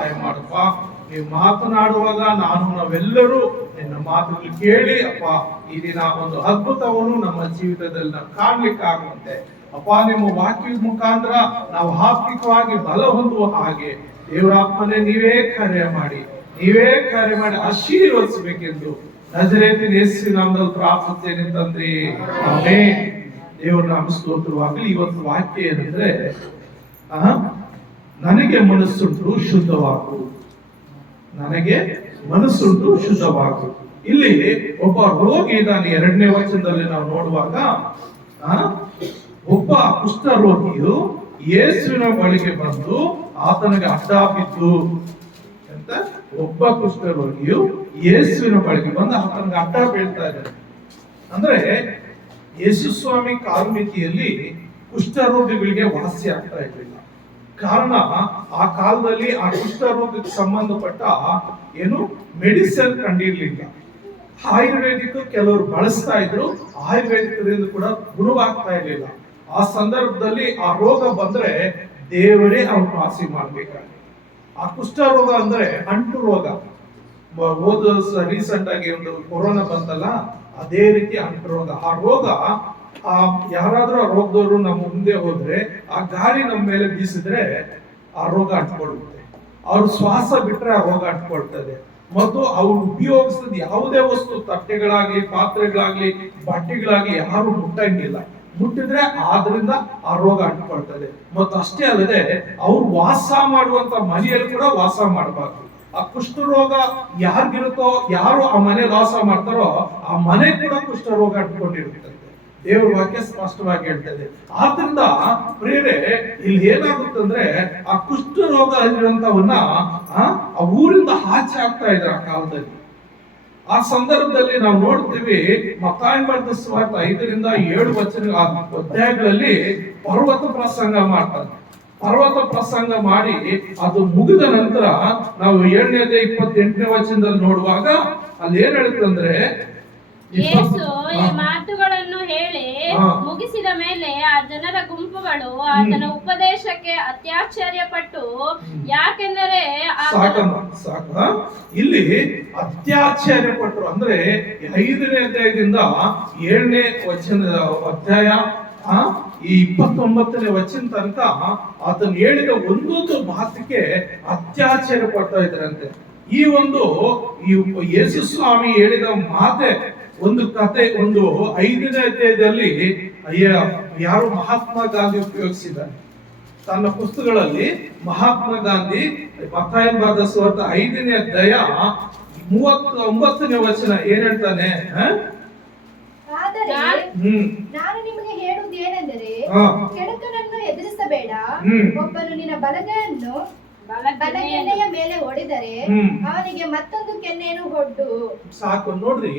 ಸಹಾಯ ಮಾಡಪ್ಪ. ನೀವು ಮಾತನಾಡುವಾಗ ನಾವೆಲ್ಲರೂ ನಿನ್ನ ಮಾತುಗಳು ಕೇಳಿ ಅಪ್ಪ ಈ ದಿನ ಒಂದು ಅದ್ಭುತವನ್ನು ನಮ್ಮ ಜೀವಿತದಲ್ಲಿ ನಾವು ಕಾಣ್ಲಿಕ್ಕಾಗುವಂತೆ ಅಪ್ಪ ನಿಮ್ಮ ವಾಕ್ಯದ ಮುಖಾಂತರ ನಾವು ಆತ್ಮಿಕವಾಗಿ ಬಲ ಹೊಂದುವ ಹಾಗೆ ದೇವರಾತ್ಮನೆ ನೀವೇ ಕಾರ್ಯ ಮಾಡಿ ಆಶೀರ್ವದಿಸಬೇಕೆಂದು ನಜರೇತಿನ ಯೇಸುವಿನ ನಾಮದಲ್ಲಿ ಪ್ರಾರ್ಥಿಸುತ್ತೇನೆ ತಂದೆ, ಆಮೆನ್. ದೇವರ ನಾಮ ಸ್ತೋತ್ರವಾಗಲಿ. ಇವತ್ತು ವಾಕ್ಯ ಏನಂದ್ರೆ ನನಗೆ ಮನಸ್ಸುಂಟು ಶುದ್ಧವಾಗು, ನನಗೆ ಮನಸ್ಸುಂಟು ಶುದ್ಧವಾಗು. ಇಲ್ಲಿ ಒಬ್ಬ ರೋಗಿ ಇದ್ದಾನೆ. 2ನೇ ವಚನದಲ್ಲಿ ನಾವು ನೋಡುವಾಗ ಒಬ್ಬ ಕುಷ್ಠರೋಗಿಯು ಯೇಸುವಿನ ಬಳಿಗೆ ಬಂದು ಆತನಿಗೆ ಅಡ್ಡ ಬಿದ್ದು ಅಂತ. ಒಬ್ಬ ಕುಷ್ಠರೋಗಿಯು ಯೇಸುವಿನ ಬಳಿಗೆ ಬಂದು ಆತನಿಗೆ ಅಡ್ಡ ಬೀಳ್ತಾ ಇದ್ದಾನೆ. ಅಂದ್ರೆ ಯೇಸು ಸ್ವಾಮಿ ಕಾಲಮಿತಿಯಲ್ಲಿ ಕುಷ್ಠರೋಗಿಗಳಿಗೆ ವಾಸಿ ಆಗ್ತಾ ಇರಲಿಲ್ಲ. ಕಾರಣ ಆ ಕಾಲದಲ್ಲಿ ಆ ಕುಷ್ಠರೋಗಕ್ಕೆ ಸಂಬಂಧಪಟ್ಟ ಮೆಡಿಸಿನ್ ಕಂಡಿರ್ಲಿಲ್ಲ. ಆಯುರ್ವೇದಿಕ್ ಕೆಲವರು ಬಳಸ್ತಾ ಇದ್ರು, ಆಯುರ್ವೇದಿಕದಿಂದ ಕೂಡ ಗುಣವಾಗ್ತಾ ಇರಲಿಲ್ಲ. ಆ ಸಂದರ್ಭದಲ್ಲಿ ಆ ರೋಗ ಬಂದ್ರೆ ದೇವರೇ ಅವ್ರು ವಾಸಿ ಮಾಡ್ಬೇಕಾಗಿ. ಆ ಕುಷ್ಠರೋಗ ಅಂದ್ರೆ ಅಂಟು ರೋಗ. ರೀಸೆಂಟ್ ಆಗಿ ಒಂದು ಕೊರೋನಾ ಬಂತಲ್ಲ, ಅದೇ ರೀತಿ ಅಂಟು ರೋಗ. ಆ ರೋಗ ಯಾರಾದ್ರೂ ಆ ರೋಗದವರು ನಮ್ಮ ಮುಂದೆ ಹೋದ್ರೆ ಆ ಗಾಳಿ ನಮ್ಮ ಮೇಲೆ ಬೀಸಿದ್ರೆ ಆ ರೋಗ ಅಂಟ್ಕೊಳ್ಳುತ್ತೆ. ಅವ್ರು ಶ್ವಾಸ ಬಿಟ್ರೆ ಆ ರೋಗ ಅಂಟ್ಕೊಳ್ತದೆ. ಮತ್ತು ಅವ್ರು ಉಪಯೋಗಿಸಿದ ಯಾವುದೇ ವಸ್ತು, ತಟ್ಟೆಗಳಾಗ್ಲಿ, ಪಾತ್ರೆಗಳಾಗ್ಲಿ, ಬಟ್ಟೆಗಳಾಗ್ಲಿ ಯಾರು ಮುಟ್ಟಂಗಿಲ್ಲ. ಮುಟ್ಟಿದ್ರೆ ಆದ್ರಿಂದ ಆ ರೋಗ ಅಂಟ್ಕೊಳ್ತದೆ. ಮತ್ತು ಅಷ್ಟೇ ಅಲ್ಲದೆ ಅವ್ರು ವಾಸ ಮಾಡುವಂತ ಮನೆಯಲ್ಲಿ ಕೂಡ ವಾಸ ಮಾಡಬಾರ್ದು. ಆ ಕುಷ್ಠರೋಗ ಯಾರಿಗಿರುತ್ತೋ, ಯಾರು ಆ ಮನೆ ವಾಸ ಮಾಡ್ತಾರೋ ಆ ಮನೆ ಕೂಡ ಕುಷ್ಠರೋಗ ಅಂಟ್ಕೊಂಡಿರುತ್ತದೆ. ದೇವ್ರ ವಾಕ್ಯ ಸ್ಪಷ್ಟವಾಗಿ ಹೇಳ್ತದೆ. ಆದ್ರಿಂದ ಪ್ರಿಯರೇ, ಇಲ್ಲಿ ಏನಾಗುತ್ತಂದ್ರೆ ಆ ಕುಷ್ಠರೋಗ ಇರುವಂತವನ್ನ ಆ ಊರಿಂದ ಆಚೆ ಆಗ್ತಾ ಇದ್ರು ಆ ಕಾಲದಲ್ಲಿ. ಆ ಸಂದರ್ಭದಲ್ಲಿ ನಾವು ನೋಡ್ತೀವಿ, ಮತ್ತಾಯ ಬರೆದ ಸುವಾರ್ತೆ 5ರಿಂದ 7 ಅಧ್ಯಾಯಗಳಲ್ಲಿ ಪರ್ವತ ಪ್ರಸಂಗ ಮಾಡ್ತಾರೆ. ಪರ್ವತ ಪ್ರಸಂಗ ಮಾಡಿ ಅದು ಮುಗಿದ ನಂತರ ನಾವು 7ನೇ 28ನೇ ವಚನದಲ್ಲಿ ನೋಡುವಾಗ ಅಲ್ಲಿ ಏನ್ ಹೇಳುತ್ತಂದ್ರೆ, ಯೇಸು ಈ ಮಾತುಗಳನ್ನು ಹೇಳಿ ಮುಗಿಸಿದ ಮೇಲೆ ಆ ಜನರ ಗುಂಪುಗಳು ಆತನ ಉಪದೇಶಕ್ಕೆ ಅತ್ಯಾಶ್ಚರ್ಯಪಟ್ಟು, ಯಾಕೆಂದರೆ ಇಲ್ಲಿ ಅತ್ಯಾಶ್ಚರ್ಯಪಟ್ಟರು ಅಂದ್ರೆ 5ನೇ ಅಧ್ಯಾಯದಿಂದ 7ನೇ ಅಧ್ಯಾಯ ಈ 29ನೇ ವಚನ ತನಕ ಆತನು ಹೇಳಿದ ಒಂದೊಂದು ಮಾತಿಗೆ ಅತ್ಯಾಶ್ಚರ್ಯ ಪಡ್ತಾ ಇದ್ರಂತೆ. ಈ ಯೇಸು ಸ್ವಾಮಿ ಹೇಳಿದ ಮಾತೆ ಒಂದು ಕತೆ, ಒಂದು 5ನೇ ಅಧ್ಯಾಯದಲ್ಲಿ ಯಾರು ಮಹಾತ್ಮ ಗಾಂಧಿ ಉಪಯೋಗಿಸಿದ್ದಾರೆ ತನ್ನ ಪುಸ್ತಕಗಳಲ್ಲಿ. ಮಹಾತ್ಮ ಗಾಂಧಿ ಮತ್ತಾಯ ಬರೆದ ಸುವಾರ್ತೆ 5ನೇ ಅಧ್ಯಾಯ 39ನೇ ವಚನ ಏನ್ ಹೇಳ್ತಾನೆ? ನಾನು ನಿಮಗೆ ಹೇಳುವುದು ಏನೆಂದರೆ, ಕೆಡುಕನನ್ನು ಎದುರಿಸಬೇಡ. ಒಬ್ಬನು ನಿನ್ನ ಬಲಗೆನ್ನೆಯ ಮೇಲೆ ಹೊಡೆದರೆ ಅವನಿಗೆ ಮತ್ತೊಂದು ಕೆನ್ನೆಯನ್ನು ಹೊಡ್ಡು. ಸಾಕು ನೋಡ್ರಿ,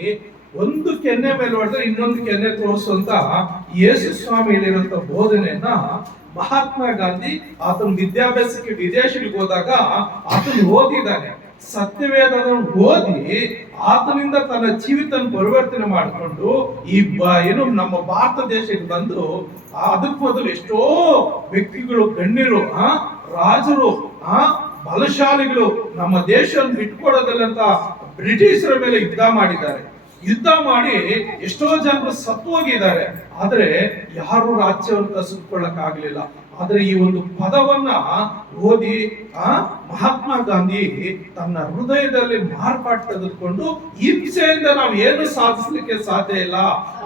ಒಂದು ಕೆನ್ನೆ ಮೇಲೆ ಹೊಡೆದ್ರೆ ಇನ್ನೊಂದು ಕೆನ್ನೆ ತೋರಿಸುವಂತ ಯೇಸು ಸ್ವಾಮಿ ಹೇಳಿರುವಂತ ಬೋಧನೆಯನ್ನ ಮಹಾತ್ಮ ಗಾಂಧಿ ಆತನ ವಿದ್ಯಾಭ್ಯಾಸಕ್ಕೆ ವಿದೇಶಗಳಿಗೆ ಹೋದಾಗ ಆತನು ಓದಿದ್ದಾನೆ. ಸತ್ಯವೇದವನ್ನು ಓದಿ ಆತನಿಂದ ತನ್ನ ಜೀವಿತ ಪರಿವರ್ತನೆ ಮಾಡಿಕೊಂಡು ನಮ್ಮ ಭಾರತ ದೇಶಕ್ಕೆ ಬಂದು, ಅದಕ್ಕೆ ಮೊದಲು ಎಷ್ಟೋ ವ್ಯಕ್ತಿಗಳು, ಗಣ್ಯರು, ರಾಜರು, ಬಲಶಾಲಿಗಳು ನಮ್ಮ ದೇಶವನ್ನು ಬಿಟ್ಕೊಡೋದಿಲ್ಲ ಅಂತ ಬ್ರಿಟಿಷರ ಮೇಲೆ ಯುದ್ಧ ಮಾಡಿದ್ದಾರೆ. ಯುದ್ಧ ಮಾಡಿ ಎಷ್ಟೋ ಜನರು ಸತ್ತು ಹೋಗಿದ್ದಾರೆ. ಆದ್ರೆ ಯಾರು ರಾಜ್ಯವನ್ನು ಕಸಿದುಕೊಳ್ಳಕ್ಕಾಗ್ಲಿಲ್ಲ. ಆದ್ರೆ ಈ ಒಂದು ಪದವನ್ನ ಓದಿ ಮಹಾತ್ಮ ಗಾಂಧಿ ತನ್ನ ಹೃದಯದಲ್ಲಿ ಮಾರ್ಪಾಡು ತೆಗೆದುಕೊಂಡು, ಹಿಂಸೆಯಿಂದ ನಾವು ಏನು ಸಾಧಿಸ್ಲಿಕ್ಕೆ ಸಾಧ್ಯ ಇಲ್ಲ,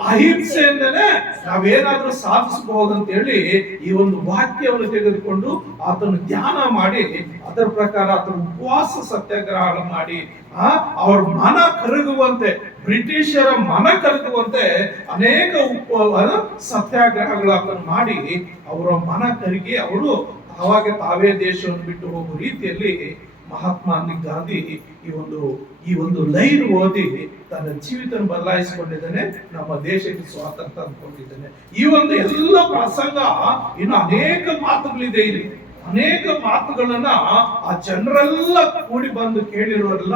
ಅಹಿಂಸೆಯಿಂದನೇ ನಾವೇನಾದ್ರೂ ಸಾಧಿಸಬಹುದು ಅಂತ ಹೇಳಿ ಈ ಒಂದು ವಾಕ್ಯವನ್ನು ತೆಗೆದುಕೊಂಡು ಆತನು ಧ್ಯಾನ ಮಾಡಿ ಅದರ ಪ್ರಕಾರ ಆತನು ಉಪವಾಸ ಸತ್ಯಾಗ್ರಹ ಮಾಡಿ ಅವ್ರ ಮನ ಕರಗುವಂತೆ, ಬ್ರಿಟಿಷರ ಮನ ಕರಗುವಂತೆ ಅನೇಕ ಸತ್ಯಾಗ್ರಹಗಳನ್ನು ಮಾಡಿ ಅವರ ಮನ ಕರಗಿ ಅವರು ಅವಾಗ ತಾವೇ ದೇಶವನ್ನು ಬಿಟ್ಟು ಹೋಗುವ ರೀತಿಯಲ್ಲಿ ಮಹಾತ್ಮ ಗಾಂಧಿ ಈ ಒಂದು ಲೈನ್ ಓದಿ ತನ್ನ ಜೀವಿತ ಬದಲಾಯಿಸಿಕೊಂಡಿದ್ದಾನೆ. ನಮ್ಮ ದೇಶಕ್ಕೆ ಸ್ವಾತಂತ್ರ್ಯ ತಂದುಕೊಂಡಿದ್ದಾನೆ. ಈ ಒಂದು ಎಲ್ಲ ಪ್ರಸಂಗ ಇನ್ನು ಅನೇಕ ಮಾತುಗಳಿದೆ. ಇಲ್ಲಿ ಅನೇಕ ಮಾತುಗಳನ್ನ ಆ ಜನರೆಲ್ಲ ಕೂಡಿ ಬಂದು ಕೇಳಿರೋರೆಲ್ಲ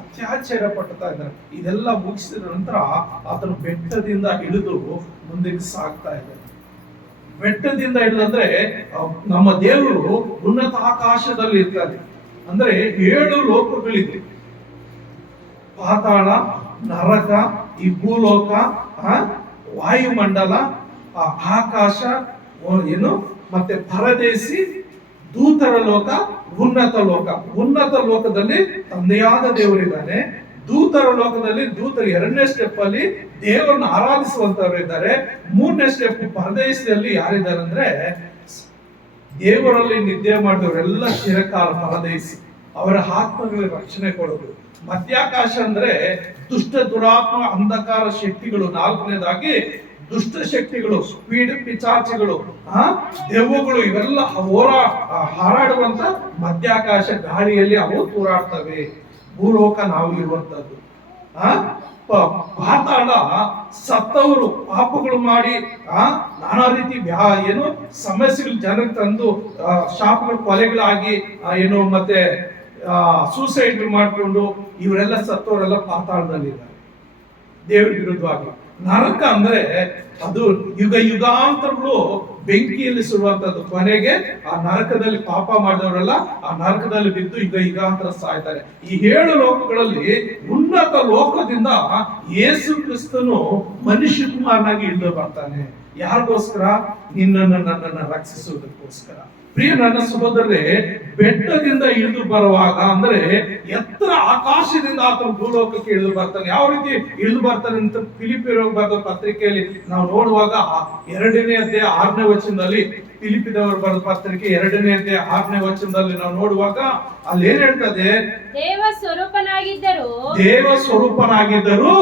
ಅತ್ಯಾಚಾರ ಪಡ್ತಾ ಇದ್ದಾರೆ. ಇದೆಲ್ಲ ಮುಗಿಸಿದ ನಂತರ ಆತನು ಬೆಟ್ಟದಿಂದ ಇಳಿದು ಮುಂದಕ್ಕೆ ಸಾಗ್ತಾ ಇದ್ದಾನೆ. ಬೆಟ್ಟದಿಂದ ಹಿಡಿದಂದ್ರೆ ನಮ್ಮ ದೇವರು ಉನ್ನತ ಆಕಾಶದಲ್ಲಿ ಇರ್ತಾರೆ. ಅಂದ್ರೆ 7 ಲೋಕಗಳಿದೆ. ಪಾತಾಳ, ನರಕ, ಈ ಭೂಲೋಕ, ವಾಯುಮಂಡಲ, ಆಕಾಶ, ಏನು ಮತ್ತೆ ಪರದೇಶಿ, ದೂತರ ಲೋಕ, ಉನ್ನತ ಲೋಕ. ಉನ್ನತ ಲೋಕದಲ್ಲಿ ತಂದೆಯಾದ ದೇವರಿದ್ದಾನೆ. ದೂತರ ಲೋಕದಲ್ಲಿ ದೂತರು 2ನೇ ಸ್ಟೆಪ್ ಅಲ್ಲಿ ದೇವರನ್ನು ಆರಾಧಿಸುವಂತವರು ಇದ್ದಾರೆ. 3ನೇ ಸ್ಟೆಪ್ ಪರದೇಶದಲ್ಲಿ ಯಾರಿದ್ದಾರೆ ಅಂದ್ರೆ ದೇವರಲ್ಲಿ ನಿದ್ದೆ ಮಾಡಿದವರೆಲ್ಲ ಚಿರಕಾಲ ಪರದೇಶಿ, ಅವರ ಆತ್ಮಗಳಿಗೆ ರಕ್ಷಣೆ ಕೊಡೋದು. ಮಧ್ಯಾಕಾಶ ಅಂದ್ರೆ ದುಷ್ಟ ದುರಾತ್ಮ ಅಂಧಕಾರ ಶಕ್ತಿಗಳು. 4ನೇದಾಗಿ ದುಷ್ಟ ಶಕ್ತಿಗಳು, ಸ್ಪೀಡ್ ಪಿಚಾಚಿಗಳು, ದೆವ್ವಗಳು, ಇವೆಲ್ಲ ಹಾರಾಡುವಂತ ಮಧ್ಯಾಕಾಶ ಗಾಳಿಯಲ್ಲಿ ಅವು ತೂರಾಡ್ತವೆ. ಭೂಲೋಕ ನಾವು ಇರುವಂತದ್ದು. ಪಾತಾಳ ಸತ್ತವರು ಪಾಪಗಳು ಮಾಡಿ ನಾನಾ ರೀತಿ ಏನು ಸಮಸ್ಯೆಗಳು ಜನಕ್ಕೆ ತಂದು ಶಾಪಗಳು ಕೊಲೆಗಳಾಗಿ ಏನು ಮತ್ತೆ ಸೂಸೈಡ್ ಮಾಡಿಕೊಂಡು ಇವರೆಲ್ಲ ಸತ್ತವರೆಲ್ಲ ಪಾತಾಳದಲ್ಲಿದ್ದಾರೆ ದೇವರ ವಿರುದ್ಧವಾಗಿ. ನರಕ ಅಂದ್ರೆ ಅದು ಯುಗಾಂತರಗಳು ಬೆಂಕಿಯಲ್ಲಿ ಸುಡುವಂತದ್ದು. ಕೊನೆಗೆ ಆ ನರಕದಲ್ಲಿ ಪಾಪ ಮಾಡಿದವರೆಲ್ಲ ಆ ನರಕದಲ್ಲಿ ಬಿದ್ದು ಯುಗಾಂತರ ಸಾಯ್ತಾರೆ. ಈ 7 ಲೋಕಗಳಲ್ಲಿ ಉನ್ನತ ಲೋಕದಿಂದ ಯೇಸು ಕ್ರಿಸ್ತನು ಮನುಷ್ಯ ಕುಮಾರನಾಗಿ ಇಳಿದು ಬರ್ತಾನೆ. ಯಾರಿಗೋಸ್ಕರ? ನಿನ್ನನ್ನು ನನ್ನನ್ನು ರಕ್ಷಿಸುವುದಕ್ಕೋಸ್ಕರ. ಪ್ರಿಯ ನನ್ನ ಸಹೋದರರೇ, ಬೆಟ್ಟದಿಂದ ಇಳಿದು ಬರುವಾಗ ಅಂದ್ರೆ ಎತ್ತರ ಆಕಾಶದಿಂದ ಆತನು ಭೂಲೋಕಕ್ಕೆ ಇಳಿದು ಬರ್ತಾನೆ. ಯಾವ ರೀತಿ ಇಳಿದು ಬರ್ತಾನೆ ಅಂತ ಫಿಲಿಪಿಯರಿಗೆ ಬರೆದ ಪತ್ರಿಕೆಯಲ್ಲಿ ನಾವು ನೋಡುವಾಗ 2ನೇ ಅಧ್ಯಾಯ 6ನೇ ವಚನದಲ್ಲಿ, ಫಿಲಿಪಿದವರು ಬರೆದ ಪತ್ರಿಕೆ 2ನೇ ಅಧ್ಯಾಯ 6ನೇ ವಚನದಲ್ಲಿ ನಾವು ನೋಡುವಾಗ ಅಲ್ಲಿ ಏನ್ ಹೇಳ್ತದೆ? ದೇವ ಸ್ವರೂಪನಾಗಿದ್ದರು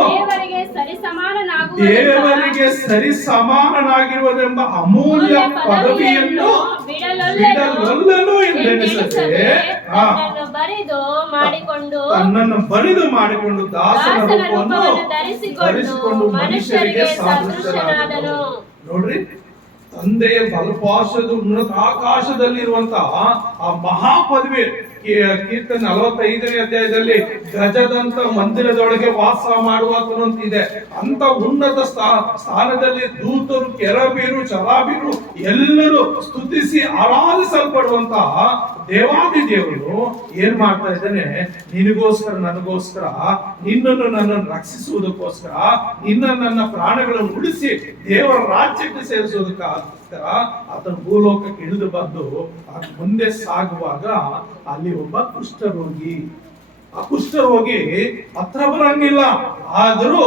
ದೇವರಿಗೆ ಸರಿಸಮಾನನಾಗಿರುವುದೆಂಬ ಅಮೂಲ್ಯ ಪದವಿಯನ್ನು ಬಿಡಲೊಲ್ಲನು ಎಂದೆಣಿಸದೆ ತನ್ನನ್ನು ಬರಿದು ಮಾಡಿಕೊಂಡು ದಾಸನ ರೂಪವನ್ನು ಧರಿಸಿಕೊಂಡು ಮನುಷ್ಯರಿಗೆ ಸಾದೃಶ್ಯನಾದನು. ನೋಡ್ರಿ, ತಂದೆಯ ಬಲಪಾರ್ಶ್ವದ ಉನ್ನತ ಆಕಾಶದಲ್ಲಿರುವಂತಹ ಆ ಮಹಾಪದವಿ. ಕೀರ್ತನೆ 45ನೇ ಅಧ್ಯಾಯದಲ್ಲಿ ಗಜದಂತ ಮಂದಿರದೊಳಗೆ ವಾಸ ಮಾಡುವಂತಿದೆ. ಅಂತ ಉನ್ನತ ಸ್ಥಾನದಲ್ಲಿ ದೂತರು, ಕೆರಬೀರು, ಚರಾಬೀರು ಎಲ್ಲರೂ ಸ್ತುತಿಸಿ ಆರಾಧಿಸಲ್ಪಡುವಂತಹ ದೇವಾದಿ ದೇವರು ಏನ್ ಮಾಡ್ತಾ ಇದ್ದಾನೆ? ನಿನಗೋಸ್ಕರ, ನನಗೋಸ್ಕರ, ನಿನ್ನನ್ನು ನನ್ನನ್ನು ರಕ್ಷಿಸುವುದಕ್ಕೋಸ್ಕರ, ನನ್ನ ಪ್ರಾಣಗಳನ್ನು ಉಳಿಸಿ ದೇವರ ರಾಜ್ಯಕ್ಕೆ ಸೇರಿಸುವುದಕ್ಕೋಸ್ಕರ ಆತನು ಭೂಲೋಕಕ್ಕೆ ಇಳಿದು ಬಂದು ಮುಂದೆ ಸಾಗುವಾಗ ಅಲ್ಲಿ ಒಬ್ಬ ಕುಷ್ಠರೋಗಿ. ಆ ಕುಷ್ಠರೋಗಿ ಹತ್ರ ಬರಂಗಿಲ್ಲ. ಆದರೂ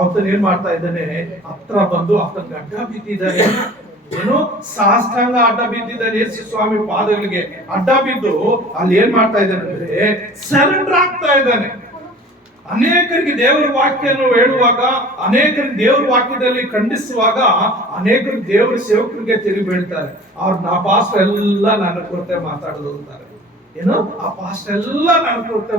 ಆತನ ಏನ್ ಮಾಡ್ತಾ ಇದ್ದಾನೆ? ಹತ್ರ ಬಂದು ಆತನ ಅಡ್ಡ ಬಿದ್ದಿದ್ದಾನೆ. ಏನು ಸಾಷ್ಟಾಂಗ ಅಡ್ಡ ಬಿದ್ದಿದ್ದಾನೆ. ಯೇಸು ಸ್ವಾಮಿ ಪಾದಗಳಿಗೆ ಅಡ್ಡ ಬಿದ್ದು ಅಲ್ಲಿ ಏನ್ ಮಾಡ್ತಾ ಇದ್ದಾನೆ ಅಂದ್ರೆ ಸರೆಂಡರ್ ಆಗ್ತಾ ಇದ್ದಾನೆ. ಅನೇಕರಿಗೆ ದೇವರ ವಾಕ್ಯವನ್ನು ಹೇಳುವಾಗ, ಅನೇಕರಿಗೆ ದೇವರ ವಾಕ್ಯದಲ್ಲಿ ಖಂಡಿಸುವಾಗ, ಅನೇಕರು ದೇವರ ಸೇವಕರಿಗೆ ತಿರುಗಿ ಬೀಳ್ತಾರೆ. ಅವ್ರ ಪಾಸ್ಟರ್ ಎಲ್ಲ ನನ್ನ ಕುರಿತೆ ಮಾತಾಡೋದು ಅಂತಾರೆ. ಏನು ಆ ಪಾಸ್ಟ್ ಎಲ್ಲ ನನ್ನ ಕುರಿತು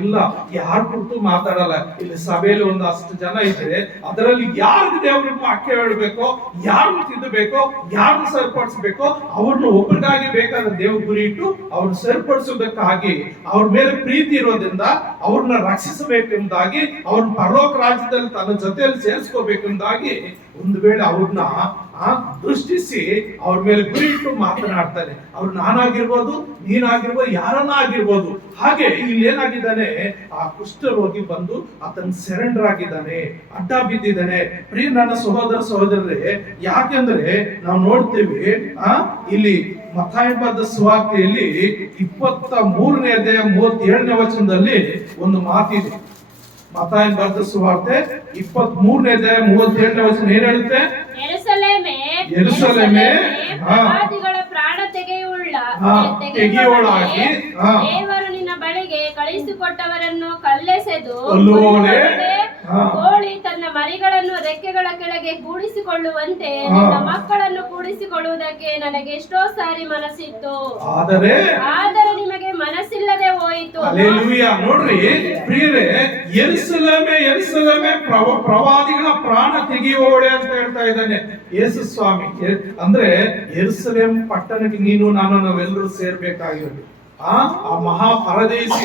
ಇಲ್ಲ, ಯಾರ ಕುರಿತು ಮಾತಾಡಲ್ಲ. ಇಲ್ಲಿ ಸಭೆಯಲ್ಲಿ ಒಂದು ಅಷ್ಟು ಜನ ಇದ್ರೆ ಅದರಲ್ಲಿ ಯಾರಿಗೆ ದೇವ್ರ ವಾಕ್ಯ ಹೇಳ್ಬೇಕೋ, ಯಾರನ್ನು ತಿದ್ದಬೇಕೋ, ಯಾರನ್ನು ಸರಿಪಡಿಸಬೇಕೋ ಅವ್ರನ್ನ ಒಬ್ಬರಿಗಾಗಿ ಬೇಕಾದ ದೇವ್ರ ಗುರಿ ಇಟ್ಟು ಅವ್ರನ್ನ ಸರಿಪಡಿಸೋದಕ್ಕಾಗಿ ಅವ್ರ ಮೇಲೆ ಪ್ರೀತಿ ಇರೋದ್ರಿಂದ ಅವ್ರನ್ನ ರಕ್ಷಿಸಬೇಕೆಂಬುದಾಗಿ, ಅವ್ರನ್ನ ಪರಲೋಕ ರಾಜ್ಯದಲ್ಲಿ ತನ್ನ ಜೊತೆಯಲ್ಲಿ ಸೇರಿಸ್ಕೋಬೇಕೆಂಬುದಾಗಿ ಒಂದು ವೇಳೆ ಅವ್ರನ್ನ ದೃಷ್ಟಿಸಿ ಅವ್ರ ಮೇಲೆ ಗುರಿ ಇಟ್ಟು ಮಾತನಾಡ್ತಾನೆ. ಅವ್ರು ನಾನಾಗಿರ್ಬೋದು, ನೀನಾಗಿರ್ಬೋದು, ಯಾರನ್ನ ಆಗಿರ್ಬೋದು. ಹಾಗೆ ಇಲ್ಲಿ ಏನಾಗಿದ್ದಾನೆ? ಆ ಕುಷ್ಠರೋಗಿ ಬಂದು ಆತನ ಸರೆಂಡರ್ ಆಗಿದ್ದಾನೆ, ಅಡ್ಡ ಬಿದ್ದಿದ್ದಾನೆ. ಪ್ರಿಯ ನನ್ನ ಸಹೋದರ ಸಹೋದರರೇ, ಯಾಕೆಂದ್ರೆ ನಾವು ನೋಡ್ತೇವೆ ಇಲ್ಲಿ ಮತ್ತಾಯ ಬರೆದ ಸುವಾರ್ತೆಯಲ್ಲಿ 23ನೇ ಅಧ್ಯಾಯ 37ನೇ ವಚನದಲ್ಲಿ ಒಂದು ಮಾತಿದೆ. ಮತ್ತಾಯ ಬರೆದ ಸುವಾರ್ತೆ 23ನೇ ಅಧ್ಯಾಯ 37ನೇ ವಚನ ಏನ್ ಹೇಳುತ್ತೆ? ಯೆರೂಸಲೇಮೇ ಪ್ರವಾದಿಗಳ ಪ್ರಾಣ ತೆಗೆಯುವಳಾಗಿ ದೇವರು ನಿನ್ನ ಬಳಿಗೆ ಕಳುಹಿಸಿಕೊಟ್ಟವರನ್ನು ಕಲ್ಲೆಸೆದು ಕೋಳಿ ತನ್ನ ಮರಿಗಳನ್ನು ರೆಕ್ಕೆಗಳ ಕೆಳಗೆ ಕೂಡಿಸಿಕೊಳ್ಳುವಂತೆ ನಿನ್ನ ಮಕ್ಕಳನ್ನು ಕೂಡಿಸಿಕೊಳ್ಳುವುದಕ್ಕೆ ನನಗೆ ಎಷ್ಟೋ ಸಾರಿ ಮನಸ್ಸಿತ್ತು, ಆದರೆ ನಿಮಗೆ ಮನಸ್ಸಿಲ್ಲದೆ ಹೋಯಿತು. ಹಲ್ಲೆಲೂಯಾ. ನೋಡ್ರಿ ಪ್ರಿಯರೇ, ಯೆರೂಸಲೇಮೇ ಯೆರೂಸಲೇಮೇ ಪ್ರವಾದಿಗಳ ಪ್ರಾಣ ತೆಗೆಯುವವಳೆ ಅಂತ ಹೇಳ್ತಾ ಇದ್ದಾನೆ ಯೇಸು ಸ್ವಾಮಿ. ಅಂದ್ರೆ ಯೆರೂಸಲೇಮ್ ಪಟ್ಟಣಕ್ಕೆ ನೀನು ನಾನು ನಾವೆಲ್ಲರೂ ಸೇರ್ಬೇಕಾಗಿರೋದು. ಆ ಮಹಾ ಪರದೇಶಿ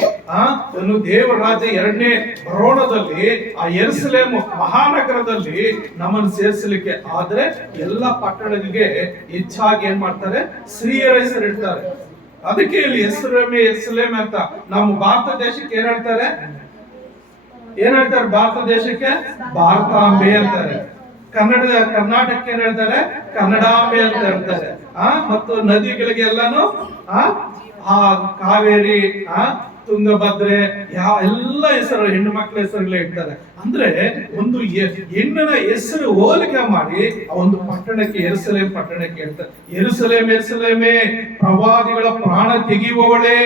ದೇವರ ರಾಜ್ಯ 2ನೇ ಬರೋಣದಲ್ಲಿ ಆ ಯೆರೂಸಲೇಮ್ ಮಹಾನಗರದಲ್ಲಿ ನಮ್ಮನ್ನು ಸೇರಿಸಲಿಕ್ಕೆ. ಆದ್ರೆ ಎಲ್ಲ ಪಟ್ಟಣಗಳಿಗೆ ಹೆಚ್ಚಾಗಿ ಏನ್ ಮಾಡ್ತಾರೆ? ಸ್ತ್ರೀಯರ ಹೆಸರು ಇಡ್ತಾರೆ. ಅದಕ್ಕೆ ಇಲ್ಲಿ ಯೆರೂಸಲೇಮೇ ಯೆರೂಸಲೇಮೇ ಅಂತ. ನಮ್ಮ ಭಾರತ ದೇಶಕ್ಕೆ ಏನ್ ಹೇಳ್ತಾರೆ? ಭಾರತ ದೇಶಕ್ಕೆ ಭಾರತಾಂಬೆ ಅಂತಾರೆ. ಕರ್ನಾಟಕಕ್ಕೆ ಏನ್ ಹೇಳ್ತಾರೆ? ಕನ್ನಡಾಂಬೆ ಅಂತ ಹೇಳ್ತಾರೆ. ಮತ್ತು ನದಿಗಳಿಗೆಲ್ಲಾನು ಕಾವೇರಿ, ತುಂಗಭದ್ರೆ, ಎಲ್ಲ ಹೆಸರು ಹೆಣ್ಣು ಮಕ್ಕಳ ಹೆಸರುಗಳೇ ಇಡ್ತಾರೆ. ಅಂದ್ರೆ ಒಂದು ಹೆಣ್ಣಿನ ಹೆಸರು ಹೋಲಿಕೆ ಮಾಡಿ ಆ ಒಂದು ಪಟ್ಟಣಕ್ಕೆ ಯೆರೂಸಲೇಮ್ ಪಟ್ಟಣಕ್ಕೆ ಹೇಳ್ತಾರೆ. ಯೆರೂಸಲೇಮ್ ಯೆರೂಸಲೇಮೇ, ಪ್ರವಾದಿಗಳ ಪ್ರಾಣ ತೆಗೆಯುವವಳೇ.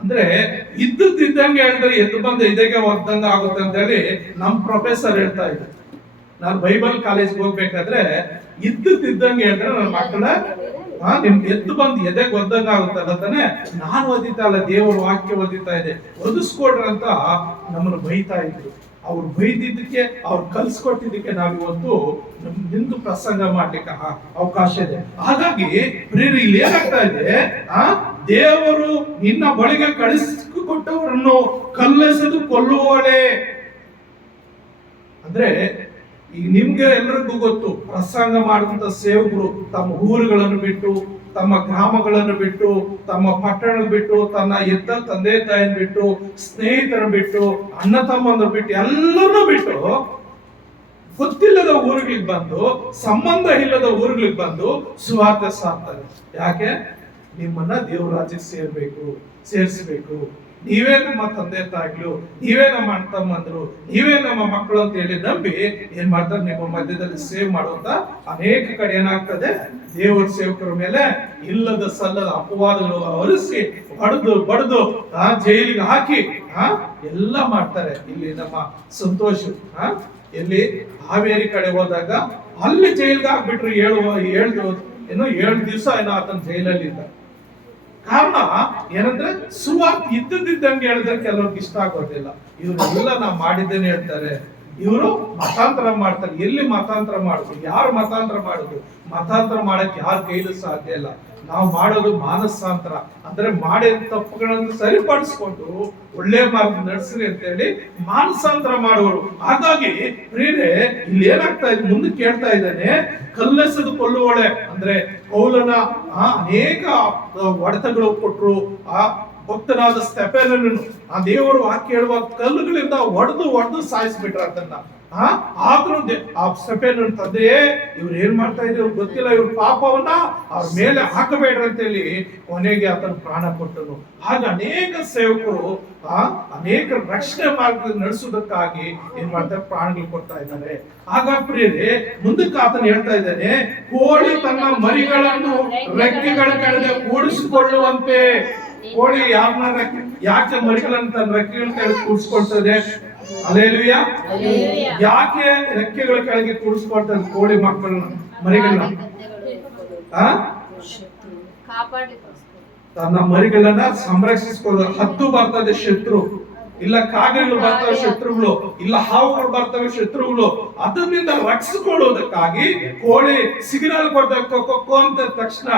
ಅಂದ್ರೆ ಇದ್ದಂಗೆ ಹೇಳಿದ್ರೆ ಎದ್ದು ಬಂದ ಇದಕ್ಕೆ ಒದ್ದಂಗ ಆಗುತ್ತೆ ಅಂತ ಹೇಳಿ ನಮ್ ಪ್ರೊಫೆಸರ್ ಹೇಳ್ತಾ ಇದ್ರು. ನಾನು ಬೈಬಲ್ ಕಾಲೇಜ್ಗೆ ಹೋಗ್ಬೇಕಾದ್ರೆ ಇದ್ದಂಗೆ ಹೇಳಿದ್ರೆ ನನ್ನ ಮಕ್ಕಳ ನಿಮ್ಗೆ ಎದ್ದು ಬಂದು ಎದೆಗೆ ಒದ್ದಂಗ ಆಗುತ್ತಲ್ಲ ತಾನೆ. ನಾನು ಓದಿತಾ ಇಲ್ಲ, ದೇವರ ವಾಕ್ಯ ಓದಿತಾ ಇದೆ. ಒದಿಸ್ಕೊಡ್ರಂತ ನಮ್ಮನ್ನು ಬೈತಾ ಇದ್ರು. ಅವ್ರು ಬೈದಿದ್ದಕ್ಕೆ, ಅವ್ರು ಕಲ್ಸ್ಕೊಟ್ಟಿದ್ದಕ್ಕೆ ನಾವಿವತ್ತು ನಿಂತು ಪ್ರಸಂಗ ಮಾಡ್ಲಿಕ್ಕೆ ಅವಕಾಶ ಇದೆ. ಹಾಗಾಗಿ ಪ್ರೇರಿ ಇಲ್ಲಿ ಏನಾಗ್ತಾ ಇದೆ? ದೇವರು ನಿನ್ನ ಬಳಿಗೆ ಕಳಿಸಿಕೊಟ್ಟವರನ್ನು ಕಲ್ಲೆಸೆದು ಕೊಲ್ಲುವವಳೇ. ಅಂದ್ರೆ ಈಗ ನಿಮ್ಗೆ ಎಲ್ಲರಿಗೂ ಗೊತ್ತು, ಪ್ರಸಂಗ ಮಾಡಿದಂತ ಸೇವಕರು ತಮ್ಮ ಊರುಗಳನ್ನು ಬಿಟ್ಟು, ತಮ್ಮ ಗ್ರಾಮಗಳನ್ನು ಬಿಟ್ಟು, ತಮ್ಮ ಪಟ್ಟಣ ಬಿಟ್ಟು, ತನ್ನ ಎದ್ದ ತಂದೆ ತಾಯಿನ ಬಿಟ್ಟು, ಸ್ನೇಹಿತರ ಬಿಟ್ಟು, ಅಣ್ಣ ತಮ್ಮಂದ್ರ ಬಿಟ್ಟು, ಎಲ್ಲರನ್ನೂ ಬಿಟ್ಟು ಗೊತ್ತಿಲ್ಲದ ಊರುಗಳಿಗೆ ಬಂದು, ಸಂಬಂಧ ಇಲ್ಲದ ಊರುಗಳಿಗೆ ಬಂದು ಸುವಾರ್ತೆ ಸಾರ್ತಾರೆ. ಯಾಕೆ? ನಿಮ್ಮನ್ನ ದೇವ್ರ ರಾಜ್ಯಕ್ಕೆ ಸೇರಿಸಬೇಕು. ನೀವೇ ನಮ್ಮ ತಂದೆ ತಾಯಿಗಳು, ನೀವೇ ನಮ್ಮ ಅಣ್ಣ ತಮ್ಮಂದ್ರು, ನೀವೇ ನಮ್ಮ ಮಕ್ಕಳು ಅಂತ ಹೇಳಿ ನಂಬಿ ಏನ್ ಮಾಡ್ತಾರೆ? ನಿಮ್ಮ ಮಧ್ಯದಲ್ಲಿ ಸೇವ್ ಮಾಡುವಂತ ಅನೇಕ ಕಡೆ ಏನಾಗ್ತದೆ? ದೇವರ ಸೇವಕರ ಮೇಲೆ ಇಲ್ಲದ ಸಲ್ಲದ ಅಪವಾದಗಳು ಹೊರಿಸಿ ಬಡದು ಜೈಲಿಗೆ ಹಾಕಿ ಎಲ್ಲ ಮಾಡ್ತಾರೆ. ಇಲ್ಲಿ ನಮ್ಮ ಸಂತೋಷ ಎಲ್ಲಿ ಹಾವೇರಿ ಕಡೆ ಹೋದಾಗ ಅಲ್ಲಿ ಜೈಲಿಗೆ ಹಾಕ್ಬಿಟ್ರು. 7 ದಿವಸ ಏನೋ ಆತನ ಜೈಲಲ್ಲಿ ಇದ್ದ. ಕಾರಣ ಏನಂದ್ರೆ ಸುವಾರ್ತೆ ಇದ್ದಂಗೆ ಹೇಳಿದ್ರೆ ಕೆಲವ್ರಿಗೆ ಇಷ್ಟ ಆಗೋದಿಲ್ಲ. ಇವರೆಲ್ಲ ನಾವು ಮಾಡಿದ್ದೇನೆ ಹೇಳ್ತಾರೆ. ಇವರು ಮತಾಂತರ ಮಾಡ್ತಾರೆ. ಎಲ್ಲಿ ಮತಾಂತರ ಮಾಡುದು? ಯಾರು ಮತಾಂತರ ಮಾಡುದು? ಮತಾಂತರ ಮಾಡಕ್ಕೆ ಯಾರ ಕೈಲೂ ಸಾಧ್ಯ ಇಲ್ಲ. ನಾವು ಮಾಡೋದು ಮಾನಸಾಂತರ. ಅಂದ್ರೆ ಮಾಡಿದ ತಪ್ಪುಗಳನ್ನು ಸರಿಪಡಿಸ್ಕೊಂಡು ಒಳ್ಳೆ ಮಾರ್ಗ ನಡೆಸ್ರಿ ಅಂತ ಹೇಳಿ ಮಾನಸಾಂತರ ಮಾಡುವರು. ಹಾಗಾಗಿ ಪ್ರಿಯರೇ, ಇಲ್ಲಿ ಏನಾಗ್ತಾ ಇದೆ? ಮುಂದಕ್ಕೆ ಕೇಳ್ತಾ ಇದ್ದಾನೆ, ಕಲ್ಲೆಸೆದು ಕೊಲ್ಲುವಳೆ. ಅಂದ್ರೆ ಕೌಲನ ಅನೇಕ ಹೊಡೆತಗಳು ಕೊಟ್ರು. ಭಕ್ತನಾದ ಸ್ತೆಫನನನ್ನು ಆ ದೇವರು ವಾಕ್ಯ ಹೇಳುವ ಕಲ್ಲುಗಳಿಂದ ಹೊಡೆದು ಸಾಯಿಸ್ಬಿಟ್ರ ಅದನ್ನ. ಆದ್ರೂ ಆ ಸ್ತೆಫನನ ತಂದೆಯೇ, ಇವ್ರು ಏನ್ ಮಾಡ್ತಾ ಇದ್ರು ಗೊತ್ತಿಲ್ಲ, ಇವ್ರ ಪಾಪವನ್ನ ಅವ್ರ ಮೇಲೆ ಹಾಕಬೇಡ್ರಿ ಅಂತ ಹೇಳಿ ಕೊನೆಗೆ ಆತನ ಪ್ರಾಣ ಕೊಟ್ಟನು. ಆಗ ಅನೇಕ ಸೇವಕರು ಅನೇಕ ರಕ್ಷಣೆ ಮಾರ್ಗದಲ್ಲಿ ನಡೆಸುವುದಕ್ಕಾಗಿ ಏನ್ ಮಾಡ್ತಾರೆ? ಪ್ರಾಣಗಳು ಕೊಡ್ತಾ ಇದ್ದಾರೆ. ಆಗ ಪ್ರಿಯರೇ, ಮುಂದಕ್ಕೆ ಆತನ ಹೇಳ್ತಾ ಇದ್ದಾನೆ, ಕೋಳಿ ತನ್ನ ಮರಿಗಳನ್ನು ರೆಕ್ಕೆಗಳ ಕೆಳಗೆ ಕೂಡಿಸಿಕೊಳ್ಳುವಂತೆ. ಕೋಳಿ ಯಾಕೆ ಮರಿಗಳನ್ನು ತನ್ನ ರೆಕ್ಕೆಗಳ ಕೆಳಗೆ ಕೂಡಿಸ್ಕೊಳ್ತದೆ? ಹಲ್ಲೆಲೂಯಾ. ಯಾಕೆ ರೆಕ್ಕೆಗಳ ಕೆಳಗೆ ಕೂಡಿಸ್ಕೊಳ್ತದೆ ಕೋಳಿ ಮಕ್ಕಳನ್ನ, ಮರಿಗಳನ್ನ? ತನ್ನ ಮರಿಗಳನ್ನ ಸಂರಕ್ಷಿಸಿಕೊಳ್ಳೋದು. ಹದ್ದು ಬರ್ತದೆ ಶತ್ರು, ಇಲ್ಲ ಕಾಗೆಗಳು ಬರ್ತವೆ ಶತ್ರುಗಳು, ಇಲ್ಲ ಹಾವುಗಳು ಬರ್ತವೆ ಶತ್ರುಗಳು. ಅದರಿಂದ ರಕ್ಷಿಸಿಕೊಳ್ಳುವುದಕ್ಕಾಗಿ ಕೋಳಿ ಸಿಗ್ನಲ್ ಕೊಡ್ಬೇಕು ಅಂತ ತಕ್ಷಣ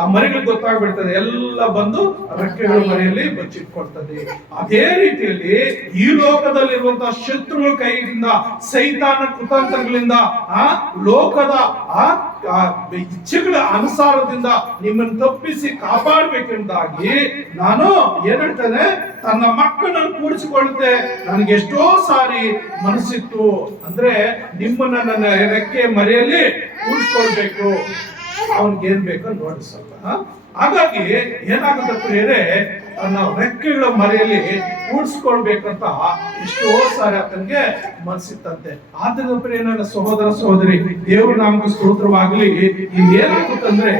ಆ ಮರಿಗಳು ಗೊತ್ತಾಗ್ಬಿಡ್ತದೆ, ಎಲ್ಲ ಬಂದು ರೆಕ್ಕೆಗಳ ಮರಿಯಲ್ಲಿ ಬಚ್ಚಿಟ್ಕೊಳ್ತದೆ. ಅದೇ ರೀತಿಯಲ್ಲಿ ಈ ಲೋಕದಲ್ಲಿರುವಂತಹ ಶತ್ರುಗಳ ಕೈಯಿಂದ, ಸೈತಾನ ಕುತಂತ್ರಗಳಿಂದ, ಲೋಕದ ಇಚ್ಛೆಗಳ ಅನುಸಾರದಿಂದ ನಿಮ್ಮನ್ನು ತಪ್ಪಿಸಿ ಕಾಪಾಡಬೇಕೆಂಬುದಾಗಿ ನಾನು ಏನ್ ಹೇಳ್ತೇನೆ? ತನ್ನ ಮಕ್ಕಳನ್ನು ಕೂಡಿಸಿಕೊಳ್ಳುತ್ತೆ. ನನಗೆ ಎಷ್ಟೋ ಸಾರಿ ಮನಸ್ಸಿತ್ತು, ಅಂದ್ರೆ ನಿಮ್ಮನ್ನ ನನ್ನ ರೆಕ್ಕೆ ಮರೆಯಲ್ಲಿ ಕೂಡಿಸ್ಕೊಳ್ಬೇಕು. ಅವನ್ಗೆ ಏನ್ ಬೇಕೋ ನೋಡಿ ಸ್ವಲ್ಪ. ಹಾಗಾಗಿ ಏನಾಗುತ್ತೆ ಪ್ರಿಯರೇ, ತನ್ನ ರೆಕ್ಕೆಗಳ ಮರೆಯಲ್ಲಿ ಕೂಡಿಸ್ಕೊಳ್ಬೇಕಂತ ಎಷ್ಟೋ ಸಾರಿ ಆತನಿಗೆ ಮನಸ್ಸಿತ್ತಂತೆ. ಆದ್ರಿಂದ ಪ್ರಿಯ ನನ್ನ ಸಹೋದರ ಸಹೋದರಿ, ದೇವರು ನಮ್ಗೆ ಸ್ತೋತ್ರವಾಗ್ಲಿ. ಇಲ್ಲಿ ಏನಾಗುತ್ತಂದ್ರೆ,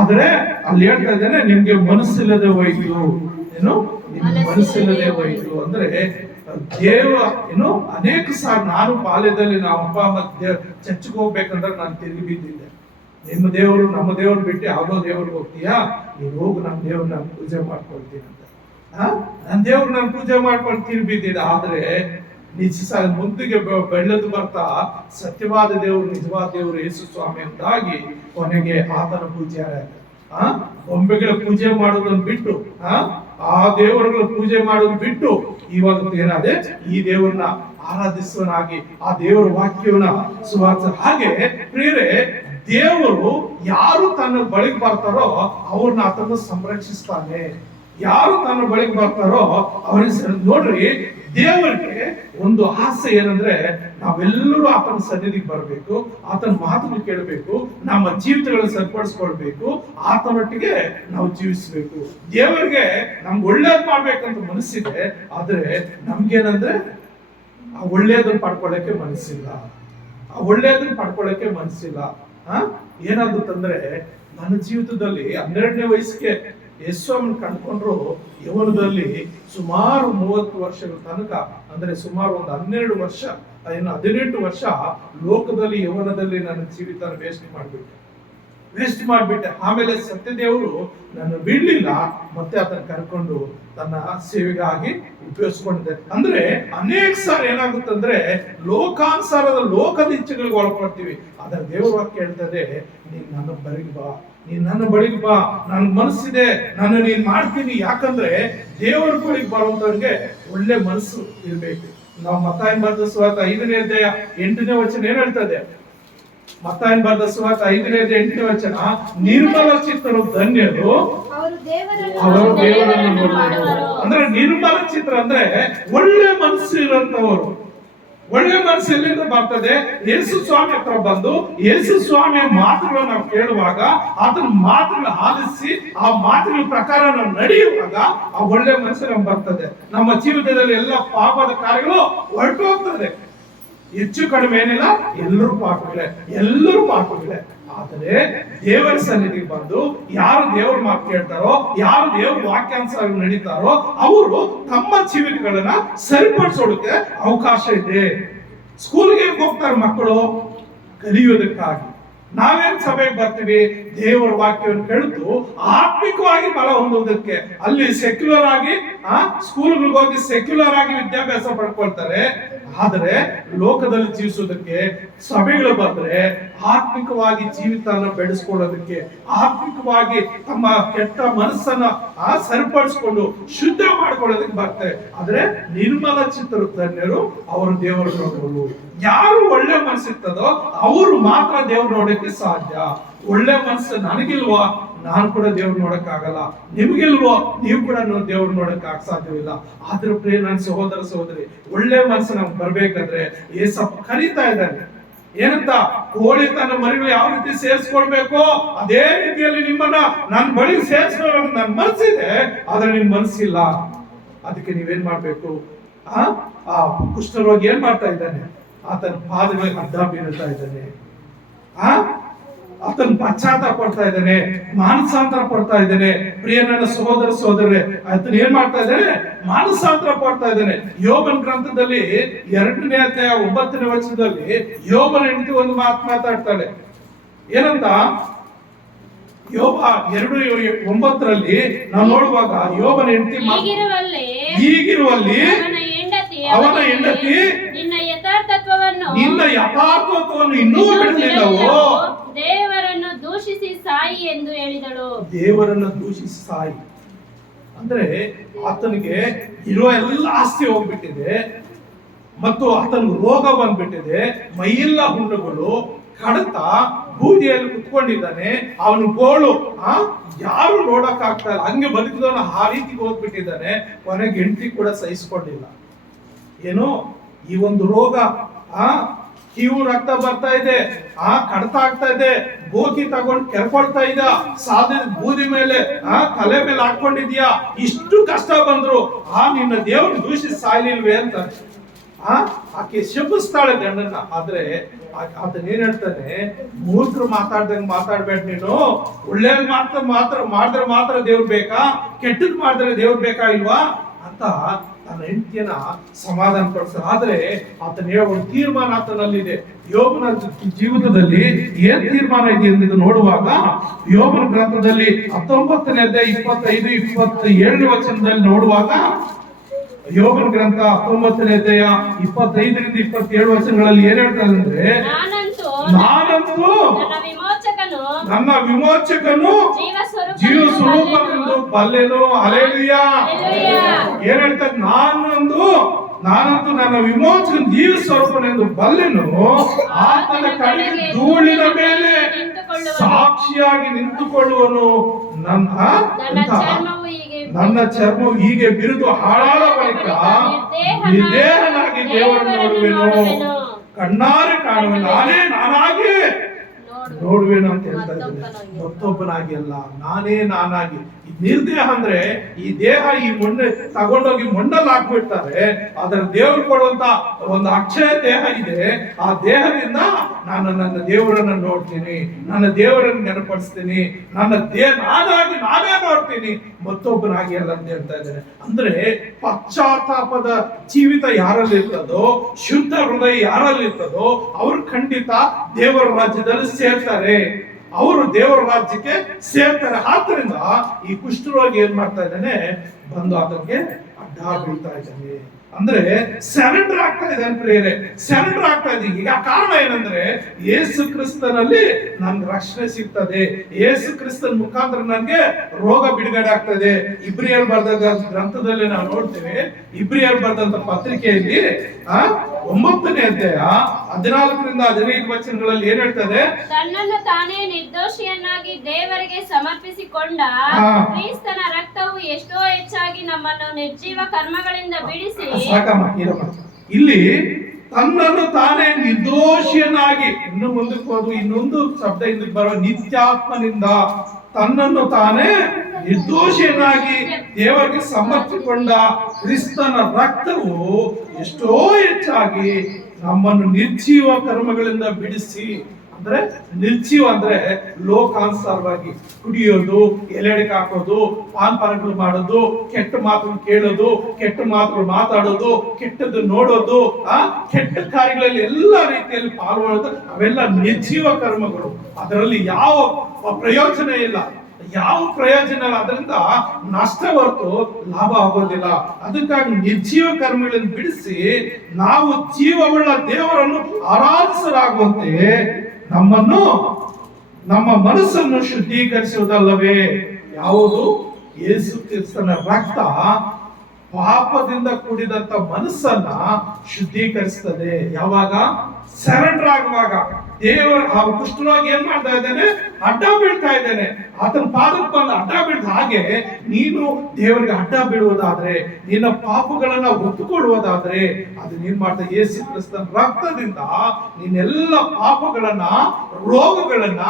ಆದ್ರೆ ಅಲ್ಲಿ ಹೇಳ್ತಾ ಇದ್ದೇನೆ, ನಿಮ್ಗೆ ಮನಸ್ಸಿಲ್ಲದೆ ಹೋಯ್ತು. ಏನು? ನಿಮ್ಗೆ ಮನಸ್ಸಿಲ್ಲದೆ ಹೋಯ್ತು ಅಂದ್ರೆ ಏನು ಅನೇಕ ಸಾರಿ ನಾನು ಬಾಲ್ಯದಲ್ಲಿ ನಾವು ಅಪ್ಪ ಅಮ್ಮ ಚರ್ಚ್ಗೆ ಹೋಗ್ಬೇಕಂದ್ರೆ ನಾನು ತಿರುಗಿ ಬಿದ್ದಿದ್ದೆ. ನಿಮ್ಮ ದೇವರು ನಮ್ಮ ದೇವ್ರು ಬಿಟ್ಟು ಯಾವ್ದೋ ದೇವ್ರಿಗೆ ಹೋಗ್ತೀಯಾ? ನೀನು ಹೋಗು, ನಮ್ಮ ದೇವ್ರು ನಾನು ಪೂಜೆ ಮಾಡ್ಕೊಳ್ತೀನಿ ಅಂತ. ನನ್ನ ದೇವ್ರು ನಾನು ಪೂಜೆ ಮಾಡ್ಕೊಂಡು ತಿರುಗಿ ಬಿದ್ದಿದ್ದೆ. ಆದ್ರೆ ನಿಜ ಮುಂದಿಗೆ ಬೆಳೆದು ಬರ್ತಾ ಸತ್ಯವಾದ ದೇವರು, ನಿಜವಾದ ದೇವರು ಯೇಸು ಸ್ವಾಮಿ ಅಂತಾಗಿ ಕೊನೆಗೆ ಆತನ ಪೂಜೆ ಗೊಂಬೆಗಳ ಪೂಜೆ ಮಾಡೋದನ್ನು ಬಿಟ್ಟು, ಆ ದೇವರುಗಳ ಪೂಜೆ ಮಾಡೋದು ಬಿಟ್ಟು ಇವಾಗ ಏನಾದೆ? ಈ ದೇವರನ್ನ ಆರಾಧಿಸುವನಾಗಿ ಆ ದೇವರ ವಾಕ್ಯವನ್ನ ಸುವಾರ್ತೆ. ಹಾಗೆ ಪ್ರಿಯರೇ, ದೇವರು ಯಾರು ತನ್ನ ಬಳಿಗೆ ಬರ್ತಾರೋ ಅವ್ರನ್ನ ಆತನ ಸಂರಕ್ಷಿಸ್ತಾನೆ. ಯಾರು ತನ್ನ ಬಳಿಗೆ ಬರ್ತಾರೋ ಅವ್ರಿಗೆ ನೋಡ್ರಿ, ದೇವರಿಗೆ ಒಂದು ಆಸೆ ಏನಂದ್ರೆ ನಾವೆಲ್ಲರೂ ಆತನ ಸನ್ನಿಧಿಗೆ ಬರಬೇಕು, ಆತನ ಮಾತನ್ನು ಕೇಳಬೇಕು, ನಮ್ಮ ಜೀವಿತಗಳನ್ನು ಸರಿಪಡಿಸ್ಕೊಳ್ಬೇಕು, ಆತನೊಟ್ಟಿಗೆ ನಾವು ಜೀವಿಸಬೇಕು. ದೇವರಿಗೆ ನಮ್ಗೆ ಒಳ್ಳೇದ್ ಮಾಡ್ಬೇಕಂತ ಮನಸ್ಸಿದೆ, ಆದ್ರೆ ನಮ್ಗೇನಂದ್ರೆ ಆ ಒಳ್ಳೇದನ್ನ ಪಡ್ಕೊಳ್ಳಕ್ಕೆ ಮನಸ್ಸಿಲ್ಲ, ಆ ಒಳ್ಳೇದನ್ನ ಪಡ್ಕೊಳ್ಳಕ್ಕೆ ಮನಸ್ಸಿಲ್ಲ. ಏನಾಗುತ್ತಂದ್ರೆ ನನ್ನ ಜೀವಿತದಲ್ಲಿ 12ನೇ ವಯಸ್ಸಿಗೆ ಯೇಸುವನ್ನು ಕಂಡುಕೊಂಡ್ರು ಯೌವನದಲ್ಲಿ ಸುಮಾರು 30 ವರ್ಷಗಳ ತನಕ, ಅಂದ್ರೆ ಸುಮಾರು ಒಂದು 12 ವರ್ಷ, ಇನ್ನು 18 ವರ್ಷ ಲೋಕದಲ್ಲಿ ಯೌವನದಲ್ಲಿ ನನ್ನ ಜೀವಿತ ವೇಸ್ಟ್ ಮಾಡ್ಬಿಟ್ಟೆ. ಆಮೇಲೆ ಸತ್ಯದೇವರು ನನ್ನ ಬಿಡ್ಲಿಲ್ಲ, ಮತ್ತೆ ಅದನ್ನ ಕರ್ಕೊಂಡು ತನ್ನ ಸೇವೆಗಾಗಿ ಉಪಯೋಗಿಸ್ಕೊಂಡಿದ್ದೆ. ಅಂದ್ರೆ ಅನೇಕ ಸಾರಿ ಏನಾಗುತ್ತಂದ್ರೆ ಲೋಕಾನುಸಾರದ ಲೋಕದ ಇಚ್ಛೆಗಳಿಗೆ ಒಳಪಡ್ತೀವಿ. ಅದರ ದೇವರ ವಾಕ್ಯ ಹೇಳ್ತದೆ, ನೀನ್ ನನ್ನ ಬಳಿಗೆ ಬಾ, ನೀನ್ ನನ್ನ ಬಳಿಗೆ ಬಾ, ನನ್ ಮನಸ್ಸಿದೆ, ನಾನು ನೀನ್ ಮಾಡ್ತೀನಿ. ಯಾಕಂದ್ರೆ ದೇವರ ಬಳಿಗೆ ಬರುವಂತವ್ರಿಗೆ ಒಳ್ಳೆ ಮನಸ್ಸು ಇರ್ಬೇಕು. ನಾವು ಮತ್ತಾಯನ ಬರೆದ ಸುವಾರ್ತೆ 5ನೇ ಅಧ್ಯಾಯ 8ನೇ ವಚನ ಏನ್ ಹೇಳ್ತದೆ? ಮತ್ತಾಯನ ಬರೆದ ಸುವಾರ್ತೆ 5ನೇ ಅಧ್ಯಾಯ 8ನೇ ವಚನ, ನಿರ್ಮಲ ಚಿತ್ತರು ಧನ್ಯರು, ಅವರು ದೇವರನ್ನು ನೋಡುವರು. ಅಂದ್ರೆ ನಿರ್ಮಲ ಚಿತ್ರ ಅಂದ್ರೆ ಒಳ್ಳೆ ಮನಸ್ಸು ಇರುವಂತವರು. ಒಳ್ಳೆ ಮನಸ್ಸು ಎಲ್ಲಿಂದ ಬರ್ತದೆ? ಯೇಸು ಸ್ವಾಮಿ ಹತ್ರ ಬಂದು ಯೇಸು ಸ್ವಾಮಿಯ ಮಾತುಗಳನ್ನು ನಾವು ಕೇಳುವಾಗ, ಆತನ ಮಾತುಗಳನ್ನು ಆಲಿಸಿ ಆ ಮಾತುಗಳ ಪ್ರಕಾರ ನಾವು ನಡೆಯುವಾಗ ಆ ಒಳ್ಳೆ ಮನಸ್ಸು ನಮ್ಗೆ ಬರ್ತದೆ. ನಮ್ಮ ಜೀವಿತದಲ್ಲಿ ಎಲ್ಲ ಪಾಪದ ಕಾರ್ಯಗಳು ಹೊರಟು ಹೋಗ್ತದೆ. ಹೆಚ್ಚು ಕಡಿಮೆ ಏನಿಲ್ಲ, ಎಲ್ಲರೂ ಪಾಪಗಳೇ. ಆದರೆ ದೇವರ ಸನ್ನಿಧಿಗೆ ಬಂದು ಯಾರು ದೇವರ ಮಾತು ಕೇಳ್ತಾರೋ, ಯಾರು ದೇವರ ವಾಕ್ಯಾನುಸಾರ ನಡೀತಾರೋ ಅವರು ತಮ್ಮ ಜೀವಿತಗಳನ್ನ ಸರಿಪಡಿಸೋದಕ್ಕೆ ಅವಕಾಶ ಇದೆ. ಸ್ಕೂಲ್ಗೆ ಹೋಗ್ತಾರೆ ಮಕ್ಕಳು ಕಲಿಯೋದಕ್ಕಾಗಿ. ನಾವೇನ್ ಸಭೆಗೆ ಬರ್ತೀವಿ? ದೇವರ ವಾಕ್ಯವನ್ನು ಕೇಳಿತು ಆತ್ಮಿಕವಾಗಿ ಬಲ ಹೊಂದುವುದಕ್ಕೆ. ಅಲ್ಲಿ ಸೆಕ್ಯುಲರ್ ಆಗಿ ಸ್ಕೂಲ್ಗಳಿಗೆ ಹೋಗಿ ಸೆಕ್ಯುಲರ್ ಆಗಿ ವಿದ್ಯಾಭ್ಯಾಸ ಪಡ್ಕೊಳ್ತಾರೆ. ಆದರೆ ಲೋಕದಲ್ಲಿ ಜೀವಿಸೋದಕ್ಕೆ ಸಭೆಗಳು ಬಂದ್ರೆ ಆತ್ಮಿಕವಾಗಿ ಜೀವಿತನ ಬೆಳೆಸ್ಕೊಳ್ಳೋದಕ್ಕೆ, ಆತ್ಮಿಕವಾಗಿ ತಮ್ಮ ಕೆಟ್ಟ ಮನಸ್ಸನ್ನ ಸರಿಪಡಿಸ್ಕೊಂಡು ಶುದ್ಧ ಮಾಡ್ಕೊಳ್ಳೋದಕ್ಕೆ ಬರ್ತಾರೆ. ಆದ್ರೆ ನಿರ್ಮಲ ಚಿತ್ತರು ಧನ್ಯರು, ಅವರು ದೇವರು ನೋಡುವರು. ಯಾರು ಒಳ್ಳೆ ಮನಸ್ಸಿರ್ತದೋ ಅವರು ಮಾತ್ರ ದೇವ್ರು ನೋಡಕ್ಕೆ ಸಾಧ್ಯ. ಒಳ್ಳೆ ಮನಸ್ಸು ನನಗಿಲ್ವಾ, ನಾನು ಕೂಡ ದೇವ್ರು ನೋಡಕ್ ಆಗಲ್ಲ. ನಿಮ್ಗಿಲ್ವೋ, ನೀವು ಕೂಡ ದೇವ್ರು ನೋಡಕ್ ಸಾಧ್ಯವಿಲ್ಲ. ಆದ್ರೂ ಪ್ರಿಯ ನನ್ನ ಸಹೋದರ ಸಹೋದರಿ, ಒಳ್ಳೆ ಮನಸ್ಸು ನಮ್ಗೆ ಬರ್ಬೇಕಾದ್ರೆ ಏಸಪ್ಪ ಕರೀತಾ ಇದ್ದಾನೆ. ಏನಂತ? ಕೋಳಿ ತನ್ನ ಮರಿಗಳು ಯಾವ ರೀತಿ ಸೇರಿಸ್ಕೊಳ್ಬೇಕು ಅದೇ ರೀತಿಯಲ್ಲಿ ನಿಮ್ಮನ್ನ ನನ್ನ ಬಳಿ ಸೇರಿಸ್ಕೊಳ್ಳೋದು ನನ್ನ ಮನಸ್ಸಿದೆ, ಆದ್ರೆ ನಿಮ್ ಮನಸ್ಸಿಲ್ಲ. ಅದಕ್ಕೆ ನೀವೇನ್ ಮಾಡ್ಬೇಕು? ಆ ಕುಷ್ಠರೋಗಿ ಏನ್ ಮಾಡ್ತಾ ಇದ್ದಾನೆ? ಆತನ ಪಾದಗಳಿಗೆ ಅಡ್ಡ ಬೀಳ್ತಾ ಇದ್ದಾನೆ. ಆತನ ಪಶ್ಚಾತ್ತಾಪ ಪಡ್ತಾ ಇದ್ದಾನೆ, ಮಾನಸಾಂತರ ಪಡ್ತಾ ಇದ್ದಾನೆ. ಪ್ರಿಯ ನನ್ನ ಸಹೋದರ ಸಹೋದರರೇ, ಆತನ ಏನ್ ಮಾಡ್ತಾ ಇದ್ದಾನೆ? ಮಾನಸಾಂತರ ಪಡ್ತಾ ಇದ್ದಾನೆ. ಯೋಬನ ಗ್ರಂಥದಲ್ಲಿ 2ನೇ ಅಧ್ಯಾಯ 9ನೇ ವಚನದಲ್ಲಿ ಯೋಬನ ಹೆಂಡತಿ ಒಂದು ಮಾತು ಮಾತಾಡ್ತಾಳೆ. ಏನಂತ? ಯೋಬ 2:9 ನಾವು ನೋಡುವಾಗ ಯೋಬನ ಹೆಂಡತಿ ಹೀಗಿರುವಲ್ಲಿ ಅವನ ಹೆಂಡತಿ ನಿನ್ನ ಯಥಾರ್ಥತ್ವವನ್ನು ಇನ್ನೂ ಬಿಡಲಿಲ್ಲವೋ, ದೇವರನ್ನು ದೂಷಿಸಿ ಸಾಯಿ ಎಂದು ಹೇಳಿದಳು. ದೇವರನ್ನು ದೂಷಿಸಿ ಸಾಯಿ ಅಂದ್ರೆ ಆತನಿಗೆ ಇರೋ ಎಲ್ಲ ಆಸ್ತಿ ಹೋಗ್ಬಿಟ್ಟಿದೆ, ಮತ್ತು ಆತನಿಗೆ ರೋಗ ಬಂದ್ಬಿಟ್ಟಿದೆ, ಮೈಯೆಲ್ಲ ಹುಣ್ಣುಗಳು, ಕಡತ, ಬೂದಿಯಲ್ಲಿ ಕುತ್ಕೊಂಡಿದ್ದಾನೆ. ಅವನು ಗೋಳು ಯಾರು ನೋಡಕ್ ಆಗ್ತಾ ಇಲ್ಲ, ಹಂಗೆ ಬದುಕಿದವನು ಆ ರೀತಿಗೆ ಹೋಗ್ಬಿಟ್ಟಿದ್ದಾನೆ. ಕೊನೆಗೆ ಹೆಂಡತಿ ಕೂಡ ಸಹಿಸ್ಕೊಂಡಿಲ್ಲ. ಏನೋ ಈ ಒಂದು ರೋಗ, ಕಿವು ರಕ್ತ ಬರ್ತಾ ಇದೆ, ಕಡತ ಆಗ್ತಾ ಇದೆ, ಗೋಕಿ ತಗೊಂಡು ಕೆರ್ಕೊಳ್ತಾ ಇದ್ದ, ಸಾದ ಬೂದಿ ಮೇಲೆ ತಲೆ ಮೇಲೆ ಹಾಕೊಂಡಿದ್ಯಾ, ಇಷ್ಟು ಕಷ್ಟ ಬಂದ್ರು ನಿನ್ನ ದೇವ್ರು ದೂಷಿಸಿ ಸಾಯ್ಲಿಲ್ವೇ ಅಂತ ಆಕೆ ಶಪಿಸ್ತಾಳೆ ಗಂಡನ್ನ. ಆದ್ರೆ ಆತನ ಏನ್ ಹೇಳ್ತಾನೆ? ಮೂರ್ಖರು ಮಾತಾಡ್ದಂಗ್ ಮಾತಾಡ್ಬೇಡ ನೀನು. ಒಳ್ಳೇದ್ ಮಾಡಿದ್ರೆ ಮಾತ್ರ ದೇವ್ರು ಬೇಕಾ, ಕೆಟ್ಟದ್ ಮಾಡಿದ್ರೆ ದೇವ್ರು ಬೇಕಾ ಇಲ್ವಾ ಅಂತ ತನ್ನ ಹೆಂಡತಿಯನ್ನ ಸಮಾಧಾನ ಪಡಿಸ. ಆದ್ರೆ ಆತನ ಒಂದು ತೀರ್ಮಾನ ಆತನಲ್ಲಿದೆ. ಯೋಬನ ಜೀವಿತದಲ್ಲಿ ಏನ್ ತೀರ್ಮಾನ ಇದೆ ಎಂದು ನೋಡುವಾಗ ಯೋಬನ ಗ್ರಂಥದಲ್ಲಿ 19ನೇ ಅಧ್ಯಾಯ 25-27 ವಚನದಲ್ಲಿ ನೋಡುವಾಗ, ಯೋಬನ ಗ್ರಂಥ 19ನೇ ಅಧ್ಯಾಯ 25-27 ವಚನಗಳಲ್ಲಿ ಏನ್ ಹೇಳ್ತಾರೆ ಅಂದ್ರೆ, ನಾನಂತೂ ನನ್ನ ವಿಮೋಚಕನು ಜೀವ ಸ್ವರೂಪನೆಂದು ಬಲ್ಲೆನು. ಹಲ್ಲೆಲೂಯಾ. ಏನ್ ಹೇಳ್ತಾರೆ? ನಾನಂತೂ ನನ್ನ ವಿಮೋಚಕನ ಜೀವ ಸ್ವರೂಪನೆಂದು ಬಲ್ಲೆನು, ಆತನ ಕಡೆಗೆ ಧೂಳಿನ ಮೇಲೆ ನಿಂತುಕೊಳ್ಳುವನು. ಸಾಕ್ಷಿಯಾಗಿ ನಿಂತುಕೊಳ್ಳುವನು. ನನ್ನ ಚರ್ಮವು ಹೀಗೆ ಬಿರಿದು ಹಾಳಾದ ಬಳಿಕ ನಿರ್ದೇಹನಾಗಿ ದೇವರನ್ನು ನೋಡುವೆನು, ಕಣ್ಣಾರೆ ಕಾಣುವೆನು, ನಾನಾಗಿ ನೋಡುವೆನು ಅಂತ ಹೇಳ್ತಾ ಇದ್ದಾರೆ. ಮತ್ತೊಬ್ಬನಾಗಿ ಅಲ್ಲ, ನಾನಾಗಿ. ಈ ನಿರ್ದೇಹ ಅಂದ್ರೆ ಈ ದೇಹ, ಈ ಮಣ್ಣೆ ತಗೊಂಡೋಗಿ ಮಣ್ಣಲ್ಲಿ ಹಾಕ್ಬಿಡ್ತಾರೆ. ಅದರ ದೇವರು ಕೊಡುವಂತ ಒಂದು ಅಕ್ಷಯ ದೇಹ ಇದೆ. ಆ ದೇಹದಿಂದ ನಾನು ನನ್ನ ದೇವರನ್ನ ನೋಡ್ತೀನಿ, ನನ್ನ ದೇವರನ್ನು ನೆನಪಡಿಸ್ತೀನಿ, ನಾನಾಗಿ ನಾನೇ ನೋಡ್ತೀನಿ, ಮತ್ತೊಬ್ಬನಾಗಿ ಅಲ್ಲ ಅಂತ ಹೇಳ್ತಾ ಇದ್ದಾರೆ. ಅಂದ್ರೆ ಪಶ್ಚಾತ್ತಾಪದ ಜೀವಿತ ಯಾರಲ್ಲಿ ಇರ್ತದೋ, ಶುದ್ಧ ಹೃದಯ ಯಾರಲ್ಲಿ ಇರ್ತದೋ, ಅವರು ಖಂಡಿತ ದೇವರ ರಾಜ್ಯದಲ್ಲಿ ಸೇರ್ತಾರೆ, ಅವರು ದೇವರ ರಾಜ್ಯಕ್ಕೆ ಸೇರ್ತಾರೆ. ಆದ್ರಿಂದ ಈ ಕುಷ್ಠರೋಗಿ ಏನ್ ಮಾಡ್ತಾ ಇದ್ದಾನೆ, ಬಂದು ಆತನಿಗೆ ಅಡ್ಡ ಬೀಳ್ತಾ ಇದ್ದಾನೆ. ಅಂದ್ರೆ ಸರೆಂಡರ್ ಆಗ್ತಾ ಇದೆ ಪ್ರಿಯರೇ, ಸರೆಂಡರ್ ಆಗ್ತಾ ಇದೆ. ಈಗ ಕಾರಣ ಏನಂದ್ರೆ ಯೇಸು ಕ್ರಿಸ್ತನಲ್ಲಿ ನನ್ಗೆ ರಕ್ಷಣೆ ಸಿಗ್ತದೆ, ಯೇಸು ಕ್ರಿಸ್ತನ ಮುಖಾಂತರ ನನ್ಗೆ ರೋಗ ಬಿಡುಗಡೆ ಆಗ್ತದೆ. ಇಬ್ರಿಯರ್ ಬರೆದ ಗ್ರಂಥದಲ್ಲಿ ನಾವು ನೋಡ್ತೇವೆ, ಇಬ್ರಿಯರ್ ಬರೆದಂತ ಪತ್ರಿಕೆಯಲ್ಲಿ 9ನೇ ಅಧ್ಯಾಯ 14-15 ವಚನಗಳಲ್ಲಿ ಏನ್ ಹೇಳ್ತದೆ, ತನ್ನನ್ನು ತಾನೇ ನಿರ್ದೋಷಿಯನ್ನಾಗಿ ದೇವರಿಗೆ ಸಮರ್ಪಿಸಿಕೊಂಡ ಕ್ರಿಸ್ತನ ರಕ್ತವು ಎಷ್ಟೋ ಹೆಚ್ಚಾಗಿ ನಮ್ಮನ್ನು ನಿರ್ಜೀವ ಕರ್ಮಗಳಿಂದ ಬಿಡಿಸಿ. ಇಲ್ಲಿ ತನ್ನನ್ನು ತಾನೇ ನಿರ್ದೋಷಿಯನ್ನಾಗಿ, ಇನ್ನು ಮುಂದಕ್ಕೆ ಹೋದು ಇನ್ನೊಂದು ಶಬ್ದ ಇದಕ್ಕೆ ಬರೋ, ನಿತ್ಯಾತ್ಮನಿಂದ ತನ್ನನ್ನು ತಾನೇ ನಿರ್ದೋಷಿಯನ್ನಾಗಿ ದೇವರಿಗೆ ಸಮರ್ಪಿಸಿಕೊಂಡ ಕ್ರಿಸ್ತನ ರಕ್ತವು ಎಷ್ಟೋ ಹೆಚ್ಚಾಗಿ ನಮ್ಮನ್ನು ನಿರ್ಜೀವ ಕರ್ಮಗಳಿಂದ ಬಿಡಿಸಿ. ಅಂದ್ರೆ ನಿರ್ಜೀವ ಅಂದ್ರೆ ಲೋಕಾನುಸಾರವಾಗಿ ಕುಡಿಯೋದು, ಎಲೆಡಿಕೆ ಹಾಕೋದು, ಪಾನ್ಪಾನಗಳು ಮಾಡೋದು, ಕೆಟ್ಟ ಮಾತುಗಳು ಕೇಳೋದು, ಕೆಟ್ಟ ಮಾತುಗಳು ಮಾತಾಡೋದು, ಕೆಟ್ಟದ್ದು ನೋಡೋದು, ಕೆಟ್ಟ ಕಾರ್ಯಗಳಲ್ಲಿ ಎಲ್ಲ ರೀತಿಯಲ್ಲಿ ಪಾಲ್ಗೊಳ್ಳೋದು, ಅವೆಲ್ಲ ನಿರ್ಜೀವ ಕರ್ಮಗಳು. ಅದರಲ್ಲಿ ಯಾವ ಪ್ರಯೋಜನ ಇಲ್ಲ, ಅದರಿಂದ ನಷ್ಟ ಹೊರತು ಲಾಭ ಆಗೋದಿಲ್ಲ. ಅದಕ್ಕಾಗಿ ನಿರ್ಜೀವ ಕರ್ಮಗಳನ್ನು ಬಿಡಿಸಿ ನಾವು ಜೀವವುಳ್ಳ ದೇವರನ್ನು ಆರಾಧಿಸಲಾಗುವಂತೆ ನಮ್ಮ ಮನಸ್ಸನ್ನು ಶುದ್ಧೀಕರಿಸುವುದಲ್ಲವೇ? ಯಾವುದು? ಯೇಸು ಕ್ರಿಸ್ತನ ರಕ್ತ ಪಾಪದಿಂದ ಕೂಡಿದಂತ ಮನಸ್ಸನ್ನ ಶುದ್ಧೀಕರಿಸ್ತದೆ. ಯಾವಾಗ? ಸರೆಂಡರ್ ಆಗುವಾಗ. ದೇವರ ಕುಷ್ಠರೋಗಿ ಏನ್ ಮಾಡ್ತಾ ಇದ್ದಾನೆ, ಅಡ್ಡ ಬೀಳ್ತಾ ಇದ್ದಾನೆ, ಆತನ ಪಾದಕ್ಕೆ ಬಂದು ಅಡ್ಡ ಬೀಳ್ದ ಹಾಗೆ ನೀನು ದೇವರಿಗೆ ಅಡ್ಡ ಬೀಳುವುದಾದ್ರೆ, ನಿನ್ನ ಪಾಪಗಳನ್ನ ಒಪ್ಪಿಕೊಳ್ಳುವುದಾದ್ರೆ, ಅದು ನೀನ್ ಮಾಡ್ತಾ ಯೇಸು ಕ್ರಿಸ್ತನ ರಕ್ತದಿಂದ ನಿನ್ನೆಲ್ಲ ಪಾಪಗಳನ್ನ, ರೋಗಗಳನ್ನ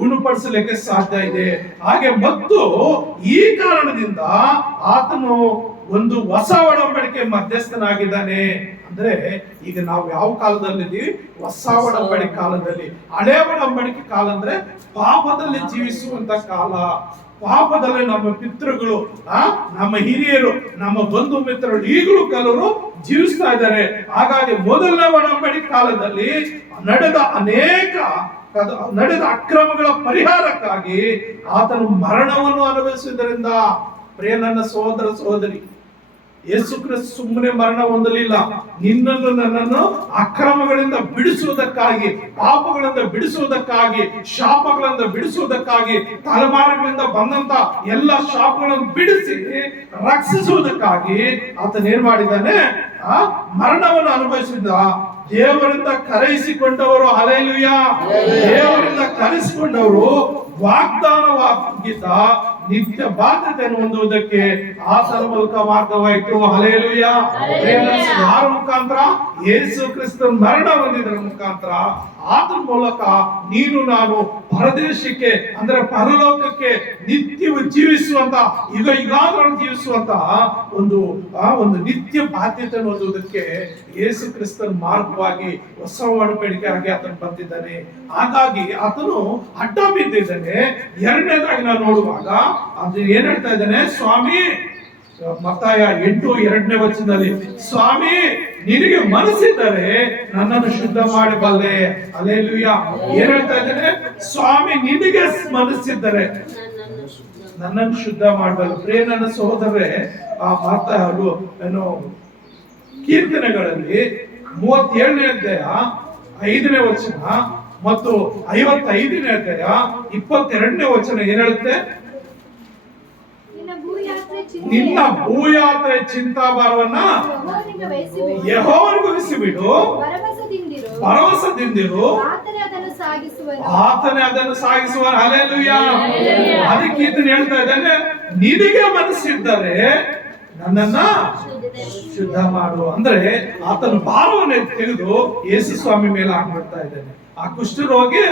ಗುಣಪಡಿಸಲಿಕ್ಕೆ ಸಾಧ್ಯ ಇದೆ. ಹಾಗೆ ಮತ್ತು ಈ ಕಾರಣದಿಂದ ಆತನು ಒಂದು ಹೊಸ ಒಡಂಬಡಿಕೆ ಮಧ್ಯಸ್ಥನಾಗಿದ್ದಾನೆ. ಅಂದ್ರೆ ಈಗ ನಾವು ಯಾವ ಕಾಲದಲ್ಲಿ? ಹೊಸ ಒಡಂಬಡಿಕೆ ಕಾಲದಲ್ಲಿ. ಹಳೆ ಒಡಂಬಡಿಕೆ ಕಾಲ ಅಂದ್ರೆ ಪಾಪದಲ್ಲಿ ಜೀವಿಸುವಂತ ಕಾಲ. ಪಾಪದಲ್ಲಿ ನಮ್ಮ ಪಿತೃಗಳು, ನಮ್ಮ ಹಿರಿಯರು, ನಮ್ಮ ಬಂಧು ಮಿತ್ರರು ಈಗಲೂ ಕೆಲವರು ಜೀವಿಸ್ತಾ ಇದ್ದಾರೆ. ಹಾಗಾಗಿ ಮೊದಲನೇ ಒಡಂಬಡಿಕೆ ಕಾಲದಲ್ಲಿ ನಡೆದ ಅಕ್ರಮಗಳ ಪರಿಹಾರಕ್ಕಾಗಿ ಆತನು ಮರಣವನ್ನು ಅನುಭವಿಸುವುದರಿಂದ, ಪ್ರಿಯ ನನ್ನ ಸಹೋದರ ಸಹೋದರಿ, ಯೇಸು ಕ್ರಿಸ್ತ ಸುಮ್ಮನೆ ಮರಣ ಹೊಂದಲಿಲ್ಲ. ನಿನ್ನನ್ನು ನನ್ನನ್ನು ಅಕ್ರಮಗಳಿಂದ ಬಿಡಿಸುವುದಕ್ಕಾಗಿ, ಪಾಪಗಳಿಂದ ಬಿಡಿಸುವುದಕ್ಕಾಗಿ, ಶಾಪಗಳಿಂದ ಬಿಡಿಸುವುದಕ್ಕಾಗಿ, ತಲೆಮಾರುಗಳಿಂದ ಬಂದಂತ ಎಲ್ಲ ಶಾಪಗಳನ್ನು ಬಿಡಿಸಿ ರಕ್ಷಿಸುವುದಕ್ಕಾಗಿ ಆತನ ಏನ್ ಮಾಡಿದ್ದಾನೆ? ಮರಣವನ್ನು ಅನುಭವಿಸಿದ. ದೇವರಿಂದ ಕರೆಯಿಸಿಕೊಂಡವರು, ಹಲ್ಲೆಲೂಯ, ದೇವರಿಂದ ಕರೆಸಿಕೊಂಡವರು ವಾಗ್ದಾನವಾಗಿದ್ದ ನಿತ್ಯ ಬಾಧ್ಯತೆಯನ್ನು ಹೊಂದುವುದಕ್ಕೆ ಆತನ ಮೂಲಕ ಮಾರ್ಗವಾಯಿತು. ಹಲ್ಲೆಲೂಯ. ಯಾರ ಮುಖಾಂತರ? ಯೇಸು ಕ್ರಿಸ್ತನ ಮರಣ ಹೊಂದಿದ್ರ ಮುಖಾಂತರ. ಆತನ ಮೂಲಕ ನೀನು ನಾನು ಪರದೇಶಕ್ಕೆ ಅಂದ್ರೆ ಪರಲೋಕಕ್ಕೆ ನಿತ್ಯವು ಜೀವಿಸುವಂತ, ಯುಗಾದರೂ ಜೀವಿಸುವಂತ ಒಂದು ನಿತ್ಯ ಬಾಧ್ಯತೆಯನ್ನು ಹೊಂದುವುದಕ್ಕೆ ಯೇಸು ಕ್ರಿಸ್ತನ ಮಾರ್ಗವಾಗಿ ಹೊಸ ಒಡಂಬಡಿಕೆಯಾಗಿ ಆತನು ಬಂದಿದ್ದಾನೆ. ಹಾಗಾಗಿ ಆತನು ಅಡ್ಡ ಬಿದ್ದಿದ್ದಾನೆ. ಎರಡನೇದಾಗಿ ನಾವು ನೋಡುವಾಗ ಅದು ಏನ್ ಹೇಳ್ತಾ ಇದ್ದಾನೆ? ಸ್ವಾಮಿ, ಮತ್ತಾಯ 8:2 ವಚನದಲ್ಲಿ, ಸ್ವಾಮಿ ನಿನಗೆ ಮನಸ್ಸಿದ್ದರೆ ನನ್ನನ್ನು ಶುದ್ಧ ಮಾಡಬಲ್ಲೆ. ಹಲ್ಲೆಲೂಯ. ಏನ್ ಹೇಳ್ತಾ ಇದ್ದಾನೆ? ಸ್ವಾಮಿ ನಿನಗೆ ಮನಸ್ಸಿದ್ದರೆ ನನ್ನನ್ನು ಶುದ್ಧ ಮಾಡಬಲ್ಲ. ಪ್ರಿಯ ನನ್ನ ಸಹೋದರರೇ, ಆ ಮಾತಾಡು ಏನು ಕೀರ್ತನೆಗಳಲ್ಲಿ 37ನೇ ಅಧ್ಯಾಯ 5ನೇ ವಚನ ಮತ್ತು 55ನೇ ಅಧ್ಯಾಯ 22ನೇ ವಚನ ಏನ್ ಹೇಳುತ್ತೆ? ನಿನ್ನ ಭೂಯಾತ್ರೆ ಚಿಂತಾಭಾರವನ್ನ ಯೆಹೋವನಿಗೆ ವಹಿಸಿಬಿಡು, ಭರವಸೆದಿಂದಿರು, ಸಾಗಿಸುವನು. ಆತನೇ ಅದನ್ನು ಸಾಗಿಸುವ. ಹಲ್ಲೆಲೂಯಾ. ಅದಕ್ಕೆ ಈತನು ಹೇಳ್ತಾ ಇದ್ದಾನೆ, ನಿನಗೆ ಮನಸ್ಸಿದ್ದರೆ ನನ್ನನ್ನ ಶುದ್ಧ ಮಾಡು. ಅಂದ್ರೆ ಆತನ ಭಾರವನ್ನು ತೆಗೆದು ಯೇಸು ಸ್ವಾಮಿ ಮೇಲೆ ಹಾಕ್ಬಿಡ್ತಾ ಇದ್ದಾನೆ. ಆ ಕುಷ್ಠರೋಗಿ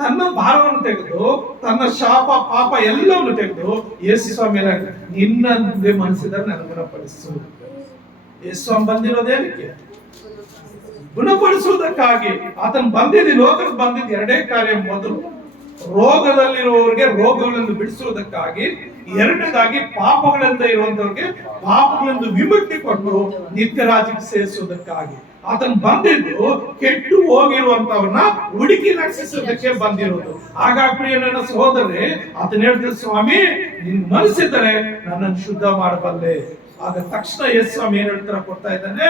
ತನ್ನ ಭಾರವನ್ನು ತೆಗೆದು, ತನ್ನ ಶಾಪ ಪಾಪ ಎಲ್ಲವನ್ನು ತೆಗೆದು ಯೇಸು ಸ್ವಾಮಿ ಮೇಲೆ ನಿನ್ನಂತೆ ಮನಸ್ಸಿದ್ರೆ ನನ್ನ ಗುಣಪಡಿಸು. ಯೇಸು ಸ್ವಾಮಿ ಬಂದಿರೋದೇನಕ್ಕೆ? ಗುಣಪಡಿಸುವುದಕ್ಕಾಗಿ. ಆತನ ಬಂದಿದ್ದು, ಲೋಕಕ್ಕೆ ಬಂದಿದ್ದು ಎರಡೇ ಕಾರ್ಯ. ಮೊದಲು ರೋಗದಲ್ಲಿರುವವರಿಗೆ ರೋಗಗಳನ್ನು ಬಿಡಿಸುವುದಕ್ಕಾಗಿ, ಎರಡನೇದಾಗಿ ಪಾಪಗಳಿಂದ ಇರುವಂತವ್ರಿಗೆ ಪಾಪಗಳಿಂದ ವಿಮುಕ್ತಿ ಕೊಟ್ಟು ನಿತ್ಯ ರಾಜ್ಯಕ್ಕೆ ಸೇರಿಸುವುದಕ್ಕಾಗಿ. ಆತನ ಬಂದಿದ್ದು ಕೆಟ್ಟು ಹೋಗಿರುವಂತವನ್ನ ಹುಡುಕಿ ರಕ್ಷಿಸುವುದಕ್ಕೆ ಬಂದಿರೋದು. ಹಾಗಾಗಿ ಪ್ರಿಯ ನನ್ನ ಸಹೋದರರೇ, ಆತನ ಹೇಳ್ತಾರೆ, ಸ್ವಾಮಿ ನಿನ್ ಮನಸ್ಸಿದ್ದರೆ ನನ್ನನ್ನು ಶುದ್ಧ ಮಾಡಬಲ್ಲೆ. ಆಗ ತಕ್ಷಣ ಯೇಸು ಸ್ವಾಮಿ ಏನ್ ಹೇಳ್ತಾರ ಕೊಡ್ತಾ ಇದ್ದಾನೆ,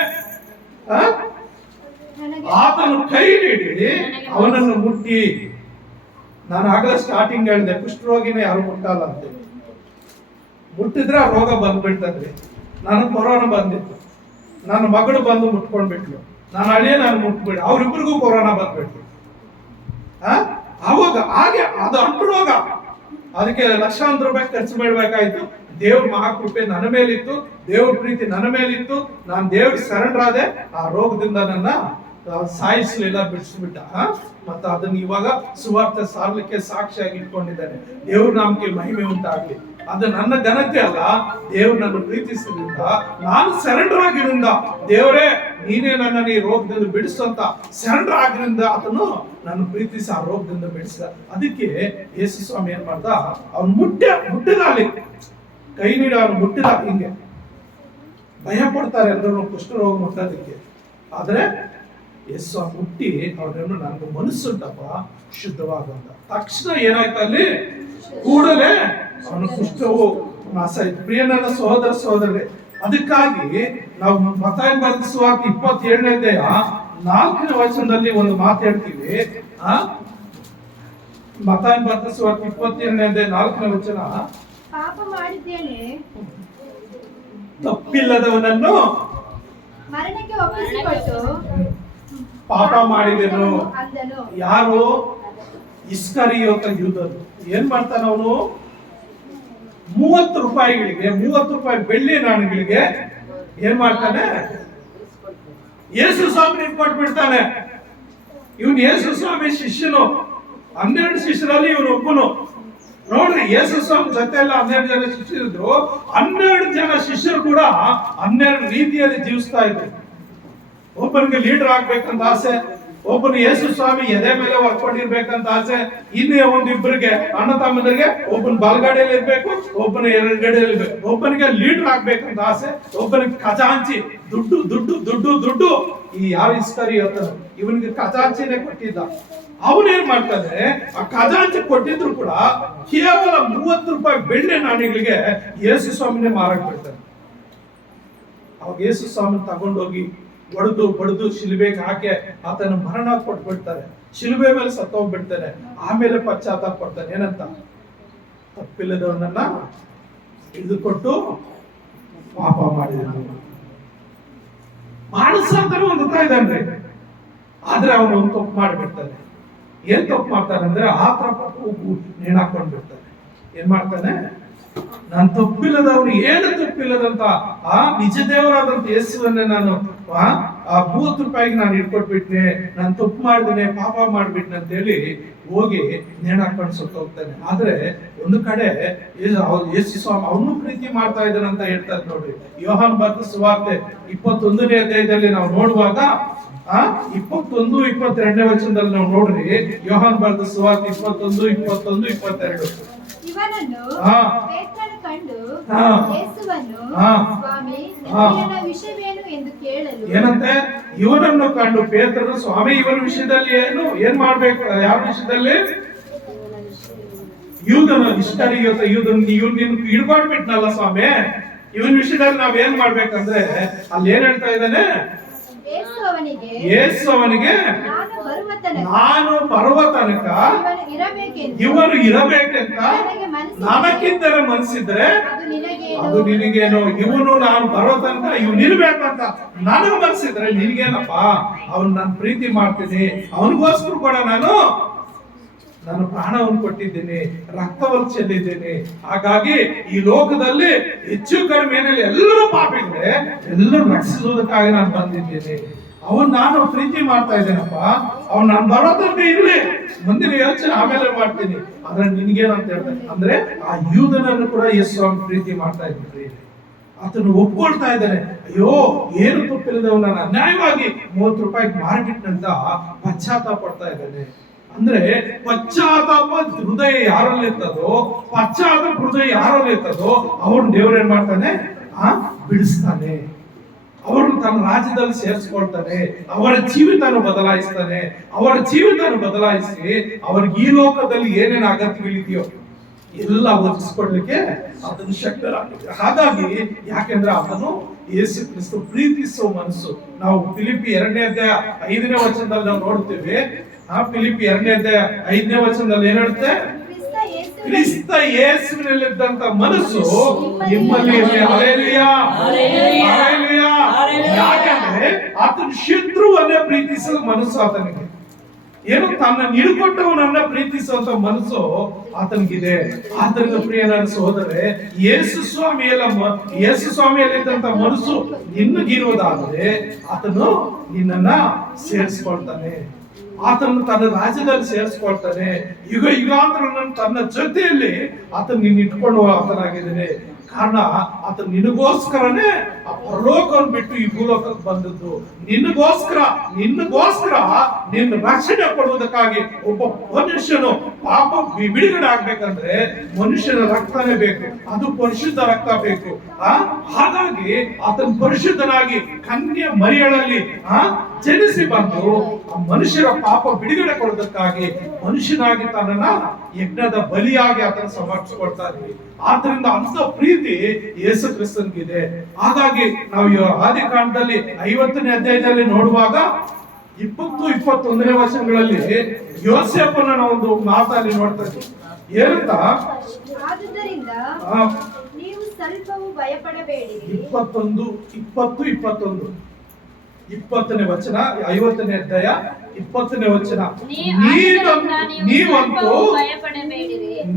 ಆತನು ಕೈ ನೀಡಿ ಅವನನ್ನು ಮುಟ್ಟಿ. ನಾನು ಆಗಲೇ ಸ್ಟಾರ್ಟಿಂಗ್ ಹೇಳಿದೆ, ಕುಷ್ಠರೋಗಿನ ಯಾರು ಮುಟ್ಟಲ್ಲ ಅಂತ. ಮುಟ್ಟಿದ್ರೆ ಆ ರೋಗ ಬಂದ್ಬಿಡ್ತದ್ರಿ. ನನಗೆ ಕೊರೋನಾ ಬಂದಿತ್ತು, ನನ್ನ ಮಗಳು ಬಂದು ಮುಟ್ಕೊಂಡ್ಬಿಟ್ಲು, ನಾನು ಅಳಿಯ ನಾನು ಮುಟ್ಬಿಡಿ, ಅವ್ರಿಬ್ರಿಗೂ ಕೊರೋನಾ ಬಂದ್ಬಿಟ್ಲು. ಅವಾಗ ಹಾಗೆ ಅದು ಅಂಟು ರೋಗ. ಅದಕ್ಕೆ ಲಕ್ಷಾಂತರ ರೂಪಾಯಿ ಖರ್ಚು ಮಾಡಬೇಕಾಯ್ತು. ದೇವ್ರ ಮಹಾಕೃಪೆ ನನ್ನ ಮೇಲಿತ್ತು, ದೇವ್ರ ಪ್ರೀತಿ ನನ್ನ ಮೇಲಿತ್ತು. ನಾನು ದೇವ್ರಿಗೆ ಸರೆಂಡರ್ ಆದೆ. ಆ ರೋಗದಿಂದ ನನ್ನ ಸಾಯಿಸ್ಲಿಲ್ಲ, ಬಿಡಿಸ್ಬಿಟ್ಟ. ಮತ್ತೆ ಅದನ್ನ ಇವಾಗ ಸುವಾರ್ತೆ ಸಾರ್ಲಿಕ್ಕೆ ಸಾಕ್ಷಿಯಾಗಿ ಇಟ್ಕೊಂಡಿದ್ದಾನೆ. ದೇವ್ರ ನಾಮಕ್ಕೆ ಮಹಿಮೆ ಉಂಟಾಗ್ಲಿ. ಅದು ನನ್ನ ಘನತೆ ಅಲ್ಲ, ದೇವ್ರು ನನ್ನ ಪ್ರೀತಿಸಿದ್ರಿಂದ, ನಾನು ಸರೆಂಡರ್ ಆಗಿರಿಂದ, ದೇವರೇ ನೀನೇ ನನ್ನ ಈ ರೋಗದಿಂದ ಬಿಡಿಸು ಅಂತ ಸರೆಂಡರ್ ಆಗಿರಿಂದ ಅದನ್ನು ನನ್ನ ಪ್ರೀತಿಸಿ ಆ ರೋಗದಿಂದ ಬಿಡಿಸಿದ. ಅದಕ್ಕೆ ಯೇಸು ಸ್ವಾಮಿ ಏನ್ ಮಾಡ್ದ, ಅವ್ನು ಮುಟ್ಟಿದ ಅಲ್ಲಿ ಕೈ ನೀಡಿ ಅವನು ಮುಟ್ಟಿದ. ಹಿಂಗೆ ಭಯ ಪಡ್ತಾರೆ ಎಲ್ಲರೂ ಕುಷ್ಠರೋಗ ಮುಟ್ಟೋದಕ್ಕೆ. ಆದ್ರೆ ಯೇಸು ಮುಟ್ಟಿ ಅವನನ್ನು ನನಗೆ ಮನಸ್ಸುಂಟಪ್ಪ ಶುದ್ಧವಾದಂತ ತಕ್ಷಣ ಏನಾಯ್ತು ಅಲ್ಲಿ? ಕೂಡಲೇ ಅವನ ಕುಷ್ಠವು ನಾಶ ಆಯ್ತು. ಪ್ರಿಯ ನನ್ನ ಸಹೋದರ ಸಹೋದರರೇ, ಅದಕ್ಕಾಗಿ ನಾವು ಮತ್ತಾಯ ಬರೆದ ಸುವಾರ್ತೆ 27ನೇ ಅಧ್ಯಾಯ 4ನೇ ವಚನದಲ್ಲಿ ಒಂದು ಮಾತು ಹೇಳ್ತೀವಿ. ಮತ್ತಾಯ ಬರೆದ ಸುವಾರ್ತೆ 27ನೇ ಅಧ್ಯಾಯ 4ನೇ ವಚನ, ಪಾಪ ಮಾಡಿದ್ದೇನೆ, ತಪ್ಪಿಲ್ಲದವನನ್ನು ಮರಣಕ್ಕೆ ಒಪ್ಪಿಸಿಕೊಟ್ಟು ಪಾಪ ಮಾಡಿದೆನು ಅಂದನು. ಯಾರು? ಇಸ್ಕರಿಯೋತ ಯೂದನು. ಏನ್ ಮಾಡ್ತಾನ ಅವನು? 30 ರೂಪಾಯಿಗಳಿಗೆ, 30 ರೂಪಾಯಿ ಬೆಳ್ಳಿ ನಾಣ್ಯಗಳಿಗೆ ಏನ್ ಮಾಡ್ತಾನೆ? ಯೇಸು ಸ್ವಾಮಿ ಕೊಟ್ಬಿಡ್ತಾನೆ. ಇವನು ಯೇಸು ಸ್ವಾಮಿ ಶಿಷ್ಯನು. 12 ಶಿಷ್ಯರಲ್ಲಿ ಇವನು ಒಬ್ಬನು. ನೋಡ್ರಿ, ಯೇಸು ಸ್ವಾಮಿ ಜೊತೆ ಎಲ್ಲ 12 ಜನ ಶಿಷ್ಯರಿದ್ರು. 12 ಜನ ಶಿಷ್ಯರು ಕೂಡ 12 ರೀತಿಯಲ್ಲಿ ಜೀವಿಸ್ತಾ ಇದ್ರು. ಒಬ್ಬನಿಗೆ ಲೀಡರ್ ಆಗ್ಬೇಕಂತ ಆಸೆ, ಒಬ್ಬನು ಯೇಸು ಸ್ವಾಮಿ ಎದೆ ಮೇಲೆ ಹೊರ್ಕೊಂಡಿರ್ಬೇಕಂತ ಆಸೆ, ಇನ್ನೇ ಒಂದಿಬ್ಬರಿಗೆ ಅಣ್ಣ ತಮ್ಮಂದಿರಿಗೆ ಒಬ್ಬನ ಬಲಗಡೆಯಲ್ಲಿ ಇರ್ಬೇಕು, ಒಬ್ಬನ ಎಡಗಡೆಯಲ್ಲಿ ಇರ್ಬೇಕು. ಒಬ್ಬನಿಗೆ ಲೀಡರ್ ಆಗ್ಬೇಕಂತ ಆಸೆ, ಒಬ್ಬನಿಗೆ ಖಜಾಂಚಿ, ದುಡ್ಡು ದುಡ್ಡು ದುಡ್ಡು ದುಡ್ಡು. ಈ ಯಾವ ಇಸ್ಕರಿಯೋತನು ಇವನಿಗೆ ಖಜಾಂಚಿನೇ ಕೊಟ್ಟಿದ್ದ. ಅವನೇನ್ ಮಾಡ್ತಾನೆ, ಆ ಖಜಾಂಚಿ ಕೊಟ್ಟಿದ್ರು ಕೂಡ ಕೇವಲ 30 ರೂಪಾಯಿ ಬೆಳ್ಳಿ ನಾಣ್ಯಗಳಿಗೆ ಯೇಸು ಸ್ವಾಮಿನೇ ಮಾರಾಕ್ ಬಿಡ್ತಾನೆ. ಅವಾಗ ಯೇಸು ಸ್ವಾಮಿ ತಗೊಂಡೋಗಿ ಹೊಡೆದು ಬಡಿದು ಶಿಲುಬೆಗೆ ಹಾಕಿ ಆತನ ಮರಣ ಕೊಟ್ಬಿಡ್ತಾರೆ. ಶಿಲುಬೆ ಮೇಲೆ ಸತ್ತೋಗ್ಬಿಡ್ತಾನೆ. ಆಮೇಲೆ ಪಶ್ಚಾತ್ತಾಪ ಪಡ್ತಾನೆ. ಏನಂತ? ತಪ್ಪಿಲ್ಲದವನನ್ನ ಇದು ಕೊಟ್ಟು ಪಾಪ ಮಾಡಿದನು. ಮಾನಸಾಂತರ ಹೊಂದುತ್ತಾ ಇದ್ದಾನ್ರಿ. ಆದ್ರೆ ಅವನು ಒಂದು ತಪ್ಪು ಮಾಡಿಬಿಡ್ತಾನೆ. ಏನ್ ತಪ್ಪು ಮಾಡ್ತಾನೆ ಅಂದ್ರೆ ಆತರ ನೇಣಾಕೊಂಡ್ ಬಿಡ್ತಾನೆ. ಏನ್ ಮಾಡ್ತಾನೆ? ನಾನು ತಪ್ಪಿಲ್ಲದವ್ರು, ಏನು ತಪ್ಪಿಲ್ಲದಂತ ಆ ನಿಜ ದೇವರಾದಂತ ಯೇಸುವನ್ನೇ ನಾನು ಆ 30 ರೂಪಾಯಿಗೆ ನಾನು ಇಟ್ಕೊಟ್ಬಿಟ್ನೆ, ನಾನು ತಪ್ಪು ಮಾಡಿದ್ದೇನೆ, ಪಾಪ ಮಾಡ್ಬಿಟ್ನೆ ಅಂತ ಹೇಳಿ ಹೋಗಿ ನೇಣಾಕೊಂಡು ಸತ್ತು ಹೋಗ್ತಾನೆ. ಆದ್ರೆ ಒಂದು ಕಡೆ ಯೇಸು ಸ್ವಾಮಿ ಅವನು ಪ್ರೀತಿ ಮಾಡ್ತಾ ಇದ್ದಾನೆ ಅಂತ ಹೇಳ್ತಾರೆ. ನೋಡ್ರಿ, ಯೋಹಾನ್ ಬರೆದ ಸುವಾರ್ತೆ 21ನೇ ಅಧ್ಯಾಯದಲ್ಲಿ ನಾವು ನೋಡುವಾಗ 21, 22ನೇ ವಚನದಲ್ಲಿ ನಾವು ನೋಡ್ರಿ, ಯೋಹಾನ್ ಬರೆದ ಸುವಾರ್ತೆ 21, 21, 22. ಇವನನ್ನು ಪೇತ್ರನು ಕಂಡು ಯೇಸುವನ್ನು, ಸ್ವಾಮಿ ನಿನ್ನ ವಿಷಯವೇನು ಎಂದು ಕೇಳಲು. ಏನಂತೆ? ಇವನನ್ನು ಕಂಡು ಪೇತ್ರನು, ಸ್ವಾಮಿ ಇವನ ವಿಷಯದಲ್ಲಿ ಏನ್ ಮಾಡ್ಬೇಕು? ಯಾವ ವಿಷಯದಲ್ಲಿ? ಯೂದನು, ಇಸ್ಕರಿಯೋತ ಯೂದನ್, ಇವ್ನು ನಿನ್ ಹಿಡ್ಕೊಂಡ್ಬಿಟ್ನಲ್ಲ ಸ್ವಾಮಿ, ಇವನ್ ವಿಷಯದಲ್ಲಿ ನಾವ್ ಏನ್ ಮಾಡ್ಬೇಕಂದ್ರೆ ಅಲ್ಲಿ ಏನ್ ಹೇಳ್ತಾ ಇದ್ದಾನೆ? ಯೇಸು ಅವನಿಗೆ ನಾನು ಬರುವ ತನಕ ಇವನು ಇರಬೇಕಂತ ನನಗಿದ್ದರೆ ಮನಸ್ಸಿದ್ರೆ ಅದು ನಿನಗೇನು? ಇವನು ನಾನು ಬರೋ ತನಕ ಇವನು ಇರ್ಬೇಕಂತ ನನಗೆ ಮನಸ್ಸಿದ್ರೆ ನಿನಗೇನಪ್ಪ? ಅವನ್ ನಾನು ಪ್ರೀತಿ ಮಾಡ್ತೀನಿ, ಅವನಿಗೋಸ್ಕರ ಕೂಡ ನಾನು ನಾನು ಪ್ರಾಣವನ್ನು ಕೊಟ್ಟಿದ್ದೀನಿ, ರಕ್ತವನ್ನು ಚೆಲ್ಲಿದ್ದೀನಿ. ಹಾಗಾಗಿ ಈ ಲೋಕದಲ್ಲಿ ಹೆಚ್ಚು ಕಡಿಮೆ ಏನಲ್ಲಿ ಎಲ್ಲರೂ ಪಾಪಿಗಳೇ, ಎಲ್ಲರೂ ರಕ್ಷಿಸುವುದಕ್ಕಾಗಿ ನಾನು ಬಂದಿದ್ದೀನಿ. ಅವನ್ ನಾನು ಪ್ರೀತಿ ಮಾಡ್ತಾ ಇದ್ದೇನಪ್ಪ, ಅವ್ನು ನಾನು ಬರೋದಂತೆ ಇರ್ಲಿ, ಮುಂದಿನ ಯೋಚನೆ ಆಮೇಲೆ ಮಾಡ್ತೀನಿ. ಆದ್ರೆ ನಿನ್ಗೇನಂತ ಹೇಳ್ತಾರೆ ಅಂದ್ರೆ, ಆ ಯೂದನನ್ನು ಕೂಡ ಯೇಸು ಸ್ವಾಮಿ ಪ್ರೀತಿ ಮಾಡ್ತಾ ಇದ್ರಿ. ಆತನು ಒಪ್ಕೊಳ್ತಾ ಇದ್ದಾನೆ, ಅಯ್ಯೋ ಏನು ತಪ್ಪಿಲ್ಲದವ್ ನಾನು ಅನ್ಯಾಯವಾಗಿ 30 ರೂಪಾಯಿಗೆ ಮಾರ್ಬಿಟ್ನಂತ ಪಶ್ಚಾತ್ತಾಪ ಪಡ್ತಾ ಇದ್ದಾನೆ. ಅಂದ್ರೆ ಪಶ್ಚಾತ್ತಾಪ ಹೃದಯ ಯಾರಲ್ಲಿ ಇರ್ತದೋ, ಪಶ್ಚಾತ್ತಾಪ ಹೃದಯ ಯಾರಲ್ಲಿ ಇರ್ತದೋ ಅವ್ರನ್ನ ದೇವ್ರ ಏನ್ ಮಾಡ್ತಾನೆ, ಬಿಡಿಸ್ತಾನೆ. ಅವರನ್ನು ತನ್ನ ರಾಜ್ಯದಲ್ಲಿ ಸೇರಿಸ್ಕೊಳ್ತಾನೆ. ಅವರ ಜೀವಿತನ ಬದಲಾಯಿಸ್ತಾನೆ. ಅವರ ಜೀವಿತನ ಬದಲಾಯಿಸಿ ಅವ್ರಿಗೆ ಈ ಲೋಕದಲ್ಲಿ ಏನೇನು ಅಗತ್ಯಗಳಿದೆಯೋ ಎಲ್ಲ ಒದಗಿಸ್ಕೊಡ್ಲಿಕ್ಕೆ ಅದನ್ನು ಶಕ್ತರಾಗಿದ್ದಾರೆ. ಹಾಗಾಗಿ ಯಾಕೆಂದ್ರೆ ಅದನ್ನು ಯೇಸು ಕ್ರಿಸ್ತ ಪ್ರೀತಿಸುವ ಮನಸ್ಸು. ನಾವು ಫಿಲಿಪ್ಪಿ 2ನೇ ಅಧ್ಯಾಯ 5ನೇ ವಚನದಲ್ಲಿ ನಾವು ನೋಡ್ತೇವೆ. ಫಿಲಿಪ್ಪಿ 2ನೇ ಅಧ್ಯಾಯ 5ನೇ ವಚನದಲ್ಲಿ ಏನ್ ಹೇಳುತ್ತೆ, ಕ್ರಿಸ್ತ ಯೇಸುವಿನಲ್ಲಿದ್ದಂತ ಮನಸ್ಸು ನಿಮ್ಮಲ್ಲಿ ಇರಲಿ. Hallelujah, hallelujah. ಯಾಕಂದ್ರೆ ಆತನ ಶತ್ರುವನ್ನೇ ಪ್ರೀತಿಸುವ ಮನಸ್ಸು ಆತನಿಗೆ. ಏನು, ತನ್ನ ನಿಡುಕೊಟ್ಟವನನ್ನ ಪ್ರೀತಿಸುವಂತ ಮನಸ್ಸು ಆತನಿಗಿದೆ. ಆತನಿಗೆ ಪ್ರಿಯನ ಸಹೋದರರೇ, ಯೇಸು ಸ್ವಾಮಿಯಲ್ಲಿದ್ದಂತ ಮನಸ್ಸು ನಿನ್ನಗಿರುವುದಾದರೆ ಆತನು ನಿನ್ನನ್ನ ಸೇರಿಸ್ಕೊಳ್ತಾನೆ. ಆತನು ತನ್ನ ರಾಜ್ಯದಲ್ಲಿ ಸೇರಿಸ್ಕೊಳ್ತಾನೆ. ಯುಗಾಂತರ ತನ್ನ ಜೊತೆಯಲ್ಲಿ ಆತನ ನಿನ್ನ ಇಟ್ಕೊಂಡು ಆತನಾಗಿದ್ದಾನೆ. ಕಾರಣ ಆತ ನಿನಗೋಸ್ಕರನೇ ಆ ಪರಲೋಕವನ್ನು ಬಿಟ್ಟು ಈ ಭೂಲೋಕಕ್ಕೆ ಬಂದದ್ದು. ನಿನ್ನ ರಕ್ಷಣೆ ಕೊಡುವುದಕ್ಕಾಗಿ ಒಬ್ಬ ಮನುಷ್ಯನು ಪಾಪ ಬಿಡುಗಡೆ ಆಗ್ಬೇಕಂದ್ರೆ ಮನುಷ್ಯನ ರಕ್ತನೇ ಬೇಕು, ಅದು ಪರಿಶುದ್ಧ ರಕ್ತ ಬೇಕು. ಹಾಗಾಗಿ ಆತನ ಪರಿಶುದ್ಧನಾಗಿ ಕನ್ಯೆ ಮರಿಯಳಲ್ಲಿ ಜನಿಸಿ ಬಂದು ಆ ಮನುಷ್ಯರ ಪಾಪ ಬಿಡುಗಡೆ ಕೊಡುವುದಕ್ಕಾಗಿ ಮನುಷ್ಯನಾಗಿ ತನ್ನನ್ನ ಯಜ್ಞದ ಬಲಿಯಾಗಿ ಆತನ ಸಮರ್ಪಿಸಿಕೊಳ್ತಾರೆ. ಆದ್ರಿಂದ ಅಂತ ಪ್ರೀತಿ ಯೇಸು ಕ್ರಿಸ್ತನಿಗಿದೆ. ಹಾಗಾಗಿ ನಾವು ಆದಿ ಕಾಂಡದಲ್ಲಿ 50ನೇ ಅಧ್ಯಾಯದಲ್ಲಿ ನೋಡುವಾಗ 20-21ನೇ ವಚನಗಳಲ್ಲಿ ಯೋಸೇಫನ ಒಂದು ಮಾತಲ್ಲಿ ನೋಡ್ತಾ ಇದ್ದೀವಿ. ಏನಂತ, ಆದುದರಿಂದ ನೀವು ಸ್ವಲ್ಪವೂ ಭಯಪಡಬೇಡಿರಿ. 20-21ನೇ ವಚನ, 50ನೇ ಅಧ್ಯಾಯ 20ನೇ ವಚನ.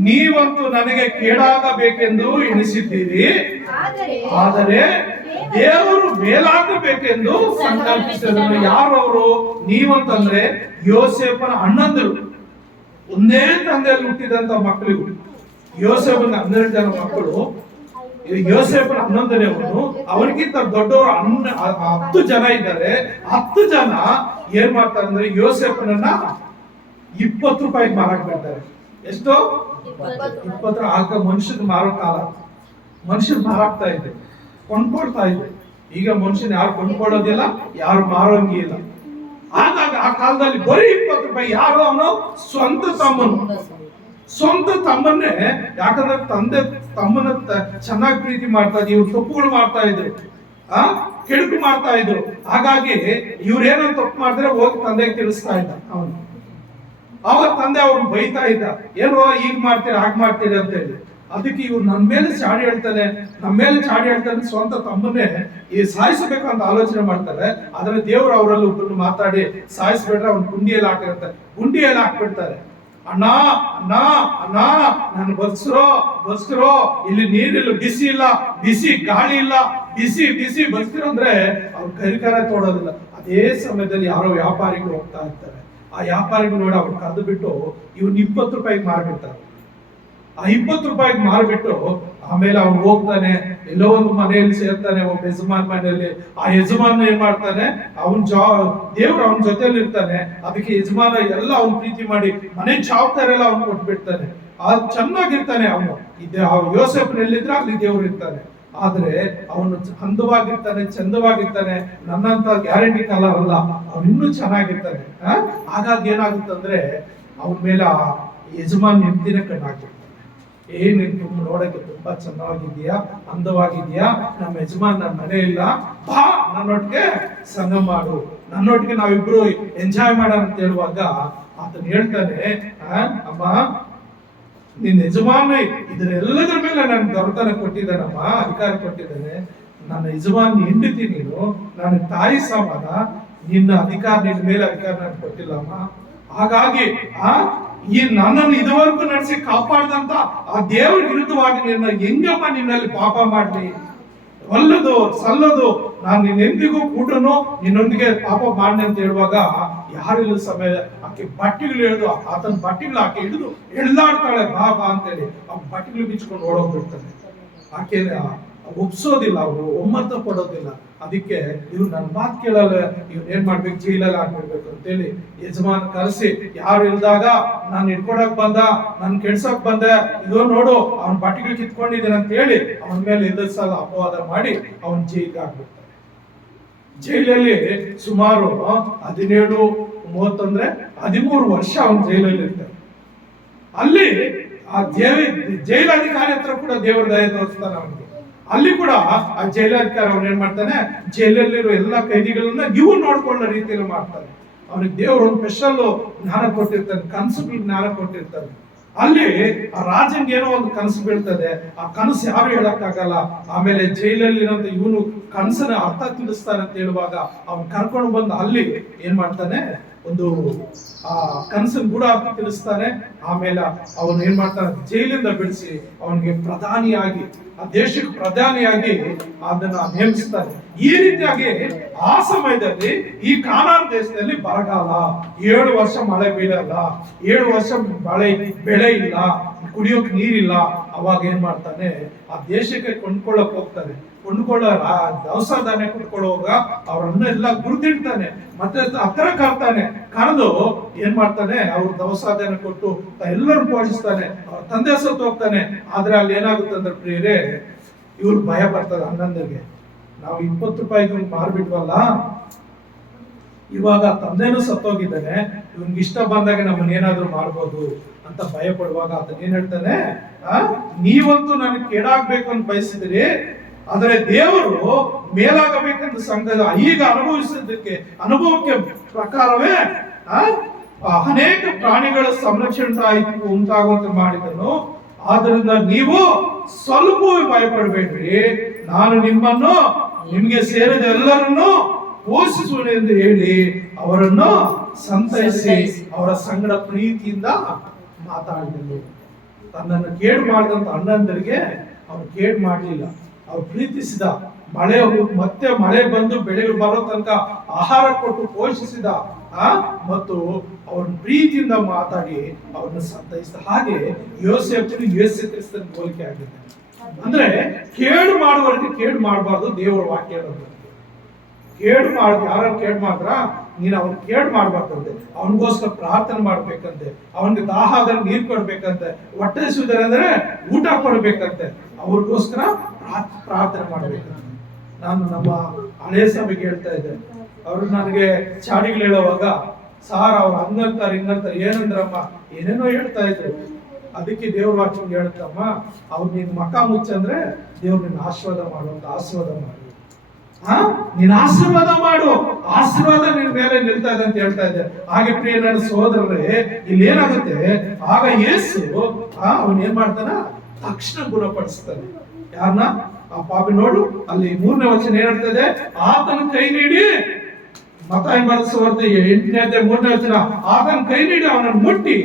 ನೀವಂತೂ ನನಗೆ ಕೇಡಾಗಬೇಕೆಂದು ಎಣಿಸಿದ್ದೀರಿ, ಆದರೆ ದೇವರು ಮೇಲಾಗಬೇಕೆಂದು ಸಂಕಲ್ಪಿಸಿದನು. ಯಾರು ಅವರು? ನೀವಂತಂದ್ರೆ ಯೋಸೇಫನ ಅಣ್ಣಂದಿರು, ಒಂದೇ ತಂದೆಯಲ್ಲಿ ಹುಟ್ಟಿದಂತ ಮಕ್ಕಳಿಗೂ. ಯೋಸೇಫನ 12 ಜನ ಮಕ್ಕಳು. ಯೋಸೇಫನ 11ನೇವನು, ಅವನಿಗಿಂತ ದೊಡ್ಡವರು 10 ಜನ ಇದ್ದಾರೆ. 10 ಜನ ಏನ್ ಮಾಡ್ತಾರೆ ಅಂದ್ರೆ ಯೋಸೇಫನನ್ನ 20 ರೂಪಾಯಿಗೆ ಮಾರಾಕ್ ಬಿಡ್ತಾರೆ. ಎಷ್ಟು? 20. ಆಗ ಮನುಷ್ಯನ ಮಾರೋ ಕಾಲ, ಮನುಷ್ಯನ್ ಮಾರಾಕ್ತಾ ಇದ್ದೆ, ಕೊಂಡ್ಕೊಳ್ತಾ ಇದ್ದೆ. ಈಗ ಮನುಷ್ಯನ ಯಾರು ಕೊಂಡ್ಕೊಳ್ಳೋದಿಲ್ಲ, ಯಾರು ಮಾರೋಂಗಿಲ್ಲ. ಆದಾಗ ಆ ಕಾಲದಲ್ಲಿ ಬರೀ 20 ರೂಪಾಯಿ. ಯಾರು? ಅವನು ಸ್ವಂತ ತಮ್ಮನ್ನೇ. ಯಾಕಂದ್ರೆ ತಂದೆ ತಮ್ಮನ ಚೆನ್ನಾಗಿ ಪ್ರೀತಿ ಮಾಡ್ತಾ ಇದ್ರು, ಇವ್ರು ತಪ್ಪುಗಳು ಮಾಡ್ತಾ ಇದ್ರು, ಕೆಡುಕು ಮಾಡ್ತಾ ಇದ್ರು. ಹಾಗಾಗಿ ಇವ್ರು ಏನೋ ತಪ್ಪು ಮಾಡಿದ್ರೆ ಹೋಗಿ ತಂದೆಗೆ ತಿಳಿಸ್ತಾ ಇದ್ದ. ಅವನು ಅವಾಗ ತಂದೆ ಅವ್ರನ್ನ ಬೈತಾ ಇದ್ದ, ಏನೋ ಈಗ ಮಾಡ್ತೀರಿ ಹಾಗೆ ಮಾಡ್ತೀರಿ ಅಂತ ಹೇಳಿ. ಅದಕ್ಕೆ ಇವ್ರು ನಮ್ಮ ಮೇಲೆ ಚಾಡಿ ಹೇಳ್ತಾನೆ. ಸ್ವಂತ ತಮ್ಮನ್ನೇ ಈ ಸಾಯಿಸಬೇಕು ಅಂತ ಆಲೋಚನೆ ಮಾಡ್ತಾರೆ. ಆದ್ರೆ ದೇವ್ರು ಅವರಲ್ಲಿ ಒಬ್ಬರನ್ನು ಮಾತಾಡಿ ಸಾಯಿಸ್ಬಿಟ್ರೆ ಅವ್ನ ಗುಂಡಿಯಲ್ಲಿ ಹಾಕ್ಬಿಡ್ತಾರೆ. ಅಣ್ಣ ನಾನು ಬಸ್ರೋ, ಇಲ್ಲಿ ನೀರಿಲ್ಲ, ಬಿಸಿ ಇಲ್ಲ, ಬಿಸಿ ಗಾಳಿ ಇಲ್ಲ, ಬಿಸಿ ಬಸ್ತಿರೋ ಅಂದ್ರೆ ಅವ್ರ ಕರಿಕರ ತೋಡೋದಿಲ್ಲ. ಅದೇ ಸಮಯದಲ್ಲಿ ಯಾರೋ ವ್ಯಾಪಾರಿಗಳು ಹೋಗ್ತಾ ಇರ್ತಾರೆ. ಆ ವ್ಯಾಪಾರಿಗಳು ನೋಡಿ ಅವ್ರು ಕರೆದು ಬಿಟ್ಟು ಇವ್ನ 20 ರೂಪಾಯಿಗೆ ಮಾರ್ಬಿಡ್ತಾರೆ. ಆ 20 ರೂಪಾಯಿಗೆ ಮಾರ್ಬಿಟ್ಟು ಆಮೇಲೆ ಅವ್ನು ಹೋಗ್ತಾನೆ, ಎಲ್ಲೋ ಒಂದು ಮನೆಯಲ್ಲಿ ಸೇರ್ತಾನೆ, ಒಬ್ಬ ಯಜಮಾನ್ ಮನೆಯಲ್ಲಿ. ಆ ಯಜಮಾನ ಏನ್ ಮಾಡ್ತಾನೆ, ದೇವ್ರು ಅವನ ಜೊತೆಲಿ ಇರ್ತಾನೆ. ಅದಕ್ಕೆ ಯಜಮಾನ ಎಲ್ಲ ಅವ್ನು ಪ್ರೀತಿ ಮಾಡಿ ಮನೆ ಜವಾಬ್ದಾರಿ ಎಲ್ಲ ಅವ್ನು ಕೊಟ್ಬಿಡ್ತಾನೆ. ಚೆನ್ನಾಗಿರ್ತಾನೆ ಅವನು. ಯೋಸೇಫನಲ್ಲಿದ್ರೆ ಅಲ್ಲಿ ದೇವ್ರು ಇರ್ತಾನೆ. ಆದ್ರೆ ಅವನು ಅಂದವಾಗಿರ್ತಾನೆ, ಚಂದವಾಗಿರ್ತಾನೆ. ನನ್ನಂತ ಗ್ಯಾರಂಟಿ ಕಲರ್ ಅಲ್ಲ, ಅವನು ಇನ್ನೂ ಚೆನ್ನಾಗಿರ್ತಾನೆ. ಹಾಗಾಗಿ ಏನಾಗುತ್ತಂದ್ರೆ ಅವನ ಮೇಲೆ ಆ ಯಜಮಾನ್ ನೆಮ್ಮದಿನ ಕಣ್ಣಾಗ್ಬಿಡ್ತಾನೆ. ನೀನು ನೋಡಕ್ಕೆ ತುಂಬಾ ಚೆನ್ನಾಗಿದ್ಯಾ, ಅಂದವಾಗಿದ್ಯಾ, ನಮ್ಮ ಯಜಮಾನ್ ನನ್ನ ಮನೆ ಇಲ್ಲ, ಬಾ ನನ್ನೊಟ್ಟಿಗೆ ಸಂಘ ಮಾಡು, ನನ್ನೊಟ್ಟಿಗೆ ನಾವಿಬ್ರು ಎಂಜಾಯ್ ಮಾಡೋಣ ಅಂತ ಹೇಳುವಾಗ ಆತನು ಹೇಳ್ತಾನೆ, ಅಮ್ಮ ನಿನ್ನ ಯಜಮಾನ ಇದರೆಲ್ಲದರ ಮೇಲೆ ನನ್ ದೊರೆತನ ಕೊಟ್ಟಿದ್ದಾನಮ್ಮ, ಅಧಿಕಾರ ಕೊಟ್ಟಿದ್ದಾನೆ. ನನ್ನ ಯಜಮಾನ್ ಹೆಂಡತಿ ನೀನು, ನನ್ನ ತಾಯಿ ಸಮಾನ, ನಿನ್ನ ಅಧಿಕಾರ, ನಿನ್ನ ಮೇಲೆ ಅಧಿಕಾರ ನಾನು ಕೊಟ್ಟಿಲ್ಲಮ್ಮ. ಹಾಗಾಗಿ ಈ ನನ್ನನ್ನು ಇದುವರೆಗೂ ನಡೆಸಿ ಕಾಪಾಡಿದಂತ ಆ ದೇವರ ವಿರುದ್ಧವಾಗಿ ನಿನ್ನ ಹೆಂಗಮ್ಮ ನಿನ್ನಲ್ಲಿ ಪಾಪ ಮಾಡ್ಲಿ, ಒಲ್ಲದು ಸಲ್ಲದು, ನಾನು ನಿನ್ನೆಂದಿಗೂ ಕೂಟನು ನಿನ್ನೊಂದಿಗೆ ಪಾಪ ಮಾಡಿ ಅಂತ ಹೇಳುವಾಗ ಯಾರಿಲ್ಲ ಸಮಯ ಆಕೆ ಬಟ್ಟೆಗಳು ಹಿಡಿದು ಆತನ ಬಟ್ಟೆಗಳು ಆಕೆ ಹಿಡಿದು ಎಳ್ಳಾಡ್ತಾಳೆ ಬಾ ಬಾ ಅಂತೇಳಿ ಆ ಬಟ್ಟೆಗಳು ಬಿಚ್ಕೊಂಡು ಓಡೋಗ್ಬಿಡ್ತಾನೆ. ಆಕೆ ಒಪ್ಸೋದಿಲ್ಲ, ಅವರು ಒಮ್ಮತ ಪಡೋದಿಲ್ಲ. ಅದಕ್ಕೆ ಇವ್ರು ನನ್ನ ಮಾತು ಕೇಳಲ್ಲ, ಇವ್ರು ಏನ್ ಮಾಡ್ಬೇಕು, ಜೈಲಲ್ಲಿ ಹಾಕ್ಬಿಡ್ಬೇಕು ಅಂತೇಳಿ ಯಜಮಾನ ಕರೆಸಿ, ಯಾರು ಇಲ್ದಾಗ ನಾನು ಇಟ್ಕೊಡಕ್ ಬಂದ, ನನ್ ಕೆಡ್ಸಕ್ ಬಂದೆ, ಇದೋ ನೋಡು ಅವನ್ ಬಟ್ಟೆಗಳು ಕಿತ್ಕೊಂಡಿದ್ದೇನೆ ಅಂತ ಹೇಳಿ ಅವನ ಮೇಲೆ ಇದ್ದ ಸಲ ಅಪವಾದ ಮಾಡಿ ಅವನ್ ಜೈಲಿಗೆ ಹಾಕ್ಬಿಡ್ತಾರೆ. ಜೈಲಲ್ಲಿ ಸುಮಾರು 17-30 13 ವರ್ಷ ಅವನ್ ಜೈಲಲ್ಲಿ ಇರ್ತಾರೆ. ಅಲ್ಲಿ ಆ ಜೈಲಾಧಿಕಾರಿ ಹತ್ರ ಕೂಡ ದೇವರ ದಯೆ ತೋರಿಸ್ತಾನೆ ಅವನಿಗೆ. ಅಲ್ಲಿ ಕೂಡ ಆ ಜೈಲಾಧಿಕಾರಿ ಅವನು ಏನ್ ಮಾಡ್ತಾನೆ, ಜೈಲಲ್ಲಿರೋ ಎಲ್ಲಾ ಕೈದಿಗಳನ್ನ ಇವು ನೋಡ್ಕೊಳ್ಳೋ ರೀತಿಯಲ್ಲಿ ಮಾಡ್ತಾನೆ. ಅವನಿಗೆ ದೇವರು ಒಂದು ಸ್ಪೆಷಲ್ ಜ್ಞಾನ ಕೊಟ್ಟಿರ್ತಾನೆ, ಕನಸುಗಳು ಜ್ಞಾನ ಕೊಟ್ಟಿರ್ತಾನೆ. ಅಲ್ಲಿ ಆ ರಾಜನ್ಗೆ ಏನೋ ಒಂದು ಕನಸು ಬೀಳ್ತದೆ, ಆ ಕನಸು ಯಾರು ಹೇಳಕ್ಕಾಗಲ್ಲ. ಆಮೇಲೆ ಜೈಲಲ್ಲಿರೋಂತ ಇವನು ಕನಸನ್ನ ಅರ್ಥ ತಿಳಿಸ್ತಾನೆ ಅಂತ ಹೇಳುವಾಗ ಅವನ್ ಕರ್ಕೊಂಡು ಬಂದು ಅಲ್ಲಿ ಏನ್ ಮಾಡ್ತಾನೆ, ಒಂದು ಆ ಕನಸನ್ ಕೂಡ ಅರ್ಥ ತಿಳಿಸ್ತಾನೆ. ಆಮೇಲೆ ಅವನು ಏನ್ ಮಾಡ್ತಾನೆ, ಜೈಲಿಂದ ಬಿಡಿಸಿ ಅವನಿಗೆ ಪ್ರಧಾನಿಯಾಗಿ, ಆ ದೇಶಕ್ಕೆ ಪ್ರಧಾನಿಯಾಗಿ ಅದನ್ನ ನೇಮಿಸ್ತಾನೆ. ಈ ರೀತಿಯಾಗಿ ಆ ಸಮಯದಲ್ಲಿ ಈ ಕಾನಾನ್ ದೇಶದಲ್ಲಿ ಬರಗಾಲ, 7 ವರ್ಷ ಮಳೆ ಬೀಳಲ್ಲ, 7 ವರ್ಷ ಬೆಳೆ ಇಲ್ಲ, ಕುಡಿಯೋಕ್ ನೀರಿಲ್ಲ. ಅವಾಗ ಏನ್ ಮಾಡ್ತಾನೆ, ಆ ದೇಶಕ್ಕೆ ಕೊಂಡ್ಕೊಳ್ಳಕ್ ಹೋಗ್ತಾನೆ. ದವಸ ಧಾನ್ಯ ಕೊಂಡ್ಕೊಳ್ಳುವಾಗ ಅವರನ್ನೆಲ್ಲ ಗುರುತಿಡ್ತಾನೆ, ಮತ್ತೆ ಹತ್ರ ಕರ್ತಾನೆ. ಕರೆದು ಏನ್ ಮಾಡ್ತಾನೆ, ಅವ್ರ ದವಸ ಧಾನ್ಯ ಕೊಟ್ಟು ಎಲ್ಲರೂ ಪೋಷಿಸ್ತಾನೆ. ಅವ್ರ ತಂದೆ ಸತ್ತು ಹೋಗ್ತಾನೆ. ಆದ್ರೆ ಅಲ್ಲಿ ಏನಾಗುತ್ತೆ ಅಂದ್ರೆ ಪ್ರಿಯರೇ, ಇವ್ರು ಭಯ ಬರ್ತದೆ ಅಣ್ಣಂದಿಗೆ, ನಾವು 20 ರೂಪಾಯಿಗೆ ಮಾರ್ಬಿಟ್ವಲ್ಲ, ಇವಾಗ ತಂದೆನೂ ಸತ್ತೋಗಿದ್ದಾನೆ, ಇವ್ನಿಗೆ ಇಷ್ಟ ಬಂದಾಗ ನಮ್ಮನ್ನ ಏನಾದ್ರೂ ಮಾಡ್ಬೋದು ಅಂತ ಭಯ ಪಡುವಾಗ ಅದನ್ನ ಏನ್ ಹೇಳ್ತಾನೆ, ನೀವಂತೂ ನನಗೆ ಕೇಡಾಗ್ಬೇಕು ಅಂತ ಬಯಸಿದ್ರಿ, ಆದರೆ ದೇವರು ಮೇಲಾಗಬೇಕಂತ ಸಂಘದ ಈಗ ಅನುಭವಕ್ಕೆ ಪ್ರಕಾರವೇ ಅನೇಕ ಪ್ರಾಣಿಗಳ ಸಂರಕ್ಷಣೆ ಉಂಟಾಗುವಂತೆ ಮಾಡಿದನು. ಆದ್ರಿಂದ ನೀವು ಸ್ವಲ್ಪ ಭಯಪಡಬೇಡ್ರಿ, ನಾನು ನಿಮ್ಮನ್ನು ನಿಮ್ಗೆ ಸೇರಿದ ಎಲ್ಲರನ್ನು ಪೋಷಿಸುವೆ ಎಂದು ಹೇಳಿ ಅವರನ್ನು ಸಂತೈಸಿ ಅವರ ಸಂಗಡ ಪ್ರೀತಿಯಿಂದ ಮಾತಾಡಿದನು. ತನ್ನನ್ನು ಕೇಡು ಮಾಡಿದಂತ ಅಣ್ಣಂದರಿಗೆ ಅವನು ಕೇಡು ಮಾಡಲಿಲ್ಲ, ಅವ್ರು ಪ್ರೀತಿಸಿದ. ಮತ್ತೆ ಮಳೆ ಬಂದು ಬೆಳೆಗಳು ಬರೋ ತನಕ ಆಹಾರ ಕೊಟ್ಟು ಪೋಷಿಸಿದ. ಮತ್ತು ಅವ್ರನ್ನ ಪ್ರೀತಿಯಿಂದ ಮಾತಾಡಿ ಅವ್ರನ್ನ ಸಂತೈಸಿದ. ಹಾಗೆ ಯೋಸೇಫನು ಯೇಸು ಕ್ರಿಸ್ತನ ಹೋಲಿಕೆ ಆಗಿದೆ. ಅಂದ್ರೆ ಕೇಡು ಮಾಡುವವರಿಗೆ ಕೇಡು ಮಾಡಬಾರ್ದು, ದೇವರ ವಾಕ್ಯ ಹೇಳೋದು. ಕೇಡು ಮಾಡುದು, ಯಾರು ಕೇಡು ಮಾಡಿದ್ರ ನೀನು ಅವ್ನ ಕೇಡು ಮಾಡ್ಬಾರ್ದಂತೆ, ಅವನಿಗೋಸ್ಕರ ಪ್ರಾರ್ಥನೆ ಮಾಡ್ಬೇಕಂತೆ, ಅವನಿಗೆ ದಾಹ ಆದ್ರೆ ನೀರು ಕೊಡ್ಬೇಕಂತೆ, ಹೊಟ್ಟೆ ಹಸಿದರೆ ಅಂದ್ರೆ ಊಟ ಕೊಡ್ಬೇಕಂತೆ, ಅವ್ರಿಗೋಸ್ಕರ ಪ್ರಾರ್ಥನೆ ಮಾಡ್ಬೇಕಂತೆ. ನಾನು ನಮ್ಮ ಹಳೆ ಸಭೆಗೆ ಹೇಳ್ತಾ ಇದ್ದೆ, ಅವರು ನನಗೆ ಚಾಡಿಗಳು ಹೇಳುವಾಗ, ಸಾರ್ ಅವ್ರು ಹಂಗಂತಾರೆ ಹಿಂಗಂತಾರೆ, ಏನಂದ್ರಮ್ಮ ಏನೇನೋ ಹೇಳ್ತಾ ಇದ್ರು. ಅದಕ್ಕೆ ದೇವ್ರ ವಾಕ್ಯ ಹೇಳ್ತಮ್ಮ, ಅವ್ರು ನಿನ್ ಮಕ ಮುಚ್ಚಂದ್ರೆ ದೇವ್ರು ನಿನ್ನ ಆಶೀರ್ವಾದ ಮಾಡುವಂತ ಆಶೀರ್ವಾದ ಮಾಡು, ನೀನ್ ಆಶೀರ್ವಾದ ಮಾಡು, ಆಶೀರ್ವಾದ ನಿನ್ ಮೇಲೆ ನಿಲ್ತಾ ಇದೆ ಅಂತ ಹೇಳ್ತಾ ಇದ್ದೆ. ಹಾಗೆ ಪ್ರಿಯ ನನ್ನ ಸಹೋದರರೇ, ಇಲ್ಲಿ ಏನಾಗುತ್ತೆ, ಆಗ ಯೇಸು ಅವನ್ ಏನ್ ಮಾಡ್ತಾನ, ತಕ್ಷಣ ಗುಣಪಡಿಸ್ತಾನೆ. ಯಾರನ್ನ? ಆ ಪಾಪಿ. ನೋಡು ಅಲ್ಲಿ 3ನೇ ವಚನ ಏನ್ ಹೇಳ್ತದೆ, ಆತನ ಕೈ ನೀಡಿ, ಮತ್ತಾಯ ಸುವಾರ್ತೆ 8ನೇ ಅಧ್ಯಾಯ 3ನೇ ವಚನ, ಆತನ ಕೈ ನೀಡಿ ಅವನನ್ನು ಮುಟ್ಟಿ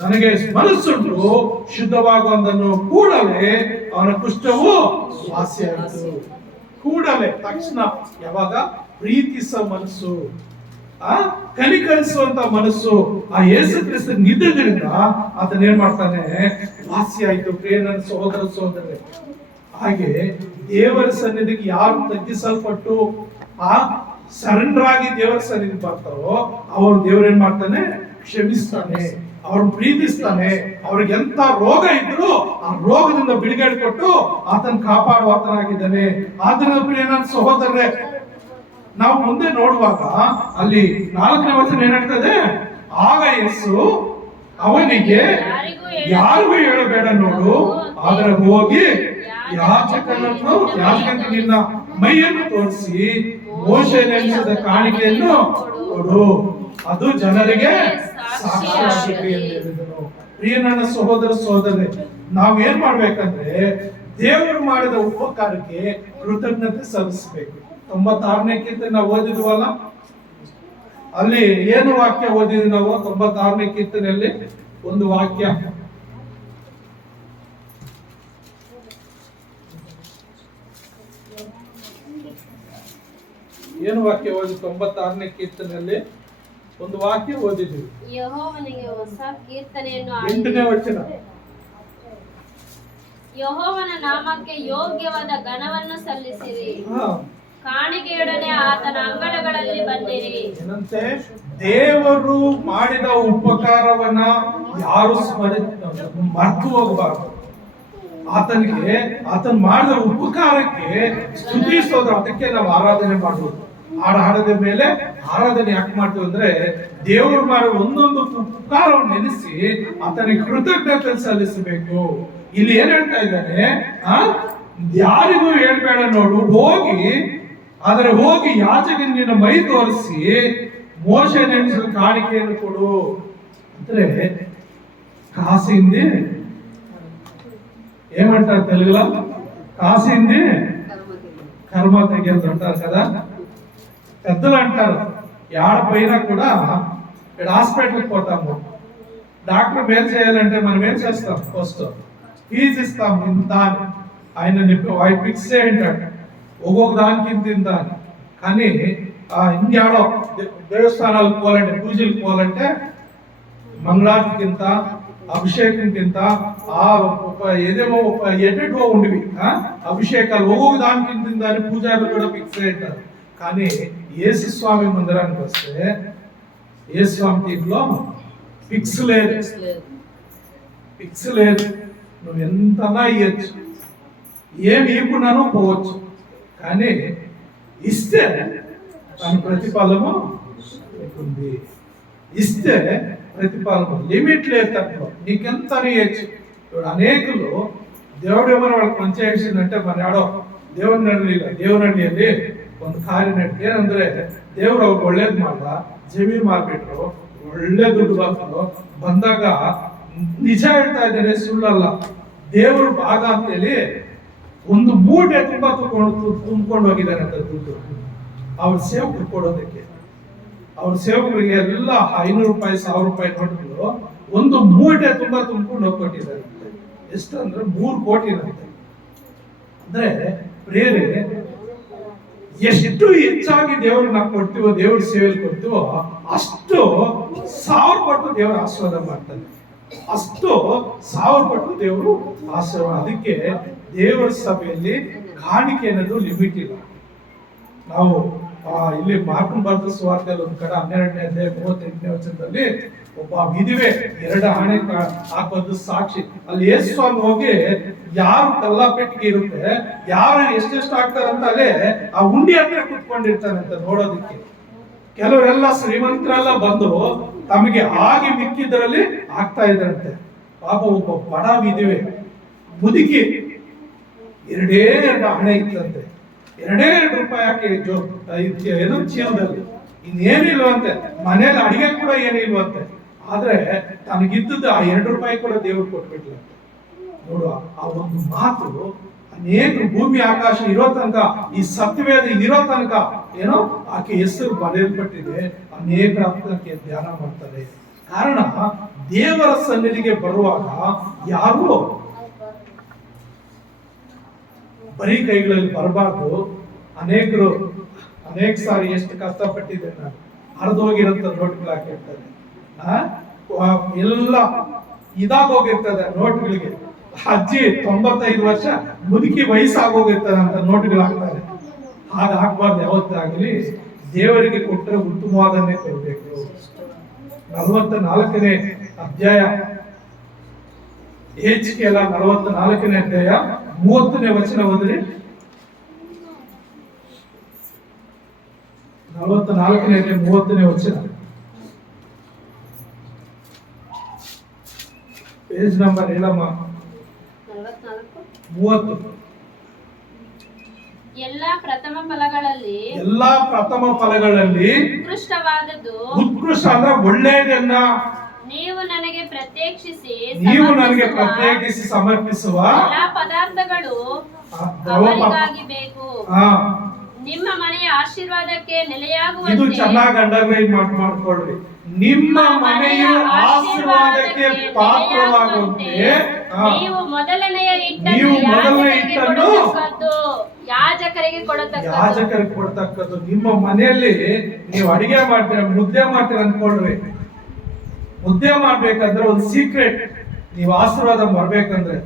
ನನಗೆ ಮನಸ್ಸುಂಟು, ಶುದ್ಧವಾಗುವುದನ್ನು ಕೂಡಲೇ ಅವನ ಕುಷ್ಠವು ವಾಸಿಯಾಯಿತು. ಕೂಡಲೇ, ತಕ್ಷಣ. ಯಾವಾಗ? ಪ್ರೀತಿಸೋ ಮನಸ್ಸು, ಕನಿಕರಿಸುವಂತ ಮನಸ್ಸು ಆ ಯೇಸು ಕ್ರಿಸ್ತ ನಿದ್ದದ್ರಿಂದ ಆತನ ಏನ್ ಮಾಡ್ತಾನೆ, ವಾಸಿಯಾಯಿತು. ಪ್ರಿಯ ನನ್ನ ಸಹೋದರ ಸಹೋದರರೇ, ಹಾಗೆ ದೇವರ ಸನ್ನಿಧಿಗೆ ಯಾರು ತಗ್ಗಿಸಲ್ಪಟ್ಟು ಸರೆಂಡರ್ ಆಗಿ ದೇವರ ಸನ್ನಿಧಿ ಬರ್ತಾರೋ ಅವ್ರು ದೇವ್ರ ಏನ್ ಮಾಡ್ತಾನೆ, ಕ್ಷಮಿಸ್ತಾನೆ, ಅವ್ರನ್ನ ಪ್ರೀತಿಸ್ತಾನೆ. ಅವ್ರಿಗೆ ಎಂತ ರೋಗ ಇದ್ರು ಆ ರೋಗದಿಂದ ಬಿಡುಗಡೆ ಕೊಟ್ಟು ಆತನ ಕಾಪಾಡುವ ಆತನಾಗಿದ್ದಾನೆ. ಆತನ ಪ್ರಿಯ ನನ್ನ ಸಹೋದರರೇ, ನಾವು ಮುಂದೆ ನೋಡುವಾಗ ಅಲ್ಲಿ 4ನೇ ವಚನ ಏನ್ ಹೇಳ್ತದೆ, ಆಗ ಯೇಸು ಅವನಿಗೆ ಯಾರಿಗೂ ಹೇಳಬೇಡ ನೋಡು, ಆದ್ರೆ ಹೋಗಿ ಯಾಜಕನಿಗೆ ನಿನ್ನ ಮೈಯನ್ನು ತೋರಿಸಿ ಮೋಶೆ ನೇಮಿಸಿದ ಕಾಣಿಕೆಯನ್ನು ಕೊಡು, ಅದು ಜನರಿಗೆ ಸಾಕ್ಷಿಯಾಗಲಿ ಎಂದು ಹೇಳಿದನು. ಪ್ರಿಯ ನನ್ನ ಸಹೋದರ ಸಹೋದರರೇ, ನಾವೇನ್ ಮಾಡ್ಬೇಕಂದ್ರೆ ದೇವರು ಮಾಡಿದ ಉಪಕಾರಕ್ಕೆ ಕೃತಜ್ಞತೆ ಸಲ್ಲಿಸಬೇಕು. 96ನೇ ಕೀರ್ತನೆ ನಾವು ಓದಿದ್ವಲ್ಲ, ಅಲ್ಲಿ ಏನು ವಾಕ್ಯ ಓದಿದ್ವಿ ನಾವು 96ನೇ ಕೀರ್ತನೆಯಲ್ಲಿ ಒಂದು ವಾಕ್ಯ. ಏನು ವಾಕ್ಯ ಓದಿ? 96ನೇ ಕೀರ್ತನೆಯಲ್ಲಿ ಒಂದು ವಾಕ್ಯ ಓದಿದ್ವಿ. ಯೆಹೋವನಿಗೆ ಹೊಸ ಕೀರ್ತನೆಯನ್ನು 8ನೇ ವಚನ. ಯೆಹೋವನ ನಾಮಕ್ಕೆ ಯೋಗ್ಯವಾದ ಘನವನ್ನು ಸಲ್ಲಿಸಿರಿ, ಹಾ, ಕಾಣಿಕೆಯೊಡನೆ ಆತನ ಅಂಗಳಗಳಲ್ಲಿ ಬನ್ನಿರಿ. ಏನಂತೆ? ದೇವರು ಮಾಡಿದ ಉಪಕಾರವನ್ನ ಯಾರು ಮರ್ತು ಹೋಗಬಾರದು. ಆತನ ಮಾಡಿದ ಉಪಕಾರಕ್ಕೆ ಸ್ತುತಿಸೋದು, ಅದಕ್ಕೆ ನಾವು ಆರಾಧನೆ ಮಾಡುವುದು. ಹಾಡದ ಮೇಲೆ ಆರಾಧನೆ ಯಾಕೆ ಮಾಡ್ತೀವಿ ಅಂದ್ರೆ, ದೇವರು ಮಾಡೋ ಒಂದೊಂದು ಉಪಕಾರವನ್ನು ನೆನೆಸಿ ಆತನಿಗೆ ಕೃತಜ್ಞತೆ ಸಲ್ಲಿಸಬೇಕು. ಇಲ್ಲಿ ಏನ್ ಹೇಳ್ತಾ ಇದ್ದಾನೆ? ಯಾರಿಗೂ ಹೇಳ್ಬೇಡ ನೋಡು, ಹೋಗಿ ಯಾಚಕನಿಗೆ ನಿನ್ನ ಮೈ ತೋರಿಸಿ ಮೋಶೆ ನೆನೆಸಲು ಕಾಣಿಕೆಯನ್ನು ಕೊಡು. ಅಂದ್ರೆ ಕಾಸಿಂದಿ ఏమంటారు తెలుగులో? కాసింది కర్మ తెగేది అంటారు కదా పెద్దలు అంటారు. ఏడపోయినా కూడా ఇక్కడ హాస్పిటల్కి పోతాము, డాక్టర్ మేలు చేయాలంటే మనం ఏం చేస్తాం? ఫస్ట్ ఫీజు ఇస్తాం ఇంత అని. ఆయన ఫిక్స్ చేయంటాడు ఒక్కొక్క దానికి ఇంత అని. కానీ ఇండియాలో దేవస్థానాలకు పోవాలంటే, పూజలకు పోవాలంటే మంగళారతికి ఇంత, అభిషేకం కింద ఏదేమో ఎటో ఉండివి అభిషేకాలు ఒక్కొక్క దానికి ఇంత అని పూజారులు కూడా ఫిక్స్ అయ్యారు. కానీ యేసు స్వామి మందిరానికి వస్తే యేసు స్వామి టీంలో ఫిక్స్ లేదు. నువ్వు ఎంతనా ఇవ్వచ్చు, ఏమి ఇవ్వకున్నానో పోవచ్చు, కానీ ఇస్తే దాని ప్రతిఫలము ఉంది. ఇస్తే ప్రతిఫలము లిమిట్ లేదు, తక్కువ నీకెంత ఇవ్వచ్చు. ఇప్పుడు అనేకులు దేవుడు ఏమైనా వాళ్ళకి మంచి చేసిందంటే మన ಯಾಡೋ ದೇವರನ್ನ ಅಲ್ಲಿ ಒಂದು ಕಾರ್ಯ ನಡ್ತಿ ಏನಂದ್ರೆ ದೇವ್ರು ಅವ್ರು ಒಳ್ಳೇದ್ ಮಾಡ್ದ, ಜಮೀನು ಮಾರ್ಬಿಟ್ರು, ಒಳ್ಳೆ ದುಡ್ಡು ಬಂದಾಗ ನಿಜ ಹೇಳ್ತಾ ಇದ್ದಾರೆ, ಸುಳ್ಳಲ್ಲ. ದೇವರು ಭಾಗ ಅಂತೇಳಿ ಒಂದು ಮೂಟೆ ತುಂಬಾ ತುಂಬಿಕೊಂಡು ಹೋಗಿದ್ದಾರೆ ಅಂತ ದುಡ್ಡು ಅವ್ರ ಸೇವಕರು ಕೊಡೋದಕ್ಕೆ. ಅವ್ರ ಸೇವಕರಿಗೆ ಎಲ್ಲ 500 ರೂಪಾಯಿ 1000 ರೂಪಾಯಿ ನೋಟ್ಗಳು ಒಂದು ಮೂಟೆ ತುಂಬಾ ತುಂಬಿಕೊಂಡು ಹೋಗ್ಕೊಟ್ಟಿದ್ದಾರೆ. ಎಷ್ಟು ಅಂದ್ರೆ 3 ಕೋಟಿ ಇರುತ್ತೆ. ಅಂದ್ರೆ ಪ್ರೇರೆ ಎಷ್ಟು ಹೆಚ್ಚಾಗಿ ದೇವ್ರಿಗೆ ನಾವು ಕೊಡ್ತೀವೋ, ದೇವ್ರ ಸೇವೆಯಲ್ಲಿ ಕೊಡ್ತೀವೋ, ಅಷ್ಟು 1000 ಪಟ್ಟು ದೇವರ ಆಶೀರ್ವಾದ ಮಾಡ್ತಾನೆ. ಅಷ್ಟು 1000 ಪಟ್ಟು ದೇವರು ಆಶೀರ್ವಾದ. ಅದಕ್ಕೆ ದೇವರ ಸಭೆಯಲ್ಲಿ ಕಾಣಿಕೆ ಅನ್ನೋದು ಲಿಮಿಟ್ ಇಲ್ಲ. ನಾವು ಇಲ್ಲಿ ಮಾರ್ಕನ್ ಬರೆದ ಸುವಾರ್ತೆಯಲ್ಲಿ ಒಂದ್ ಕಡೆ 12ನೇ ಅಧ್ಯಾಯ 38ನೇ ವಚನದಲ್ಲಿ ಒಬ್ಬ ವಿಧವೆ 2 ಆಣೆ ಹಾಕೋದು ಸಾಕ್ಷಿ. ಅಲ್ಲಿ ಯೇಸು ಸ್ವಾಮಿ ಹೋಗಿ ಯಾರು ಕಲ್ಲಾಪೆಟ್ಟಿಗೆ ಇರುತ್ತೆ, ಯಾರು ಎಷ್ಟೆಷ್ಟು ಆಗ್ತಾರಂತ ಅಲ್ಲೇ ಆ ಉಂಡಿ ಹತ್ರ ಕುತ್ಕೊಂಡಿರ್ತಾರಂತ ನೋಡೋದಕ್ಕೆ. ಕೆಲವರೆಲ್ಲ ಶ್ರೀಮಂತರೆಲ್ಲ ಬಂದು ತಮಗೆ ಆಗಿ ಮಿಕ್ಕಿದ್ರಲ್ಲಿ ಆಗ್ತಾ ಇದ್ರಂತೆ. ಪಾಪ ಒಬ್ಬ ಬಡ ವಿಧವೆ ಮುದುಕಿ 2 ಆಣೆ ಇತ್ತಂತೆ. 2 ರೂಪಾಯಿ ಹಾಕಿ ಏನೋ ಚೀಲದಲ್ಲಿ, ಇನ್ನೇನಿಲ್ವಂತೆ, ಮನೇಲಿ ಅಡಿಗೆ ಕೂಡ ಏನಿಲ್ವಂತೆ. ಆದ್ರೆ ತನಗಿದ್ದದ್ದು ಆ 2 ರೂಪಾಯಿ ಕೂಡ ದೇವ್ರು ಕೊಟ್ಬಿಟ್ಲಂತೆ. ನೋಡುವ ಆ ಒಂದು ಮಾತು ಅನೇಕ ಭೂಮಿ ಆಕಾಶ ಇರೋ ತನಕ, ಈ ಸತ್ಯವೇದ ಇರೋ ತನಕ ಏನೋ ಆಕೆ ಹೆಸರು ಬರೆಯಲ್ಪಟ್ಟಿದೆ. ಅನೇಕ ಆಕೆ ಧ್ಯಾನ ಮಾಡ್ತಾರೆ. ಕಾರಣ ದೇವರ ಸನ್ನಿಧಿಗೆ ಬರುವಾಗ ಯಾರು ಬರೀ ಕೈಗಳಲ್ಲಿ ಬರಬಾರ್ದು. ಅನೇಕ ಸಾರಿ ಎಷ್ಟು ಕಷ್ಟಪಟ್ಟಿದ್ದೆ ನಾನು. ಹರಿದೋಗಿರಂತ ನೋಟ್ಗಳು ಹಾಕಿರ್ತಾರೆ, ಎಲ್ಲ ಇದಾಗೋಗಿರ್ತದೆ ನೋಟ್ಗಳಿಗೆ. ಅಜ್ಜಿ 95 ವರ್ಷ ಮುದುಕಿ ವಯಸ್ಸಾಗೋಗಿರ್ತದೆ ಅಂತ ನೋಟ್ಗಳು ಹಾಕ್ತಾರೆ. ಹಾಗೆ ಹಾಕ್ಬಾರ್ದು. ಯಾವತ್ತಾಗಲಿ ದೇವರಿಗೆ ಕೊಟ್ಟರೆ ಉತ್ತಮವಾದನ್ನೇ ಕೊಡಬೇಕು. 44ನೇ ಅಧ್ಯಾಯ ಹೆಚ್ಕೇಲ 44ನೇ ಅಧ್ಯಾಯ 30ನೇ ವಚನ ಓದ್ರಿ. 44ನೇ ಅಧ್ಯಾಯ 30ನೇ ವಚನ, ಪೇಜ್ ನಂಬರ್ ಹೇಳಮ್ಮ. 30. ಎಲ್ಲಾ ಪ್ರಥಮ ಫಲಗಳಲ್ಲಿ ಉತ್ಕೃಷ್ಟ ಅಂದ್ರೆ ಒಳ್ಳೆಯದನ್ನ ನೀವು ನನಗೆ ಪ್ರತ್ಯೇಕಿಸಿ ಸಮರ್ಪಿಸುವ ಎಲ್ಲಾ ಪದಾರ್ಥಗಳು ಅವರಿಗಾಗಿ ಬೇಕು. ನಿಮ್ಮ ಮನೆಯ ಆಶೀರ್ವಾದಕ್ಕೆ ಇದು ನೆಲೆಯಾಗುವಂತೆ ಚೆನ್ನಾಗಿ ಅಂಡರ್ಲೈನ್ ಮಾಡ್ಕೊಳ್ರಿ. ನಿಮ್ಮ ಮನೆಯ ಆಶೀರ್ವಾದಕ್ಕೆ ಪಾತ್ರವಾಗುವಂತೆ ನೀವು ಮೊದಲನೆಯ ನೀವು ಮೊದಲನೇ ಹಿಟ್ಟನ್ನು ಹಿಟ್ಟನ್ನು ಯಾಜಕರಿಗೆ ಕೊಡತಕ್ಕದ್ದು. ಯಾಜಕರಿಗೆ ಕೊಡ್ತಕ್ಕದ್ದು. ನಿಮ್ಮ ಮನೆಯಲ್ಲಿ ನೀವು ಅಡಿಗೆ ಮಾಡ್ತೀರ, ಮುದ್ದೆ ಮಾಡ್ತೀರ ಅಂದ್ಕೊಳ್ರಿ. ಮುದ್ದೆ ಮಾಡ್ಬೇಕಂದ್ರೆ ಒಂದು ಸೀಕ್ರೆಟ್, ನೀವು ಆಶೀರ್ವಾದ ಬರ್ಬೇಕಂದ್ರೆ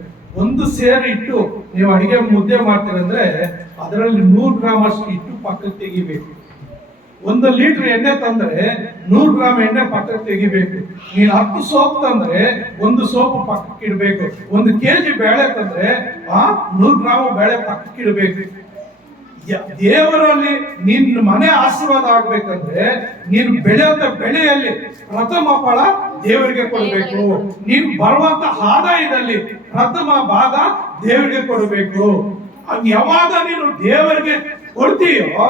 ಒಂದು ಸೇರು ಇಟ್ಟು ನೀವು ಅಡಿಗೆ ಮುದ್ದೆ ಮಾಡ್ತೀರಂದ್ರೆ ಅದರಲ್ಲಿ 100 ಗ್ರಾಮ್ ಅಷ್ಟು ಇಟ್ಟು ಪಕ್ಕಕ್ಕೆ ತೆಗಿಬೇಕು. 1 ಲೀಟರ್ ಎಣ್ಣೆ ತಂದ್ರೆ 100 ಗ್ರಾಮ್ ಎಣ್ಣೆ ಪಕ್ಕಕ್ಕೆ ತೆಗಿಬೇಕು. ನೀನು 10 ಸೋಪ್ ತಂದ್ರೆ 1 ಸೋಪ್ ಪಕ್ಕಕ್ಕೆ ಇಡಬೇಕು. 1 kg ಬೇಳೆ ತಂದ್ರೆ 100 ಗ್ರಾಮ್ ಬೇಳೆ ಪಕ್ಕಕ್ಕೆ ಇಡಬೇಕು. ದೇವರಲ್ಲಿ ನಿನ್ನ ಮನೆ ಆಶೀರ್ವಾದ ಆಗ್ಬೇಕಂದ್ರೆ ನೀನು ಬೆಳೆಯುವಂತ ಬೆಳೆಯಲ್ಲಿ ಪ್ರಥಮ ಫಲ ದೇವರಿಗೆ ಕೊಡಬೇಕು. ನೀನು ಬರುವಂತ ಆದಾಯದಲ್ಲಿ ಪ್ರಥಮ ಭಾಗ ದೇವರಿಗೆ ಕೊಡಬೇಕು. ಅದು ಯಾವಾಗ ನೀನು ದೇವರಿಗೆ ಕೊಡ್ತೀಯೋ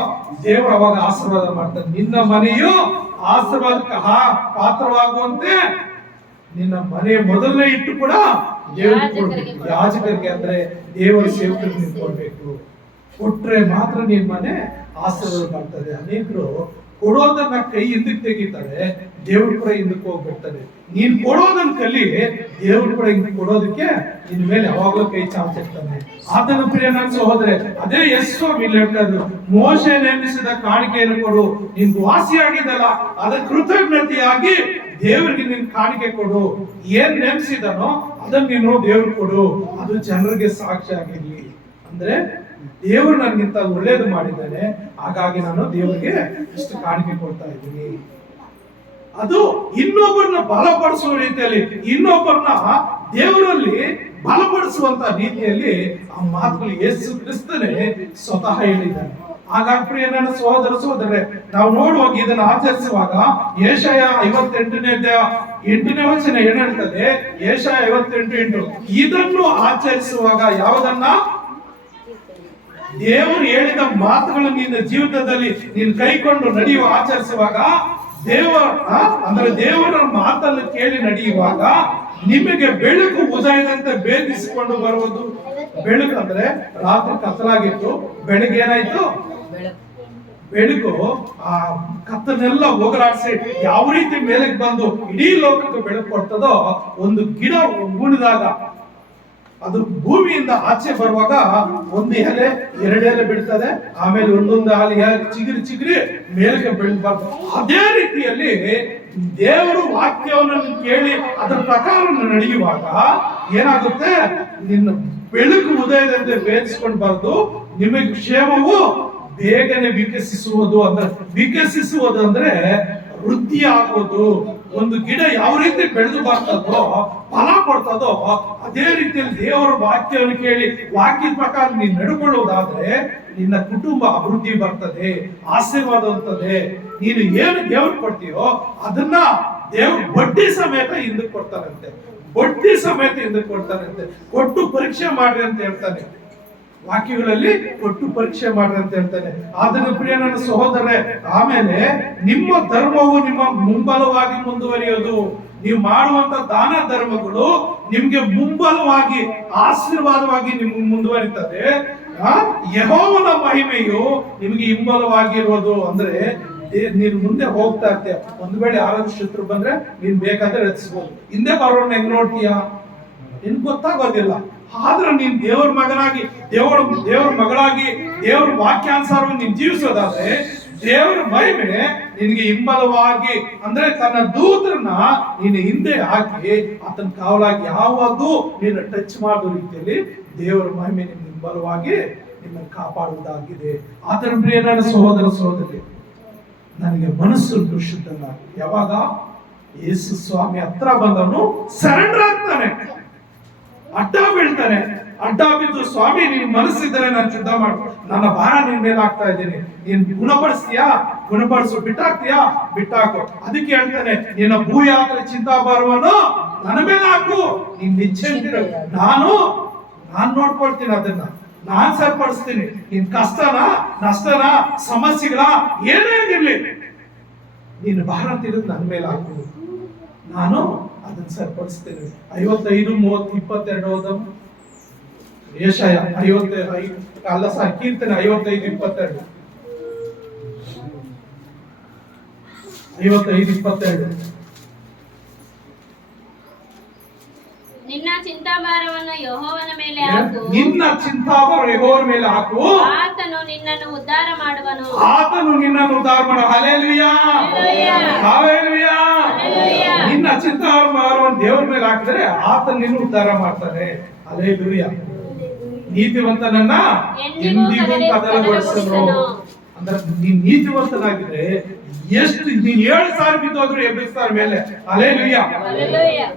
ದೇವರು ಅವಾಗ ಆಶೀರ್ವಾದ ಮಾಡ್ತಾನೆ. ನಿನ್ನ ಮನೆಯು ಆಶೀರ್ವಾದಕ್ಕೆ ಪಾತ್ರವಾಗುವಂತೆ ನಿನ್ನ ಮನೆ ಮೊದಲನೇ ಇಟ್ಟು ಕೂಡ ದೇವರಿಗೆ ಕೊಡ್ಬೇಕು. ಯಾಜಕರಿಗೆ ಅಂದ್ರೆ ದೇವರ ಸೇವಕರಿಗೆ ನೀನು ಕೊಡ್ಬೇಕು. ಕೊಟ್ರೆ ಮಾತ್ರ ನಿನ್ ಮನೆ ಆಶೀರ್ವಾದ ಮಾಡ್ತದೆ. ಅನೇಕರು ಕೊಡೋದನ್ನ ಕೈ ಹಿಂದಕ್ಕೆ ತೆಗಿತಾರೆ, ದೇವ್ರು ಕೂಡ ಹಿಂದಕ್ಕೆ ಹೋಗ್ಬಿಡ್ತಾರೆ. ನೀನ್ ಕೊಡೋದನ್ನ ಕಲಿ, ದೇವ್ರು ಕೂಡ ಹಿಂದಕ್ಕೆ ಕೊಡೋದಕ್ಕೆ ನಿನ್ ಮೇಲೆ ಯಾವಾಗ್ಲೂ ಕೈ ಚಾಚಿರ್ತಾನೆ. ಆತನ ಪ್ರಿಯ ನನ್ನ ಸಹೋದರೇ, ಅದೇ ಯೇಸು ಇಲ್ಲಿ ಹೇಳ್ತಾ ಇದ್ರು, ಮೋಶೆ ನೇಮಿಸಿದ ಕಾಣಿಕೆಯನ್ನು ಕೊಡು, ನಿನ್ ವಾಸಿಯಾಗಿದ್ದಲ್ಲ ಅದ ಕೃತಜ್ಞತೆಯಾಗಿ ದೇವರಿಗೆ ನಿನ್ ಕಾಣಿಕೆ ಕೊಡು. ಏನ್ ನೇಮಿಸಿದನೋ ಅದನ್ನ ನೀನು ದೇವ್ರಿಗೆ ಕೊಡು, ಅದು ಜನರಿಗೆ ಸಾಕ್ಷಿ ಆಗಿರ್ಲಿ. ಅಂದ್ರೆ ದೇವರು ನನಗಿಂತ ಒಳ್ಳೇದು ಮಾಡಿದ್ದಾನೆ, ಹಾಗಾಗಿ ನಾನು ದೇವರಿಗೆ ಇಷ್ಟು ಕಾಣಿಕೆ ಕೊಡ್ತಾ ಇದ್ದೀನಿ. ಅದು ಇನ್ನೊಬ್ಬರನ್ನ ಬಲಪಡಿಸುವ ರೀತಿಯಲ್ಲಿ, ಇನ್ನೊಬ್ಬರನ್ನ ದೇವರಲ್ಲಿ ಬಲಪಡಿಸುವಂತ ರೀತಿಯಲ್ಲಿ ಆ ಮಾತುಗಳು ಯೇಸು ಕ್ರಿಸ್ತನೇ ಸ್ವತಃ ಹೇಳಿದ್ದಾನೆ. ಹಾಗಾಗಿ ಪ್ರಿಯ ನನ್ನ ಸಹೋದರ ಸಹೋದರರೇ, ನಾವು ನೋಡುವಾಗ ಇದನ್ನು ಆಚರಿಸುವಾಗ ಯೆಶಾಯ 58:8 ವಚನ ಏನ್ ಹೇಳ್ತದೆ? ಯೆಶಾಯ 58:8 ಇದನ್ನು ಆಚರಿಸುವಾಗ ಯಾವುದನ್ನ? ದೇವರು ಹೇಳಿದ ಮಾತುಗಳನ್ನು ನಿನ್ನ ಜೀವಿತದಲ್ಲಿ ನೀನು ಕೈಕೊಂಡು ನಡೆಯುವ ಆಚರಿಸುವಾಗ, ಅಂದ್ರೆ ದೇವರ ಮಾತನ್ನು ಕೇಳಿ ನಡೆಯುವಾಗ ನಿಮಗೆ ಬೆಳಕು ಉದಯದಂತೆ ಭೇದಿಸಿಕೊಂಡು ಬರುವುದು. ಬೆಳಕು ಅಂದ್ರೆ ರಾತ್ರಿ ಕತ್ತಲಾಗಿತ್ತು, ಬೆಳಗ್ಗೆ ಏನಾಯ್ತು? ಬೆಳಕು ಆ ಕತ್ತನೆಲ್ಲ ಹೋಗಲಾಡಿಸಿ ಯಾವ ರೀತಿ ಮೇಲಕ್ಕೆ ಬಂದು ಇಡೀ ಲೋಕಕ್ಕೆ ಬೆಳಕು ಕೊಡ್ತದೋ, ಒಂದು ಗಿಡ ಉಣಿದಾಗ ಅದು ಭೂಮಿಯಿಂದ ಆಚೆ ಬರುವಾಗ 1 ಎಲೆ 2 ಎಲೆ ಬಿಡ್ತದೆ, ಆಮೇಲೆ ಒಂದೊಂದು ಹಾಲಿ ಚಿಗುರಿ ಮೇಲಕ್ಕೆ ಬೆಳೆದು. ಅದೇ ರೀತಿಯಲ್ಲಿ ದೇವರು ವಾಕ್ಯವನ್ನು ಕೇಳಿ ಅದರ ಪ್ರಕಾರ ನಡೆಯುವಾಗ ಏನಾಗುತ್ತೆ? ನಿನ್ನ ಬೆಳಕು ಉದಯದಂತೆ ಬೇಯಿಸ್ಕೊಂಡು ಬರೆದು ನಿಮಗೆ ಕ್ಷೇಮವು ಬೇಗನೆ ವಿಕಸಿಸುವುದು. ಅಂದ್ರೆ ವೃದ್ಧಿ ಆಗುವುದು. ಒಂದು ಗಿಡ ಯಾವ ರೀತಿ ಬೆಳೆದು ಬರ್ತದೋ, ಫಲ ಕೊಡ್ತದೋ, ಅದೇ ರೀತಿಯಲ್ಲಿ ದೇವರ ವಾಕ್ಯವನ್ನು ಕೇಳಿ ವಾಕ್ಯದ ಪ್ರಕಾರ ನೀನು ನಡ್ಕೊಳ್ಳೋದಾದ್ರೆ ನಿನ್ನ ಕುಟುಂಬ ಅಭಿವೃದ್ಧಿ ಬರ್ತದೆ, ಆಶೀರ್ವಾದ ಅಂತದೆ. ನೀನು ಏನು ದೇವ್ರು ಕೊಡ್ತೀಯೋ ಅದನ್ನ ದೇವ್ರು ಬಡ್ಡಿ ಸಮೇತ ಹಿಂದಕ್ಕೆ ಕೊಡ್ತಾರಂತೆ. ಬಡ್ಡಿ ಸಮೇತ ಹಿಂದಕ್ಕೆ ಕೊಡ್ತಾರಂತೆ. ಕೊಟ್ಟು ಪರೀಕ್ಷೆ ಮಾಡ್ರಿ ಅಂತ ಹೇಳ್ತಾನೆ ವಾಕ್ಯಗಳಲ್ಲಿ, ಕೊಟ್ಟು ಪರೀಕ್ಷೆ ಮಾಡ್ರಿ ಅಂತ ಹೇಳ್ತಾನೆ. ಆದ್ರೆ ಪ್ರಿಯ ನನ್ನ ಸಹೋದರರೇ, ಆಮೇಲೆ ನಿಮ್ಮ ಧರ್ಮವು ನಿಮ್ಮ ಮುಂಬಲವಾಗಿ ಮುಂದುವರಿಯೋದು. ನೀವು ಮಾಡುವಂತ ದಾನ ಧರ್ಮಗಳು ನಿಮ್ಗೆ ಮುಂಬಲವಾಗಿ ಆಶೀರ್ವಾದವಾಗಿ ನಿಮ್ಗೆ ಮುಂದುವರಿತದೆ. ಯೆಹೋವನ ಮಹಿಮೆಯು ನಿಮ್ಗೆ ಹಿಂಬಲವಾಗಿರೋದು. ಅಂದ್ರೆ ನೀನು ಮುಂದೆ ಹೋಗ್ತಾ ಇರ್ತೀಯ. ಒಂದು ವೇಳೆ ಯಾರಾದ್ರೂ ಶತ್ರು ಬಂದ್ರೆ ನೀನ್ ಬೇಕಾದ್ರೆ ರಚಿಸಬಹುದು. ಹಿಂದೆ ಬರೋರ್ನ ಹೆಂಗ್ ನೋಡ್ತೀಯ? ನಿನ್ ಗೊತ್ತಾಗೋದಿಲ್ಲ. ಆದ್ರೆ ನೀನ್ ದೇವ್ರ ಮಗನಾಗಿ, ದೇವ್ರ ಮಗಳಾಗಿ, ದೇವ್ರ ವಾಕ್ಯಾನುಸಾರವಾಗಿ ನೀನ್ ಜೀವಿಸೋದಾದ್ರೆ ದೇವರ ಮಹಿಮೆ ನಿನಗೆ ಹಿಂಬಲವಾಗಿ, ಅಂದ್ರೆ ತನ್ನ ದೂತರನ್ನ ನೀನು ಹಿಂದೆ ಹಾಕಿ ಆತನ ಕಾವಲಾಗಿ ಯಾವುದು ನೀನು ಟಚ್ ಮಾಡೋ ರೀತಿಯಲ್ಲಿ ದೇವರ ಮಹಿಮೆ ನಿಮ್ಗೆ ಹಿಂಬಲವಾಗಿ ನಿಮ್ಮನ್ನು ಕಾಪಾಡುವುದಾಗಿದೆ. ಆತನ ಪ್ರಿಯ ನನ್ನ ಸಹೋದರ ಸಹೋದರಿ, ನನಗೆ ಮನಸ್ಸುಂಟು ಶುದ್ಧನ. ಯಾವಾಗ ಯೇಸು ಸ್ವಾಮಿ ಹತ್ರ ಬಂದವನು ಸರೆಂಡರ್ ಆಗ್ತಾನೆ, ಅಡ್ಡ ಬೀಳ್ತಾನೆ. ಅಡ್ಡ ಬಿದ್ದು, ಸ್ವಾಮಿ ನೀನ್ ಮನಸ್ಸಿದ್ರೆ ನಾನು ಶುದ್ಧ ಮಾಡು, ನನ್ನ ಭಾರ ನಿನ್ ಮೇಲೆ ಹಾಕ್ತಾ ಇದ್ದೀನಿ, ನೀನ್ ಗುಣಪಡಿಸ್ತೀಯಾ? ಗುಣಪಡಿಸು. ಬಿಟ್ಟಾಕ್ತೀಯಾ? ಬಿಟ್ಟಾಕು. ಅದಕ್ಕೆ ಹೇಳ್ತಾನೆ, ನಿನ್ನ ಭೂಯಾತ್ರೆ ಚಿಂತಾಭಾರವನ್ನು ನನ್ನ ಮೇಲೆ ಹಾಕು, ನೀನ್ ನಿಶ್ಚಯ ನಾನು ನೋಡ್ಕೊಳ್ತೀನಿ, ಅದನ್ನ ನಾನ್ ಸರಿಪಡಿಸ್ತೀನಿ. ನಿನ್ ಕಷ್ಟನ, ನಷ್ಟನ, ಸಮಸ್ಯೆಗಳ ಏನೇ ಇರ್ಲಿ ನೀನು ಭಾರ ತಿರುಗಿ ನನ್ನ ಮೇಲೆ ಹಾಕು, ನಾನು ಅದನ್ನ ಸರಿಪಡಿಸ್ತೇನೆ. 55:30-22 ಯೆಶಾಯ 55 ಕೀರ್ತನೆ 55:22 55:22. ನಿನ್ನ ಚಿಂತಾಭಾರವನ್ನು ಯೆಹೋವನ ಮೇಲೆ ಹಾಕು, ನಿನ್ನ ಚಿಂತಾಭಾರ ಯೆಹೋವನ ಮೇಲೆ ಹಾಕು, ಆತನು ನಿನ್ನನ್ನು ಉದ್ಧಾರ ಮಾಡುವನು. ಆತನು ನಿನ್ನನ್ನು ಉದ್ಧಾರ ಮಾಡ. Hallelujah, hallelujah. ನಿನ್ನ ಚಿಂತಾಭಾರವನ್ನು ದೇವರ ಮೇಲೆ ಹಾಕಿದ್ರೆ ಆತನು ನಿನ್ನ ಉದ್ಧಾರ ಮಾಡ್ತಾನೆ. ಹಲ್ಲೆಲೂಯಾ. ನೀತಿವಂತನನ್ನ ಎಂದಿಗೂ ಕದಲಗೊಳಿಸನು. ಅಂದ್ರೆ ನೀನ್ ನೀತಿವಂತನಾಗಿದ್ರೆ ಎಷ್ಟು ನೀನ್ 7 ಸಾರಿ ಬಿದ್ದೋದ್ರು ಎಬ್ಬಿಸ್ತಾರ ಮೇಲೆ. ಹಲ್ಲೆಲೂಯಾ.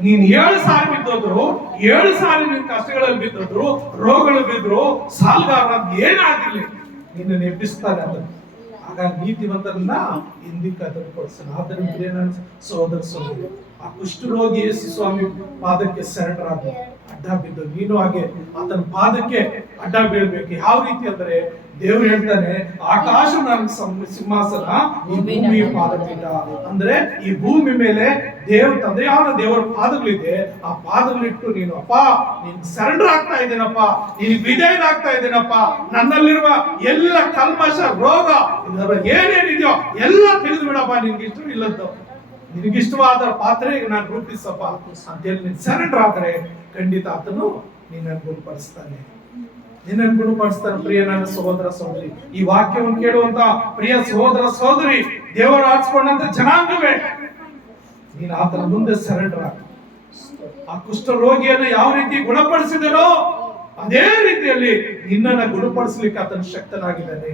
ನೀನ್ 7 ಸಾರಿ ಬಿದ್ದೋದ್ರು, 7 ಸಾರಿ ನಿನ್ ಕಷ್ಟಗಳಲ್ಲಿ ಬಿದ್ದೋದ್ರು, ರೋಗಗಳು ಬಿದ್ರು, ಸಾಲಗಾರ ಏನಾಗಿರ್ಲಿ ನಿನ್ನ ಎಬ್ಬಿಸ್ತಾರೆ. ಅದು ಹಾಗಾಗಿ ನೀತಿವಂತರನ್ನ ಹಿಂದಿಕ್ಕೆ ಕದಲಗೊಳಿಸನು. ಆದ್ದರಿಂದ ಸಹೋದರ ಸಹೋದರಿ, ಆ ಕುಷ್ಠರೋಗಿ ಯೇಸು ಸ್ವಾಮಿ ಪಾದಕ್ಕೆ ಸರೆಂಡರ್ ಆದ, ಅಡ್ಡ ಬಿದ್ದು ನೀನು ಹಾಗೆ ಆತನ ಪಾದಕ್ಕೆ ಅಡ್ಡ ಬೀಳ್ಬೇಕು. ಯಾವ ರೀತಿ ಅಂದ್ರೆ ದೇವ್ರು ಹೇಳ್ತಾನೆ, ಆಕಾಶ ನನ್ನ ಸಿಂಹಾಸನ, ಈ ಭೂಮಿ ಪಾದಪೀಠ. ಅಂದ್ರೆ ಈ ಭೂಮಿ ಮೇಲೆ ತಂದೆಯಾದ ದೇವರ ಪಾದಗಳಿದೆ. ಆ ಪಾದಗಳಿಟ್ಟು ನೀನು ಅಪ್ಪ ನೀನ್ ಸರೆಂಡರ್ ಆಗ್ತಾ ಇದ್ದೇನಪ್ಪ, ನೀನು ವಿಧೇಯನಾಗ್ತಾ ಇದ್ದೇನಪ್ಪ, ನನ್ನಲ್ಲಿರುವ ಎಲ್ಲ ಕಲ್ಮಶ ರೋಗ ಏನೇನಿದೆಯೋ ಎಲ್ಲ ತಿಳಿದು ಬಿಡಪ್ಪ, ನಿನ್ಗಿಷ್ಟು ಇಲ್ಲದ್ದು ನಿನಗಿಷ್ಟವಾದ ಪಾತ್ರೆಗೆ ನಾನು ರೂಪಿಸಪ್ಪ ಅಂತೇಳಿ ನೀನು ಸರೆಂಡರ್ ಆದ್ರೆ ಖಂಡಿತ ಆತನು ನಿನ್ನನ್ನು ಗುಣಪಡಿಸ್ತಾನೆ, ನಿನ್ನನ್ನು ಗುಣಪಡಿಸ್ತಾನೆ. ಪ್ರಿಯ ನನ್ನ ಸಹೋದರ ಸಹೋದರಿ, ಈ ವಾಕ್ಯವನ್ನು ಕೇಳುವಂತ ಪ್ರಿಯ ಸಹೋದರ ಸಹೋದರಿ, ದೇವರು ಆರಿಸಿಕೊಂಡಂತ ಜನಾಂಗವೇ, ನೀನು ಆತನ ಮುಂದೆ ಸರೆಂಡರ್ ಆಗ. ಆ ಕುಷ್ಠ ರೋಗಿಯನ್ನು ಯಾವ ರೀತಿ ಗುಣಪಡಿಸಿದನೋ ಅದೇ ರೀತಿಯಲ್ಲಿ ನಿನ್ನನ್ನ ಗುಣಪಡಿಸಲಿಕ್ಕೆ ಆತನ ಶಕ್ತನಾಗಿದ್ದಾನೆ.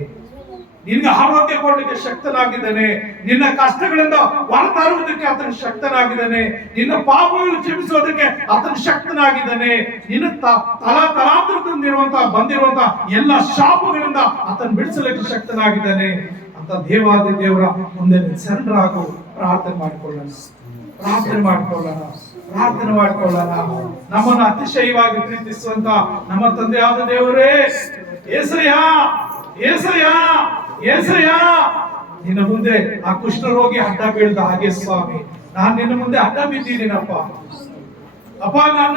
ನಿನ್ಗೆ ಆರೋಗ್ಯ ಕೊಡಲಿಕ್ಕೆ ಶಕ್ತನಾಗಿದ್ದಾನೆ. ನಿನ್ನ ಕಷ್ಟಗಳಿಂದ ಹೊರತರುವುದಕ್ಕೆ ಆತನ ಶಕ್ತನಾಗಿದ್ದಾನೆ. ನಿನ್ನ ಪಾಪಗಳನ್ನು ಕ್ಷಮಿಸೋದಕ್ಕೆ ಆತನ ಶಕ್ತನಾಗಿದ್ದಾನೆ. ನಿನ್ನ ತಲಾಂತರದಿಂದ ಬಂದಿರುವಂತಹ ಎಲ್ಲ ಶಾಪಗಳಿಂದ ಆತನ ಬಿಡಿಸಲಿಕ್ಕೆ ಶಕ್ತನಾಗಿದ್ದಾನೆ ಅಂತ ದೇವಾದಿ ದೇವರ ಮುಂದೆ ಸರೆಂಡರ್ ಆಗು. ಪ್ರಾರ್ಥನೆ ಮಾಡಿಕೊಳ್ಳೋಣ, ಪ್ರಾರ್ಥನೆ ಮಾಡಿಕೊಳ್ಳೋಣ, ಪ್ರಾರ್ಥನೆ ಮಾಡಿಕೊಳ್ಳೋಣ. ನಮ್ಮನ್ನು ಅತಿಶಯವಾಗಿ ಪ್ರೀತಿಸುವಂತ ನಮ್ಮ ತಂದೆಯಾದ ದೇವರೇ, ಏಸಯ್ಯ, ಏಸಯ್ಯ, ಏಸಯ್ಯ, ನಿನ್ನ ಮುಂದೆ ಆ ಕುಷ್ಠರೋಗಿ ಅಡ್ಡ ಬೀಳ್ದ ಹಾಗೆ ಸ್ವಾಮಿ, ನಾನು ನಿನ್ನ ಮುಂದೆ ಅಡ್ಡ ಬಿದ್ದಿದ್ದೀನಪ್ಪ. ಅಪ್ಪ ನಾನು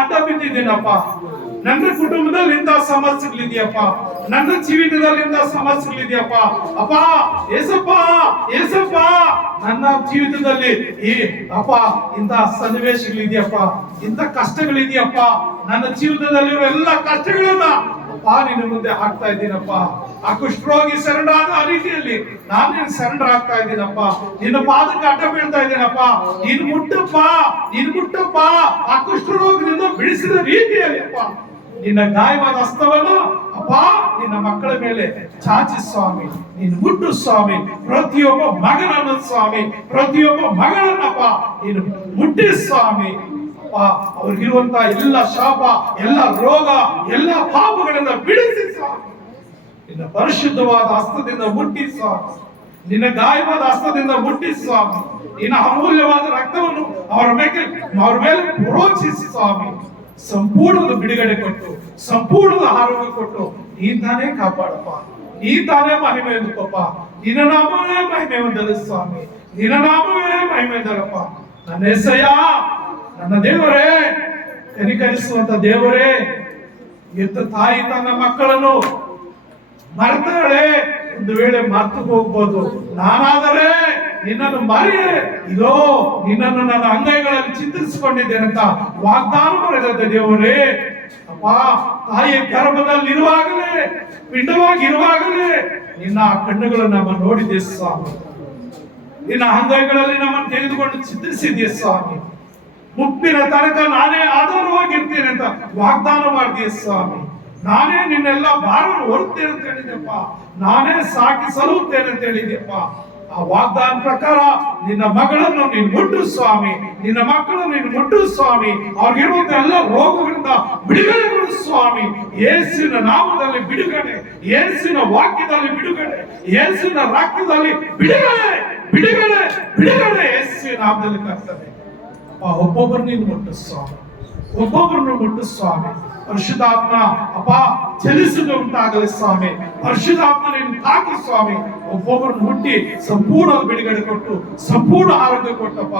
ಅಡ್ಡ ಬಿದ್ದಿದ್ದೀನಪ್ಪ. ನನ್ನ ಕುಟುಂಬದಲ್ಲಿ ಇಂಥ ಸಮಸ್ಯೆಗಳಿದೆಯಪ್ಪ, ನನ್ನ ಜೀವಿತದಲ್ಲಿ ಇಂಥ ಸಮಸ್ಯೆಗಳಿದೆಯಪ್ಪ. ಅಪ್ಪ ಏಸಪ್ಪ, ಏಸಪ್ಪ, ನನ್ನ ಜೀವಿತದಲ್ಲಿ ಈ ಅಪ್ಪ ಇಂಥ ಸನ್ನಿವೇಶಗಳಿದೆಯಪ್ಪ, ಇಂಥ ಕಷ್ಟಗಳಿದೆಯಪ್ಪ. ನನ್ನ ಜೀವಿತದಲ್ಲಿರುವ ಎಲ್ಲ ಕಷ್ಟಗಳನ್ನ ನಿನ್ನ ಮುಂದೆ ಹಾಕ್ತಾ ಇದ್ದೀನಪ್ಪ. ಆ ಕುಷ್ಠರೋಗಿ ಸರೆಂಡರ್ ಆದ ರೀತಿಯಲ್ಲಿ ನಾನು ನಿನ್ನ ಸರೆಂಡರ್ ಆಗ್ತಾ ಇದ್ದೀನಪ್ಪ. ನಿನ್ನ ಪಾದಕ್ಕೆ ಅಡ್ಡ ಬೀಳ್ತಾ ಇದ್ದೀನಪ್ಪ. ನೀನು ಮುಟ್ಟಪ್ಪ, ನೀನು ಮುಟ್ಟಪ್ಪ. ಆ ಕುಷ್ಠರೋಗದಿಂದ ಬಿಡಿಸಿದ ರೀತಿಯಲ್ಲಿ ಅಪ್ಪ ನಿನ್ನ ಗಾಯವಾದ ಹಸ್ತವನ್ನು ಅಪ್ಪ ನಿನ್ನ ಮಕ್ಕಳ ಮೇಲೆ ಚಾಚಿ ಸ್ವಾಮಿ, ನೀನು ಮುಟ್ಟು ಸ್ವಾಮಿ. ಪ್ರತಿಯೊಬ್ಬ ಮಗನನ್ನು ಸ್ವಾಮಿ, ಪ್ರತಿಯೊಬ್ಬ ಮಗಳನ್ನಪ್ಪ ನೀನು ಮುಟ್ಟಿ ಸ್ವಾಮಿ. ಅವ್ರಿಗಿರುವಂತಹ ಎಲ್ಲ ಶಾಪ, ಎಲ್ಲ ರೋಗ, ಎಲ್ಲ ಪಾಪಗಳಿಂದ ಬಿಡಿಸಿ ಸ್ವಾಮಿ. ನಿನ್ನ ಪರಿಶುದ್ಧವಾದ ಹಸ್ತದಿಂದ ಮುಟ್ಟಿ ಸ್ವಾಮಿ, ನಿನ್ನ ಗಾಯವಾದ ಹಸ್ತದಿಂದ ಮುಟ್ಟಿ ಸ್ವಾಮಿ. ನಿನ್ನ ಅಮೂಲ್ಯವಾದ ರಕ್ತವನ್ನು ಅವರ ಮೇಲೆ ಪ್ರೋಕ್ಷಿಸಿ ಸ್ವಾಮಿ. ಸಂಪೂರ್ಣದ ಬಿಡುಗಡೆ ಕೊಟ್ಟು, ಸಂಪೂರ್ಣದ ಆರೋಗ್ಯ ಕೊಟ್ಟು ನೀ ತಾನೇ ಕಾಪಾಡಪ್ಪ, ನೀ ತಾನೇ ಮಹಿಮೆ ಎಂದುಕೊಪ್ಪ. ನಿನ್ನ ನಾಮವೇ ಮಹಿಮೆ ಹೊಂದಲು ಸ್ವಾಮಿ, ನಿನ್ನ ನಾಮವೇ ಮಹಿಮೆ ಎಂದರಪ್ಪ. ನನ್ನ ಎಸಯ್ಯ, ನನ್ನ ದೇವರೇ, ಕನಿಕರಿಸುವಂತ ದೇವರೇ, ಎದ್ದ ತಾಯಿ ತನ್ನ ಮಕ್ಕಳನ್ನು ಮರೆತಾಳೆ. ಒಂದು ವೇಳೆ ಮರೆತು ಹೋಗ್ಬೋದು. ನಾನಾದರೆ ನಿನ್ನನ್ನು ಮರೆಯೇ ಇದೋ ನಿನ್ನನ್ನು ನನ್ನ ಅಂಗೈಗಳಲ್ಲಿ ಚಿತ್ರಿಸಿಕೊಂಡಿದ್ದೇನಂತ ವಾಗ್ದಾನ ಮಾಡಿದಂತೆ ದೇವರೇ. ಅಪ್ಪ, ತಾಯಿಯ ಗರ್ಭದಲ್ಲಿ ಇರುವಾಗಲೇ, ಪಿಂಡವಾಗಿ ಇರುವಾಗಲೇ ನಿನ್ನ ಕಣ್ಣುಗಳು ನಮ್ಮ ನೋಡಿದೆ ಸ್ವಾಮಿ. ನಿನ್ನ ಅಂಗೈಗಳಲ್ಲಿ ನಮ್ಮನ್ನು ತೆಗೆದುಕೊಂಡು ಚಿತ್ರಿಸಿದ್ಯೆ ಸ್ವಾಮಿ. ಮುಪ್ಪಿನ ತನಕ ನಾನೇ ಆಧಾರವಾಗಿರ್ತೇನೆ ಅಂತ ವಾಗ್ದಾನ ಮಾಡಿದೆಯೇ ಸ್ವಾಮಿ. ನಾನೇ ನಿನ್ನೆಲ್ಲ ಭಾರವನ್ನು ಹೊರುತ್ತೇನೆ ಅಂತ ಹೇಳಿದೆಪ್ಪ. ನಾನೇ ಸಾಕಿ ಸಲುತ್ತೇನೆ ಅಂತ ಹೇಳಿದೆಪ್ಪ. ಆ ವಾಗ್ದಾನ ಪ್ರಕಾರ ನಿನ್ನ ಮಗಳನ್ನು ನೀನು ಮುಟ್ಟು ಸ್ವಾಮಿ, ನಿನ್ನ ಮಕ್ಕಳನ್ನು ನೀನು ಮುಟ್ಟು ಸ್ವಾಮಿ. ಅವ್ರಿಗಿರುವಂತ ಎಲ್ಲ ರೋಗಗಳಿಂದ ಬಿಡುಗಡೆ ಕೊಡು ಸ್ವಾಮಿ. ಯೇಸುವಿನ ನಾಮದಲ್ಲಿ ಬಿಡುಗಡೆ, ಯೇಸುವಿನ ವಾಕ್ಯದಲ್ಲಿ ಬಿಡುಗಡೆ, ಯೇಸುವಿನ ರಕ್ತದಲ್ಲಿ ಬಿಡುಗಡೆ, ಬಿಡುಗಡೆ, ಬಿಡುಗಡೆ ಯೇಸುವಿನ ನಾಮದಲ್ಲಿ ಕರ್ತನೆ. ಒಬ್ಬೊಬ್ಬರು ನೀನು ಮುಟ್ಟು ಸ್ವಾಮಿ, ಒಬ್ಬೊಬ್ಬರನ್ನು ಮುಟ್ಟು ಸ್ವಾಮಿ. ಪರಿಶುದ್ಧಾತ್ಮ ಅಪ್ಪ ಚಲಿಸುವುದು ಉಂಟಾಗಲಿ ಸ್ವಾಮಿ. ಪರಿಶುದ್ಧಾತ್ಮ ನೀನು ತಾಕಿ ಸ್ವಾಮಿ. ಒಬ್ಬೊಬ್ಬರನ್ನು ಮುಟ್ಟಿ ಸಂಪೂರ್ಣ ಬಿಡುಗಡೆ ಕೊಟ್ಟು, ಸಂಪೂರ್ಣ ಆರೋಗ್ಯ ಕೊಟ್ಟಪ್ಪ.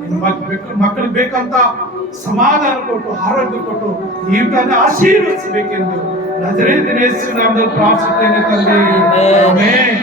ನಿನ್ನ ಮಕ್ಕಳಿಗೆ ಬೇಕಂತ ಸಮಾಧಾನ ಕೊಟ್ಟು, ಆರೋಗ್ಯ ಕೊಟ್ಟು ನೀವು ತಾನೇ ಆಶೀರ್ವದಿಸಬೇಕೆಂದು ನಜರೇತಿನ ಯೇಸುವಿನ ನಾಮದಲ್ಲಿ ಪ್ರಾರ್ಥಿಸುತ್ತೇನೆ ತಂದೆ. ಆಮೆನ್.